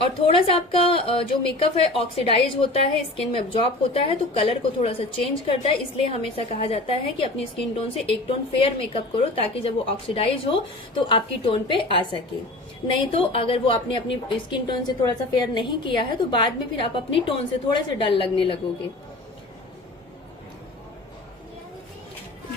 और थोड़ा सा आपका जो मेकअप है ऑक्सीडाइज होता है, स्किन में एब्जॉर्ब होता है, तो कलर को थोड़ा सा चेंज करता है। इसलिए हमेशा कहा जाता है कि अपनी स्किन टोन से एक टोन फेयर मेकअप करो, ताकि जब वो ऑक्सीडाइज हो तो आपकी टोन पे आ सके। नहीं तो अगर वो आपने अपनी स्किन टोन से थोड़ा सा फेयर नहीं किया है तो बाद में फिर आप अपनी टोन से थोड़े से डल लगने लगोगे।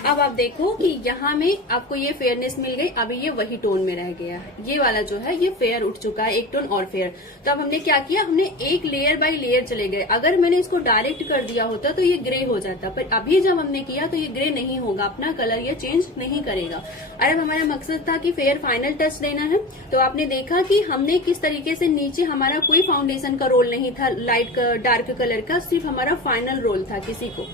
अब आप देखो कि यहाँ में आपको ये फेयरनेस मिल गई, अभी ये वही टोन में रह गया है। ये वाला जो है ये फेयर उठ चुका है, एक टोन और फेयर। तो अब हमने क्या किया, हमने एक लेयर बाय लेयर चले गए। अगर मैंने इसको डायरेक्ट कर दिया होता तो ये ग्रे हो जाता, पर अभी जब हमने किया तो ये ग्रे नहीं होगा, अपना कलर ये चेंज नहीं करेगा। और अब हमारा मकसद था कि फेयर फाइनल टच देना है, तो आपने देखा कि हमने किस तरीके से नीचे हमारा कोई फाउंडेशन का रोल नहीं था लाइट डार्क कलर का, सिर्फ हमारा फाइनल रोल था किसी को।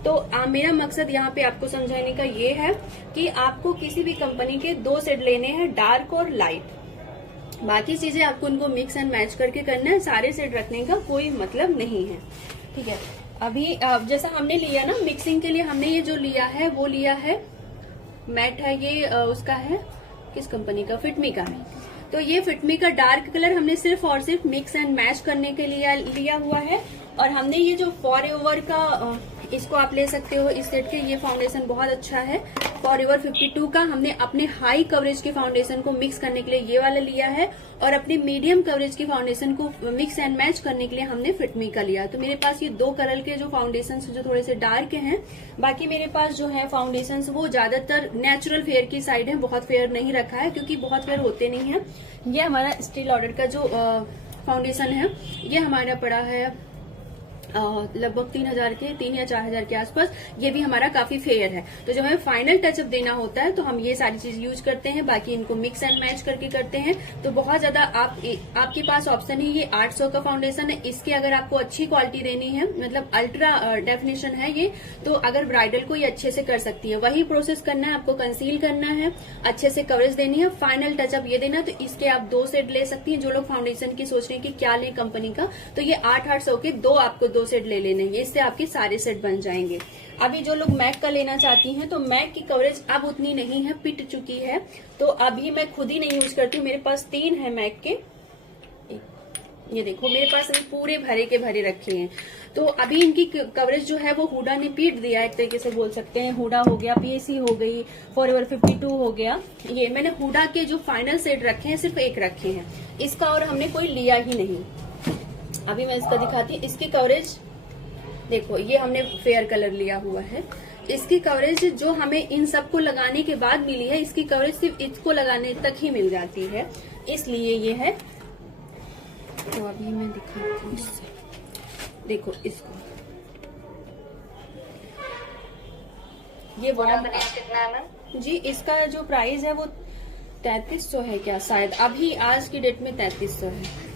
तो मेरा मकसद यहाँ पे आपको समझाने का ये है कि आपको किसी भी कंपनी के दो शेड लेने हैं, डार्क और लाइट। बाकी चीजें आपको उनको मिक्स एंड मैच करके करना है, सारे शेड रखने का कोई मतलब नहीं है। ठीक है, अभी जैसा हमने लिया ना मिक्सिंग के लिए, हमने ये जो लिया है वो लिया है मैट है, ये उसका है, किस कंपनी का, फिटमी का है। तो ये फिटमी का डार्क कलर हमने सिर्फ और सिर्फ मिक्स एंड मैच करने के लिए लिया हुआ है। और हमने ये जो फॉर एवर का इसको आप ले सकते हो इस सेट के। ये फाउंडेशन बहुत अच्छा है। फॉरएवर 52 का हमने अपने हाई कवरेज के फाउंडेशन को मिक्स करने के लिए ये वाला लिया है, और अपने मीडियम कवरेज की फाउंडेशन को मिक्स एंड मैच करने के लिए हमने फिटमी का लिया। तो मेरे पास ये 2 कलर के जो फाउंडेशन जो थोड़े से डार्क हैं, बाकी मेरे पास जो है फाउंडेशन वो ज्यादातर नेचुरल फेयर की साइड है, बहुत फेयर नहीं रखा है क्योंकि बहुत फेयर होते नहीं है। ये हमारा स्टील ऑर्डर का जो फाउंडेशन है ये हमारा पड़ा है लगभग 3 या 4,000 के आसपास। ये भी हमारा काफी फेयर है। तो जब हमें फाइनल टचअप देना होता है तो हम ये सारी चीज यूज करते हैं, बाकी इनको मिक्स एंड मैच करके करते हैं। तो बहुत ज्यादा आपके पास ऑप्शन है। ये 800 का फाउंडेशन है। इसके अगर आपको अच्छी क्वालिटी देनी है, मतलब अल्ट्रा डेफिनेशन है ये, तो अगर ब्राइडल को ये अच्छे से कर सकती है। वही प्रोसेस करना है, आपको कंसील करना है, अच्छे से कवरेज देनी है, फाइनल टचअप ये देना। तो इसके आप 2 सेट ले सकती हैं। जो लोग फाउंडेशन की सोच रहे हैं कि क्या लें कंपनी का, तो ये 800 के 2 आपको 2 सेट ले लेने, इससे आपके सारे सेट बन जाएंगे। अभी जो लोग मैक का लेना चाहती हैं, तो मैक की कवरेज अब उतनी नहीं है, पिट चुकी है, तो अभी मैं खुद ही नहीं यूज करती हूँ। मेरे पास 3 है मैक के। ये देखो मेरे पास अभी पूरे भरे के भरे रखे हैं। तो अभी इनकी कवरेज जो है वो हुडा ने पीट दिया, एक तरीके से बोल सकते हैं। हुडा हो गया, पीएसी हो गई, फॉरएवर 52 हो गया। ये मैंने हुडा के जो फाइनल सेट रखे हैं सिर्फ 1 रखे हैं, इसका और हमने कोई लिया ही नहीं। अभी मैं इसका दिखाती हूँ। इसकी कवरेज देखो, ये हमने फेयर कलर लिया हुआ है। इसकी कवरेज जो हमें इन सबको लगाने के बाद मिली है, इसकी कवरेज सिर्फ इसको लगाने तक ही मिल जाती है, इसलिए ये है। तो अभी मैं दिखाती हूँ इससे, देखो इसको, ये बड़ा कितना है मैम जी। इसका जो प्राइस है वो 3300 है क्या, शायद अभी आज की डेट में 3300 है।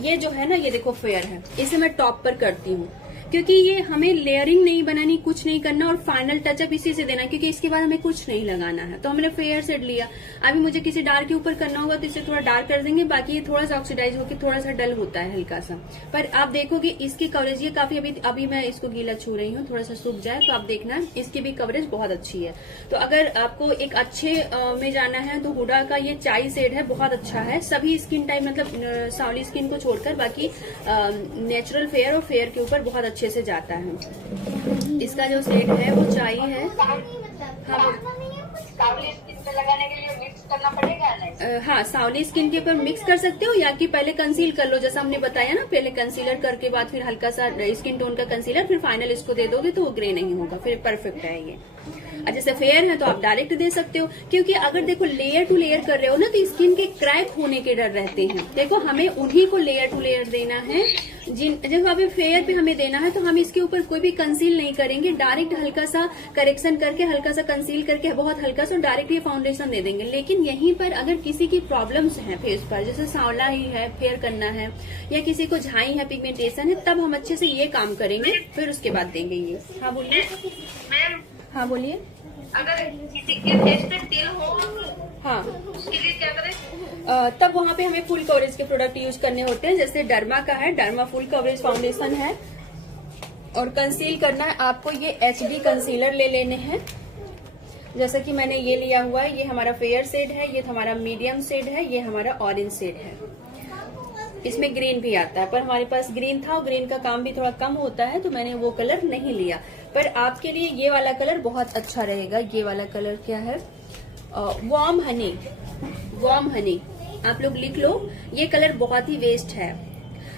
ये जो है ना, ये देखो फेयर है, इसे मैं टॉप पर करती हूँ क्योंकि ये हमें लेयरिंग नहीं बनानी, कुछ नहीं करना, और फाइनल टचअप इसी से देना, क्योंकि इसके बाद हमें कुछ नहीं लगाना है। तो हमने फेयर सेट लिया। अभी मुझे किसी डार्क के ऊपर करना होगा तो इसे थोड़ा डार्क कर देंगे, बाकी ये थोड़ा सा ऑक्सीडाइज होकर थोड़ा सा डल होता है हल्का सा। पर आप देखोगे इसकी कवरेज ये काफी, अभी मैं इसको गीला छू रही हूँ, थोड़ा सा सूख जाए तो आप देखना इसकी भी कवरेज बहुत अच्छी है। तो अगर आपको एक अच्छे में जाना है तो हुडा का ये चाई शेड है, बहुत अच्छा है। सभी स्किन टाइप, मतलब सावली स्किन को छोड़कर बाकी नेचुरल फेयर और फेयर के ऊपर बहुत अच्छे से जाता है। इसका जो शेड है वो चाई है। सावली स्किन पे लगाने के लिए मिक्स करना पड़ेगा ना? हाँ, सावली स्किन के ऊपर मिक्स कर सकते हो, या कि पहले कंसील कर लो, जैसा हमने बताया ना, पहले कंसीलर करके बाद फिर हल्का सा स्किन टोन का कंसीलर, फिर फाइनल इसको दे दोगे तो वो ग्रे नहीं होगा, फिर परफेक्ट है ये। जैसे फेयर है तो आप डायरेक्ट दे सकते हो, क्योंकि अगर देखो लेयर टू लेयर कर रहे हो ना तो स्किन के क्रैक होने के डर रहते हैं। देखो हमें उन्हीं को लेयर टू लेयर देना है, जब हमें फेयर पे हमें देना है तो हम इसके ऊपर कोई भी कंसील नहीं करेंगे, डायरेक्ट हल्का सा करेक्शन करके, हल्का सा कंसील करके, बहुत हल्का सा डायरेक्ट ये फाउंडेशन दे देंगे। लेकिन यहीं पर अगर किसी की प्रॉब्लम्स है फेस पर, जैसे सांवला ही है, फेयर करना है, या किसी को झाई है, पिगमेंटेशन है, तब हम अच्छे से ये काम करेंगे, फिर उसके बाद देंगे ये। हाँ बोलिए मैम, हाँ बोलिए। अगर किसी के फेस पे तिल हो, हाँ, उसके लिए क्या करें? तब वहाँ पे हमें फुल कवरेज के प्रोडक्ट यूज करने होते हैं। जैसे डर्मा का है, डर्मा फुल कवरेज फाउंडेशन है, और कंसील करना है आपको ये HD कंसीलर ले लेने हैं। जैसे कि मैंने ये लिया हुआ है, ये हमारा फेयर शेड है, ये हमारा मीडियम शेड है, ये हमारा ऑरेंज शेड है। इसमें ग्रीन भी आता है, पर हमारे पास ग्रीन था और ग्रीन का काम भी थोड़ा कम होता है तो मैंने वो कलर नहीं लिया। पर आपके लिए ये वाला कलर बहुत अच्छा रहेगा। ये वाला कलर क्या है, वार्म हनी, वार्म हनी आप लोग लिख लो। ये कलर बहुत ही वेस्ट है।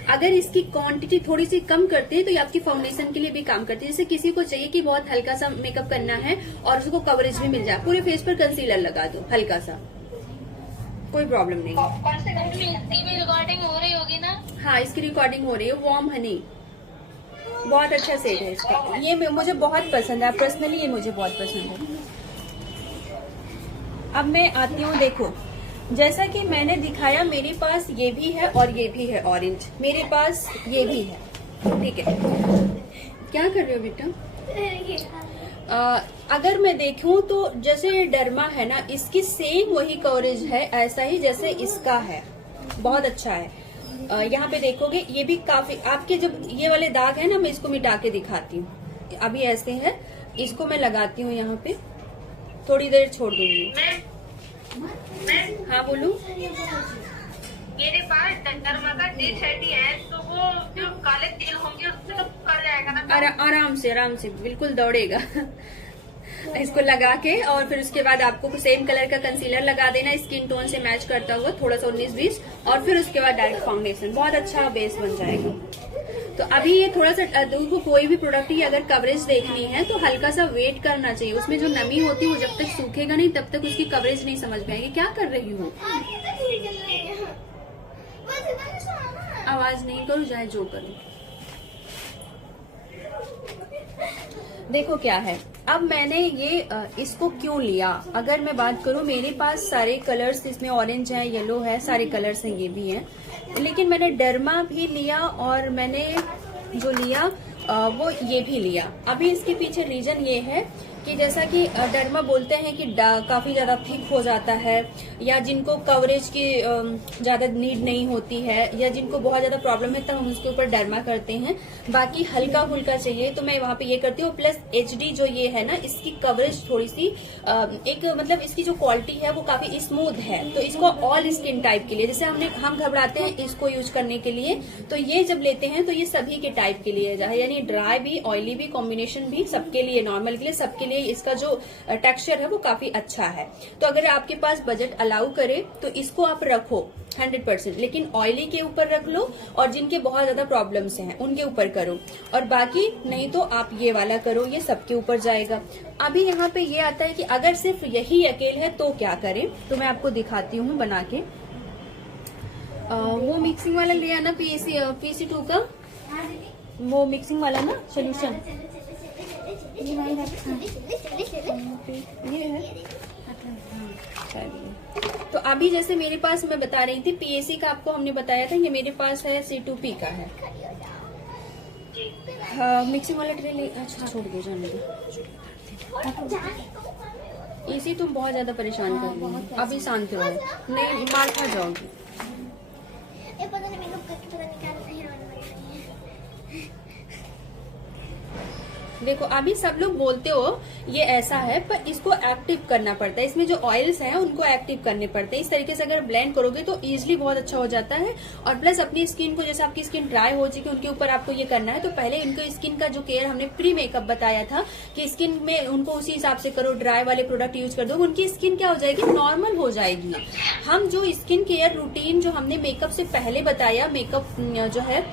अगर इसकी क्वांटिटी थोड़ी सी कम करते हैं तो ये आपकी फाउंडेशन के लिए भी काम करती है। जैसे किसी को चाहिए कि बहुत हल्का सा मेकअप करना है और उसको कवरेज भी मिल जाए, पूरे फेस पर कंसीलर लगा दो हल्का सा, कोई प्रॉब्लम नहीं है। रिकॉर्डिंग हो रही होगी ना? हाँ, इसकी रिकॉर्डिंग हो रही है। वार्म हनी बहुत अच्छा सेट है इसका, ये मुझे बहुत पसंद है, पर्सनली ये मुझे बहुत पसंद है। अब मैं आती हूँ, देखो जैसा कि मैंने दिखाया मेरे पास ये भी है और ये भी है ऑरेंज, मेरे पास ये भी है, ठीक है। क्या कर रहे हो बेटा? अगर मैं देखूं तो जैसे डर्मा है ना, इसकी सेम वही कवरेज है, ऐसा ही जैसे इसका है, बहुत अच्छा है। यहाँ पे देखोगे ये भी काफी, आपके जब ये वाले दाग है ना, मैं इसको मिटा के दिखाती हूँ। अभी ऐसे है, इसको मैं लगाती हूँ यहाँ पे, थोड़ी देर छोड़ दूंगी। मैम, हाँ बोलू। मेरे पास डर्मा का D30 है, तो वो जो काले तिल होंगे उससे तो कर जाएगा ना। आराम से बिल्कुल दौड़ेगा। इसको लगा के और फिर उसके बाद आपको सेम कलर का कंसीलर लगा देना स्किन टोन से मैच करता हुआ, थोड़ा सा 19-20, और फिर उसके बाद डायरेक्ट फाउंडेशन, बहुत अच्छा बेस बन जाएगा। तो अभी ये थोड़ा सा को कोई भी प्रोडक्ट की अगर कवरेज देखनी है तो हल्का सा वेट करना चाहिए। उसमें जो नमी होती है वो जब तक सूखेगा नहीं तब तक उसकी कवरेज नहीं समझ में आएगी। क्या कर रही हो? आवाज नहीं करो, चाहे जो करो। देखो क्या है, अब मैंने ये इसको क्यों लिया, अगर मैं बात करूं मेरे पास सारे कलर्स इसमें ऑरेंज है, येलो है, सारे कलर्स हैं, ये भी हैं, लेकिन मैंने डर्मा भी लिया और मैंने जो लिया वो ये भी लिया। अभी इसके पीछे रीजन ये है कि जैसा कि डर्मा बोलते हैं कि काफी ज्यादा थिक हो जाता है, या जिनको कवरेज की ज्यादा नीड नहीं होती है, या जिनको बहुत ज्यादा प्रॉब्लम है तब हम उसके ऊपर डर्मा करते हैं। बाकी हल्का फुल्का चाहिए तो मैं वहां पे ये करती हूँ। प्लस HD जो ये है ना, इसकी कवरेज थोड़ी सी एक मतलब इसकी जो क्वालिटी है वो काफी स्मूथ है, तो इसको ऑल स्किन टाइप के लिए, जैसे हम घबराते हैं इसको यूज करने के लिए, तो ये जब लेते हैं तो ये सभी के टाइप के लिए है, यानी ड्राई भी ऑयली भी कॉम्बिनेशन भी सबके लिए, नॉर्मल के लिए सबके लिए इसका जो टेक्सचर है वो काफी अच्छा है। तो अगर आपके पास बजट अलाउ करे तो इसको आप रखो 100%, लेकिन ऑयली के ऊपर रख लो और जिनके बहुत ज्यादा प्रॉब्लम्स हैं उनके ऊपर करो, और बाकी नहीं तो आप ये वाला करो, ये सबके ऊपर जाएगा। अभी यहाँ पे ये आता है कि अगर सिर्फ यही अकेले है तो क्या करें, तो मैं आपको दिखाती हूँ बना के। वो मिक्सिंग वाला लिया ना PC2 का, वो मिक्सिंग वाला ना सोल्यूशन, ये है। तो अभी जैसे मेरे पास मैं बता रही थी PAC का, आपको हमने बताया था, ये मेरे पास है C2P का है। मिक्सिंग वाला ट्रे ले, अच्छा छोड़ दो, जाने दो। इसी तुम बहुत ज्यादा परेशान कर रही हो, अभी शांत हो, नहीं मार खा जाओगी। देखो अभी सब लोग बोलते हो ये ऐसा है, पर इसको एक्टिव करना पड़ता है, इसमें जो ऑयल्स हैं उनको एक्टिव करने पड़ते हैं। इस तरीके से अगर ब्लेंड करोगे तो इजीली बहुत अच्छा हो जाता है। और प्लस अपनी स्किन को, जैसे आपकी स्किन ड्राई हो चुकी है उनके ऊपर आपको ये करना है, तो पहले इनको स्किन का जो केयर हमने प्री मेकअप बताया था कि स्किन में उनको उसी हिसाब से करो, ड्राई वाले प्रोडक्ट यूज कर दो, उनकी स्किन क्या हो जाएगी, नॉर्मल हो जाएगी। हम जो स्किन केयर रूटीन जो हमने मेकअप से पहले बताया, मेकअप जो है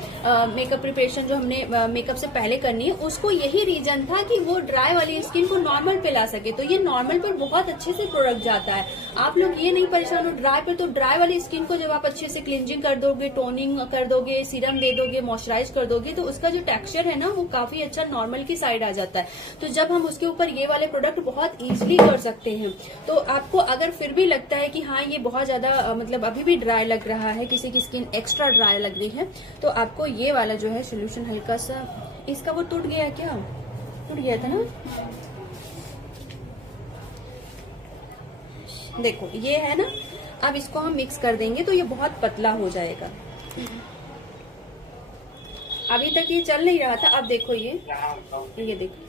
मेकअप प्रिपरेशन जो हमने मेकअप से पहले करनी है, उसको यही रीजन था कि वो ड्राई वाली स्किन को नॉर्मल पे ला सके। तो ये नॉर्मल पर बहुत अच्छे से प्रोडक्ट जाता है। आप लोग ये नहीं परेशान हो ड्राई पर, तो ड्राई वाली स्किन को जब आप अच्छे से क्लिंजिंग कर दोगे, टोनिंग कर दोगे, सीरम दे दोगे, मॉइस्चराइज कर दोगे, तो उसका जो टेक्सचर है ना वो काफी अच्छा नॉर्मल की साइड आ जाता है। तो जब हम उसके ऊपर ये वाले प्रोडक्ट बहुत इजीली कर सकते हैं। तो आपको अगर फिर भी लगता है कि हाँ ये बहुत ज्यादा मतलब अभी भी ड्राई लग रहा है, किसी की स्किन एक्स्ट्रा ड्राई लग रही है, तो आपको ये वाला जो है सोल्यूशन हल्का सा, इसका वो टूट गया, क्या टूट गया था ना, देखो ये है ना, अब इसको हम मिक्स कर देंगे तो ये बहुत पतला हो जाएगा। अभी तक ये चल नहीं रहा था, अब देखो ये देखो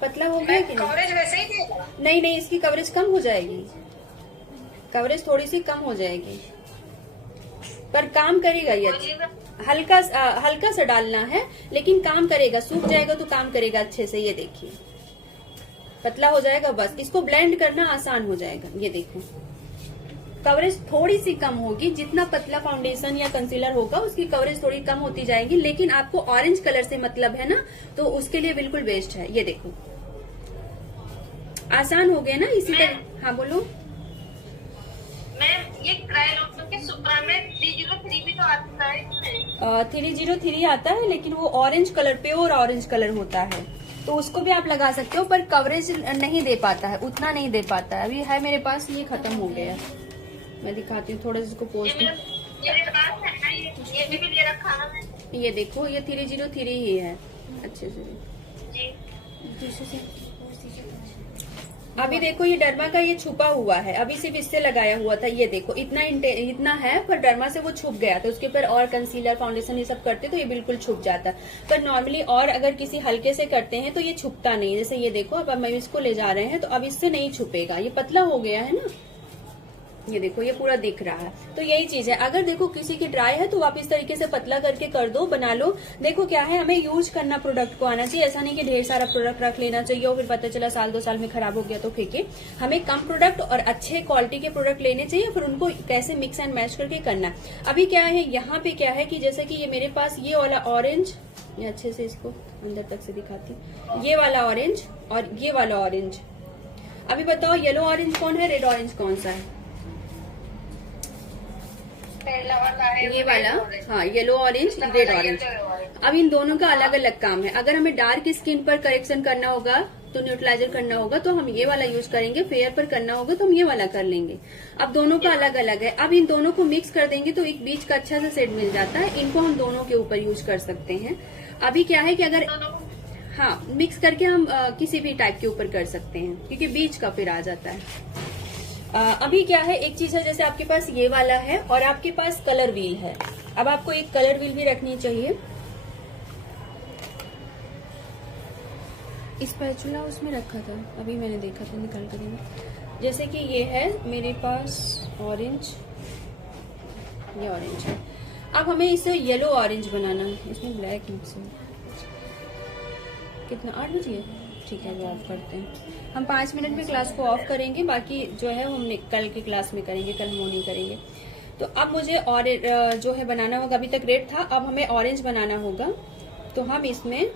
पतला हो गया कि नहीं? कवरेज वैसे ही देगा? नहीं, इसकी कवरेज कम हो जाएगी, कवरेज थोड़ी सी कम हो जाएगी, पर काम करेगा ये। हल्का सा डालना है लेकिन काम करेगा, सूख जाएगा तो काम करेगा अच्छे से। ये देखिए पतला हो जाएगा, बस इसको ब्लेंड करना आसान हो जाएगा। ये देखो कवरेज थोड़ी सी कम होगी, जितना पतला फाउंडेशन या कंसीलर होगा उसकी कवरेज थोड़ी कम होती जाएगी, लेकिन आपको ऑरेंज कलर से मतलब है ना, तो उसके लिए बिल्कुल बेस्ट है। ये देखो आसान हो गया ना, इसी तरह। हाँ बोलो मैम, ये ट्रायल के सुप्रा में 303 भी तो आता है। 303 आता है, लेकिन वो orange colour, pure orange colour होता है, तो उसको भी आप लगा सकते हो, पर कवरेज नहीं दे पाता है, उतना नहीं दे पाता है। अभी है मेरे पास, ये खत्म हो गया है, मैं दिखाती हूँ थोड़ा, इसको पोस्ट। ये भी ले रखा ना मैंने। ये देखो ये 303 ही है, अच्छे से जी। अभी देखो ये डर्मा का ये छुपा हुआ है, अभी सिर्फ इससे लगाया हुआ था। ये देखो इतना है, पर डर्मा से वो छुप गया था। उसके ऊपर और कंसीलर, फाउंडेशन ये सब करते तो ये बिल्कुल छुप जाता। पर नॉर्मली और अगर किसी हल्के से करते हैं तो ये छुपता नहीं। जैसे ये देखो अब हम इसको ले जा रहे हैं तो अब इससे नहीं छुपेगा, ये पतला हो गया है ना, ये देखो ये पूरा दिख रहा है। तो यही चीज है, अगर देखो किसी की ड्राई है तो आप इस तरीके से पतला करके कर दो, बना लो। देखो क्या है, हमें यूज करना प्रोडक्ट को आना चाहिए, ऐसा नहीं कि ढेर सारा प्रोडक्ट रख लेना चाहिए और फिर पता चला साल 2 साल में खराब हो गया तो फेंके। हमें कम प्रोडक्ट और अच्छे क्वालिटी के प्रोडक्ट लेने चाहिए, फिर उनको कैसे मिक्स एंड मैच करके करना। अभी क्या है, यहाँ पे क्या है कि जैसे कि ये मेरे पास ये वाला ऑरेंज, ये अच्छे से इसको अंदर तक से दिखाती, ये वाला ऑरेंज और ये वाला ऑरेंज। अभी बताओ येलो ऑरेंज कौन है, रेड ऑरेंज कौन सा है? पहला वाला है ये वाला, हाँ येलो ऑरेंज रेड ऑरेंज। अब इन दोनों का अलग अलग काम है। अगर हमें डार्क स्किन पर करेक्शन करना होगा तो न्यूट्रलाइजर करना होगा तो हम ये वाला यूज करेंगे, फेयर पर करना होगा तो हम ये वाला कर लेंगे। अब दोनों का अलग अलग है। अब इन दोनों को मिक्स कर देंगे तो एक बीच का अच्छा सा सेट मिल जाता है। इनको हम दोनों के ऊपर यूज कर सकते हैं। अभी क्या है कि अगर हाँ मिक्स करके हम किसी भी टाइप के ऊपर कर सकते हैं, क्योंकि बीच का फिर आ जाता है। अभी क्या है, एक चीज है, जैसे आपके पास ये वाला है और आपके पास कलर व्हील है। अब आपको एक कलर व्हील भी रखनी चाहिए। स्पैचुला उसमें रखा था, अभी मैंने देखा था निकाल कर। जैसे कि ये है मेरे पास ऑरेंज, ये ऑरेंज है। अब हमें इसे येलो ऑरेंज बनाना है, इसमें ब्लैक मिक्स है। कितना 8 बजे? ठीक है, अभी ऑफ करते हैं। हम 5 मिनट में क्लास को ऑफ करेंगे, बाकी जो है हम कल की क्लास में करेंगे, कल मॉर्निंग करेंगे। तो अब मुझे ऑरेंज जो है बनाना होगा, अभी तक रेड था, अब हमें ऑरेंज बनाना होगा। तो हम इसमें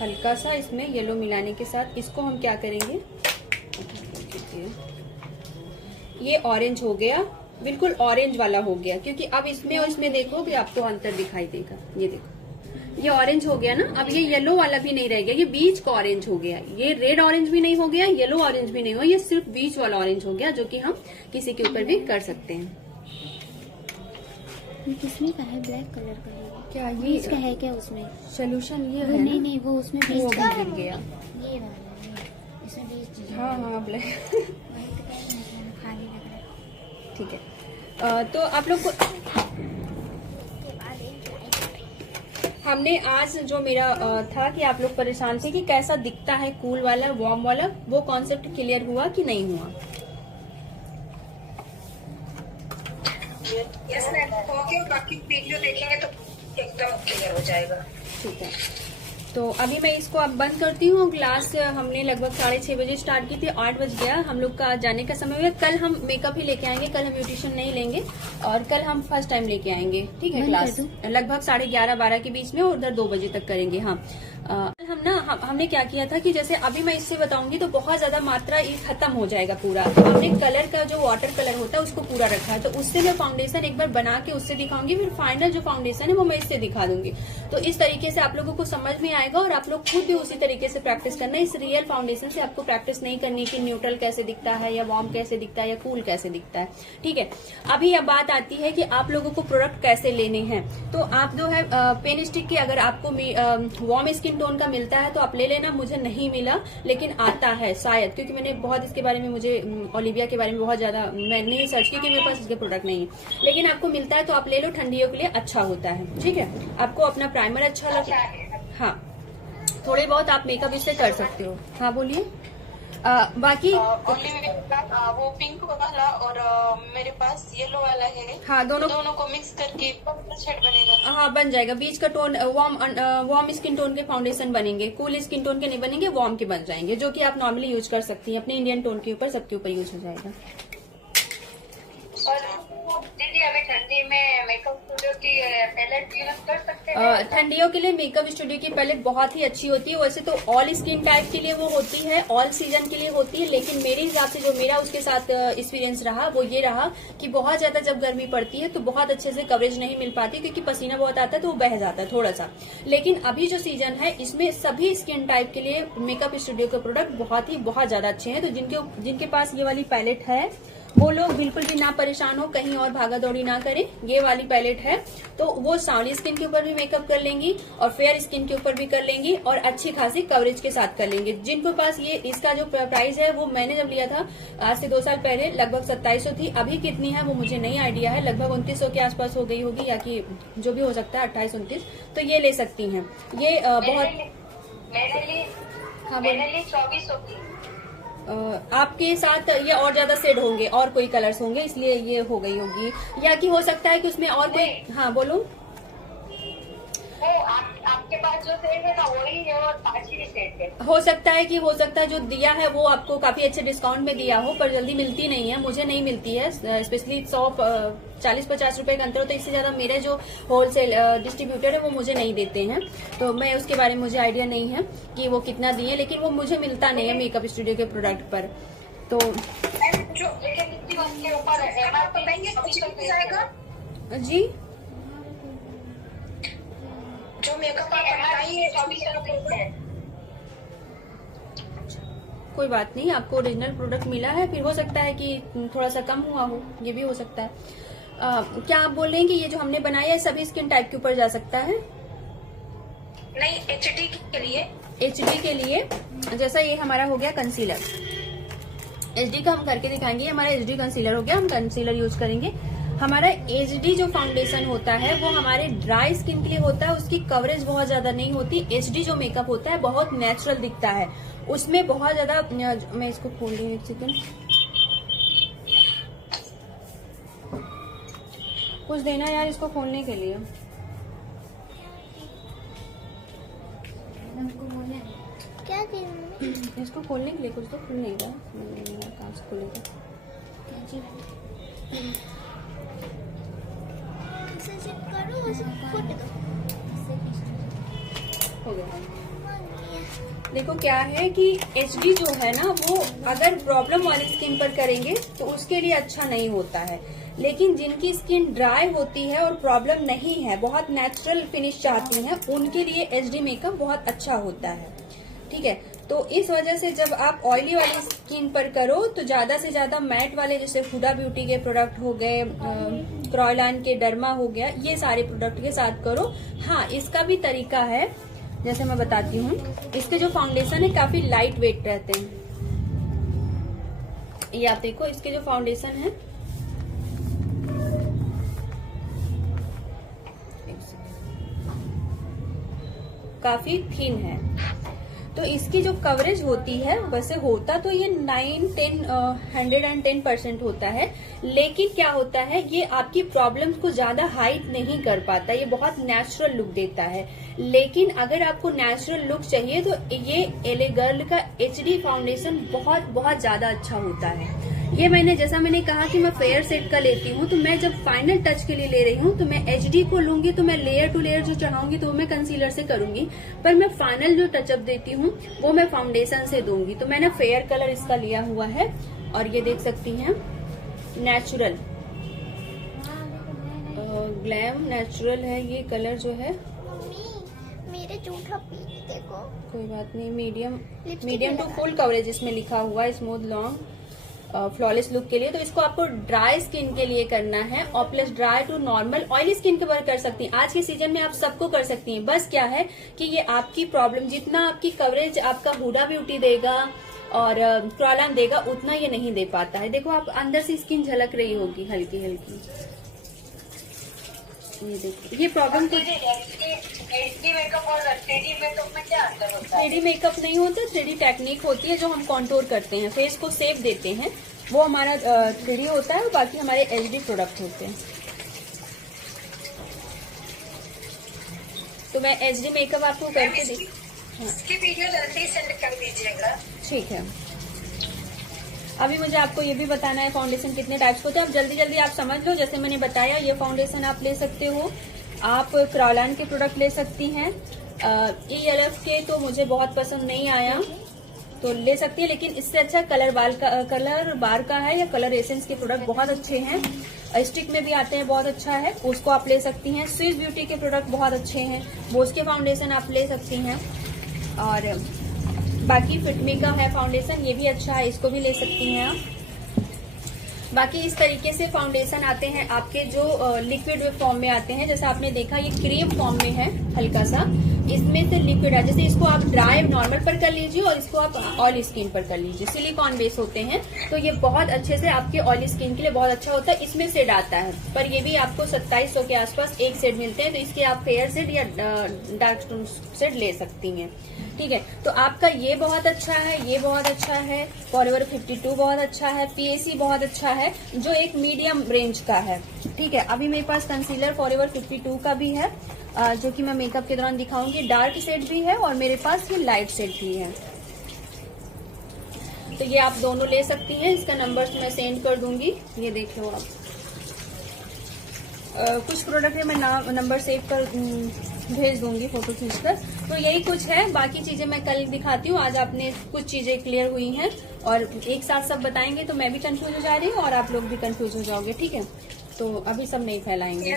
हल्का सा इसमें येलो मिलाने के साथ इसको हम क्या करेंगे, ये ऑरेंज हो गया, बिल्कुल ऑरेंज वाला हो गया, क्योंकि अब इसमें और इसमें देखो भी आपको अंतर दिखाई देगा। ये देखो ये ऑरेंज हो गया ना। अब ये येलो वाला भी नहीं रह गया, ये बीच का ऑरेंज हो गया। ये रेड ऑरेंज भी नहीं हो गया, येलो ऑरेंज भी नहीं हुआ, ये सिर्फ बीच वाला ऑरेंज हो गया, जो कि हम किसी के ऊपर भी कर सकते हैं। किसमें का है, ब्लैक कलर का है क्या ये बीच का है क्या उसमें सोल्यूशन? ये वो है नहीं ना? नहीं, वो उसमें वो बीच का भी गिर गया। ये वाला है, इसमें बीच चीज हाँ हाँ ब्लैक वही तो कह रही हूँ, खाली लग रहा है। ठीक है। तो आप लोग को हमने आज जो मेरा था कि आप लोग परेशान थे कि कैसा दिखता है कूल वाला वार्म वाला, वो कॉन्सेप्ट क्लियर हुआ कि नहीं हुआ? यस मैम, होंगे और बाकी वीडियो देखेंगे तो एकदम क्लियर हो जाएगा। ठीक है, तो अभी मैं इसको अब बंद करती हूँ। क्लास हमने लगभग 6:30 बजे स्टार्ट की थी, 8 बज गया, हम लोग का जाने का समय हो गया। कल हम मेकअप ही लेके आएंगे, कल हम ब्यूटिशियन नहीं लेंगे और कल हम फर्स्ट टाइम लेके आएंगे। ठीक है, क्लास लगभग 11:30-12 के बीच में और उधर 2 बजे तक करेंगे। हाँ हमने क्या किया था कि जैसे अभी मैं इससे बताऊंगी तो बहुत ज्यादा मात्रा ये खत्म हो जाएगा पूरा। तो हमने कलर का जो वाटर कलर होता है उसको पूरा रखा है, तो उससे मैं फाउंडेशन एक बार बना के उससे दिखाऊंगी, फिर फाइनल जो फाउंडेशन है वो मैं इससे दिखा दूंगी। तो इस तरीके से आप लोगों को समझ में आएगा और आप लोग खुद भी उसी तरीके से प्रैक्टिस करना। इस रियल फाउंडेशन से आपको प्रैक्टिस नहीं करनी कि न्यूट्रल कैसे दिखता है या वार्म कैसे दिखता है या कूल कैसे दिखता है। ठीक है, अभी अब बात आती है कि आप लोगों को प्रोडक्ट कैसे लेने हैं। तो आप जो है पेन स्टिक की अगर आपको वार्म स्किन टोन का मिलता है तो आप ले लेना। मुझे नहीं मिला लेकिन आता है शायद, क्योंकि मैंने बहुत इसके बारे में, मुझे ओलिविया के बारे में बहुत ज्यादा मैंने ही सर्च किया कि मेरे पास इसके प्रोडक्ट नहीं है, लेकिन आपको मिलता है तो आप ले लो, ठंडियों के लिए अच्छा होता है। ठीक है, आपको अपना प्राइमर अच्छा लगता है, हाँ थोड़े बहुत आप मेकअप इससे कर सकते हो। हाँ बोलिए। बाकी वो पिंक वाला और मेरे पास येलो वाला है। हाँ दोनों को मिक्स करके शेड बनेगा। हाँ बन जाएगा, बीच का टोन वार्म स्किन टोन के फाउंडेशन बनेंगे, कूल स्किन टोन के नहीं बनेंगे, वार्म के बन जाएंगे, जो कि आप नॉर्मली यूज कर सकती हैं अपने इंडियन टोन के ऊपर, सबके ऊपर यूज हो जाएगा। दीदी अभी ठंडी में मेकअप स्टूडियो की पैलेट यूज कर सकते हैं? ठंडियों के लिए मेकअप स्टूडियो की पैलेट बहुत ही अच्छी होती है। वैसे तो ऑल स्किन टाइप के लिए वो होती है, ऑल सीजन के लिए होती है, लेकिन मेरे हिसाब से जो मेरा उसके साथ एक्सपीरियंस रहा वो ये रहा कि बहुत ज्यादा जब गर्मी पड़ती है तो बहुत अच्छे से कवरेज नहीं मिल पाती, क्योंकि पसीना बहुत आता है तो वो बह जाता है थोड़ा सा। लेकिन अभी जो सीजन है इसमें सभी स्किन टाइप के लिए मेकअप स्टूडियो के प्रोडक्ट बहुत ज्यादा अच्छे हैं। तो जिनके पास ये वाली पैलेट है वो लोग बिल्कुल भी ना परेशान हो, कहीं और भागा दौड़ी ना करें। ये वाली पैलेट है तो वो सांवली स्किन के ऊपर भी मेकअप कर लेंगी और फेयर स्किन के ऊपर भी कर लेंगी और अच्छी खासी कवरेज के साथ कर लेंगे। जिनको पास ये इसका जो प्राइस है वो मैंने जब लिया था आज से 2 साल पहले लगभग 2700 थी, अभी कितनी है वो मुझे नहीं आइडिया है, लगभग 2900 के आसपास हो गई होगी या कि जो भी हो सकता है 28-29। तो ये ले सकती हैं, ये बहुत। मैंने ली 2400 की। आपके साथ ये और ज्यादा शेड होंगे और कोई कलर्स होंगे, इसलिए ये हो गई होगी। या कि हो सकता है कि उसमें और कोई, हाँ बोलो। आपके पास जो सेट है ना वही है और 5 ही सेट है। हो सकता है जो दिया है वो आपको काफी अच्छे डिस्काउंट में दिया हो, पर जल्दी मिलती नहीं है, मुझे नहीं मिलती है। स्पेशली 40-50 रुपए का अंतर हो, तो इससे ज्यादा मेरे जो होलसेल डिस्ट्रीब्यूटर है वो मुझे नहीं देते हैं, तो मैं उसके बारे में मुझे आइडिया नहीं है कि वो कितना दिए, लेकिन वो मुझे मिलता नहीं है मेकअप स्टूडियो के प्रोडक्ट पर। तो जो उसके ऊपर जी, जो मेकअप है कोई बात नहीं, आपको ओरिजिनल प्रोडक्ट मिला है, फिर हो सकता है कि थोड़ा सा कम हुआ हो, ये भी हो सकता है। क्या आप बोल रहे हैं कि ये जो हमने बनाया है सभी स्किन टाइप के ऊपर जा सकता है? नहीं, एचडी के लिए। एचडी के लिए जैसा ये हमारा हो गया कंसीलर, एचडी का हम करके दिखाएंगे। ये हमारा एचडी कंसीलर हो गया, हम कंसीलर यूज करेंगे। हमारा एचडी जो फाउंडेशन होता है वो हमारे ड्राई स्किन के लिए होता है, उसकी कवरेज बहुत ज्यादा नहीं होती। एचडी जो मेकअप होता है बहुत नेचुरल दिखता है, उसमें बहुत ज्यादा, मैं इसको खोल रही हूँ एक सेकंड, कुछ देना यार इसको खोलने के लिए। क्या देना? इसको खोलने के लिए कुछ तो खुल नहीं रहा, कहाँ से खुलेगा? ऐसे चेक करो, ऐसे फुट दो। हो गया। मान लिया। देखो क्या है कि एचडी जो है ना वो अगर प्रॉब्लम वाली स्किन पर करेंगे तो उसके लिए अच्छा नहीं होता है, लेकिन जिनकी स्किन ड्राई होती है और प्रॉब्लम नहीं है, बहुत नेचुरल फिनिश चाहती हैं, उनके लिए एचडी मेकअप बहुत अच्छा होता है। ठीक है, तो इस वजह से जब आप ऑयली वाली स्किन पर करो तो ज्यादा से ज्यादा मैट वाले, जैसे हुडा ब्यूटी के प्रोडक्ट हो गए, क्रॉयलान के डर्मा हो गया, ये सारे प्रोडक्ट के साथ करो। हाँ, इसका भी तरीका है, जैसे मैं बताती हूँ। इसके जो फाउंडेशन है काफी लाइट वेट रहते हैं। ये आप देखो, इसके जो फाउंडेशन है काफी थिन है, तो इसकी जो कवरेज होती है, वैसे होता तो ये 110% होता है, लेकिन क्या होता है ये आपकी प्रॉब्लम्स को ज्यादा हाइड नहीं कर पाता, ये बहुत नेचुरल लुक देता है। लेकिन अगर आपको नेचुरल लुक चाहिए तो ये एले गर्ल का एचडी फाउंडेशन बहुत बहुत ज्यादा अच्छा होता है। ये जैसा मैंने कहा कि मैं फेयर सेट का लेती हूँ, तो मैं जब फाइनल टच के लिए ले रही हूँ तो मैं एचडी को लूंगी, तो मैं लेयर टू लेयर जो चढ़ाऊंगी तो मैं कंसीलर से करूंगी, पर मैं फाइनल जो टचअप देती हूँ वो मैं फाउंडेशन से दूंगी। तो मैंने फेयर कलर इसका लिया हुआ है, और ये देख सकती हैं नेचुरल ग्लैम नेचुरल है ये कलर जो है। मम्मी मेरे जूठा पीस देखो। कोई बात नहीं, मीडियम Lipstick टू लगा फुल कवरेज इसमें लिखा हुआ है, स्मूथ लॉन्ग फ्लॉलेस लुक के लिए। तो इसको आपको ड्राई स्किन के लिए करना है, और plus dry to normal oily skin के ऊपर कर सकती हैं। आज के सीजन में आप सबको कर सकती हैं, बस क्या है कि ये आपकी प्रॉब्लम, जितना आपकी कवरेज आपका हुडा ब्यूटी देगा और क्रॉयलान देगा उतना ये नहीं दे पाता है। देखो आप अंदर से स्किन झलक रही होगी हल्की हल्की, ये देखो ये प्रॉब्लम तो। एचडी मेकअप और 3D मेकअप में क्या अंतर होता है? 3D मेकअप नहीं होता, 3D टेक्निक होती है जो हम कॉन्टोर करते हैं, फेस को शेप देते हैं, वो हमारा 3D होता है, और बाकी हमारे एचडी प्रोडक्ट होते हैं। तो मैं एचडी मेकअप आपको करके दी। इसकी वीडियो जल्दी सेंड कर दीजिएगा। ठीक है, अभी मुझे आपको ये भी बताना है फाउंडेशन कितने टाइप्स होते हैं। अब जल्दी जल्दी आप समझ लो, जैसे मैंने बताया ये फाउंडेशन आप ले सकते हो, आप क्रॉयलान के प्रोडक्ट ले सकती हैं। ELF के तो मुझे बहुत पसंद नहीं आया, तो ले सकती है, लेकिन इससे अच्छा कलर बार का है, या कलर एसेंस के प्रोडक्ट बहुत अच्छे हैं, स्टिक में भी आते हैं, बहुत अच्छा है, उसको आप ले सकती हैं। स्विस ब्यूटी के प्रोडक्ट बहुत अच्छे हैं, बोस के फाउंडेशन आप ले सकती हैं। और बाकी फिटमी का है फाउंडेशन, ये भी अच्छा है, इसको भी ले सकती हैं आप। बाकी इस तरीके से फाउंडेशन आते हैं आपके जो लिक्विड फॉर्म में आते हैं, जैसे आपने देखा ये क्रीम फॉर्म में है हल्का सा, इसमें से लिक्विड है। जैसे इसको आप ड्राई नॉर्मल पर कर लीजिए और इसको आप ऑयली स्किन पर कर लीजिए, सिलिकॉन बेस होते हैं, तो ये बहुत अच्छे से आपके ऑयली स्किन के लिए बहुत अच्छा होता है। इसमें शेड आता है, पर ये भी आपको 2700 के आसपास एक शेड मिलते हैं, तो इसके आप फेयर शेड या डार्क स्टोन शेड ले सकती हैं। ठीक है। तो आपका ये बहुत अच्छा है, ये बहुत अच्छा है, फॉरएवर 52 बहुत अच्छा है, PAC बहुत अच्छा है, जो एक मीडियम रेंज का है। ठीक है, अभी मेरे पास कंसीलर फॉरएवर 52 का भी है, जो कि मैं मेकअप के दौरान दिखाऊंगी। डार्क शेड भी है और मेरे पास ये लाइट शेड भी है। तो ये आप दोनों ले सकती हैं। इसका नंबर मैं सेंड कर दूंगी, ये देख लो आप। कुछ प्रोडक्ट है मैं नंबर सेव कर भेज दूंगी फोटो खींचकर। तो यही कुछ है, बाकी चीजें मैं कल दिखाती हूँ। आज आपने कुछ चीजें क्लियर हुई हैं और एक साथ सब बताएंगे तो मैं भी कंफ्यूज हो जा रही हूँ और आप लोग भी कंफ्यूज हो जाओगे। ठीक है, तो अभी सब नहीं फैलाएंगे।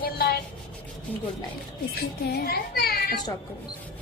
Good night. Good night. इसकी क्या है, स्टॉप करो।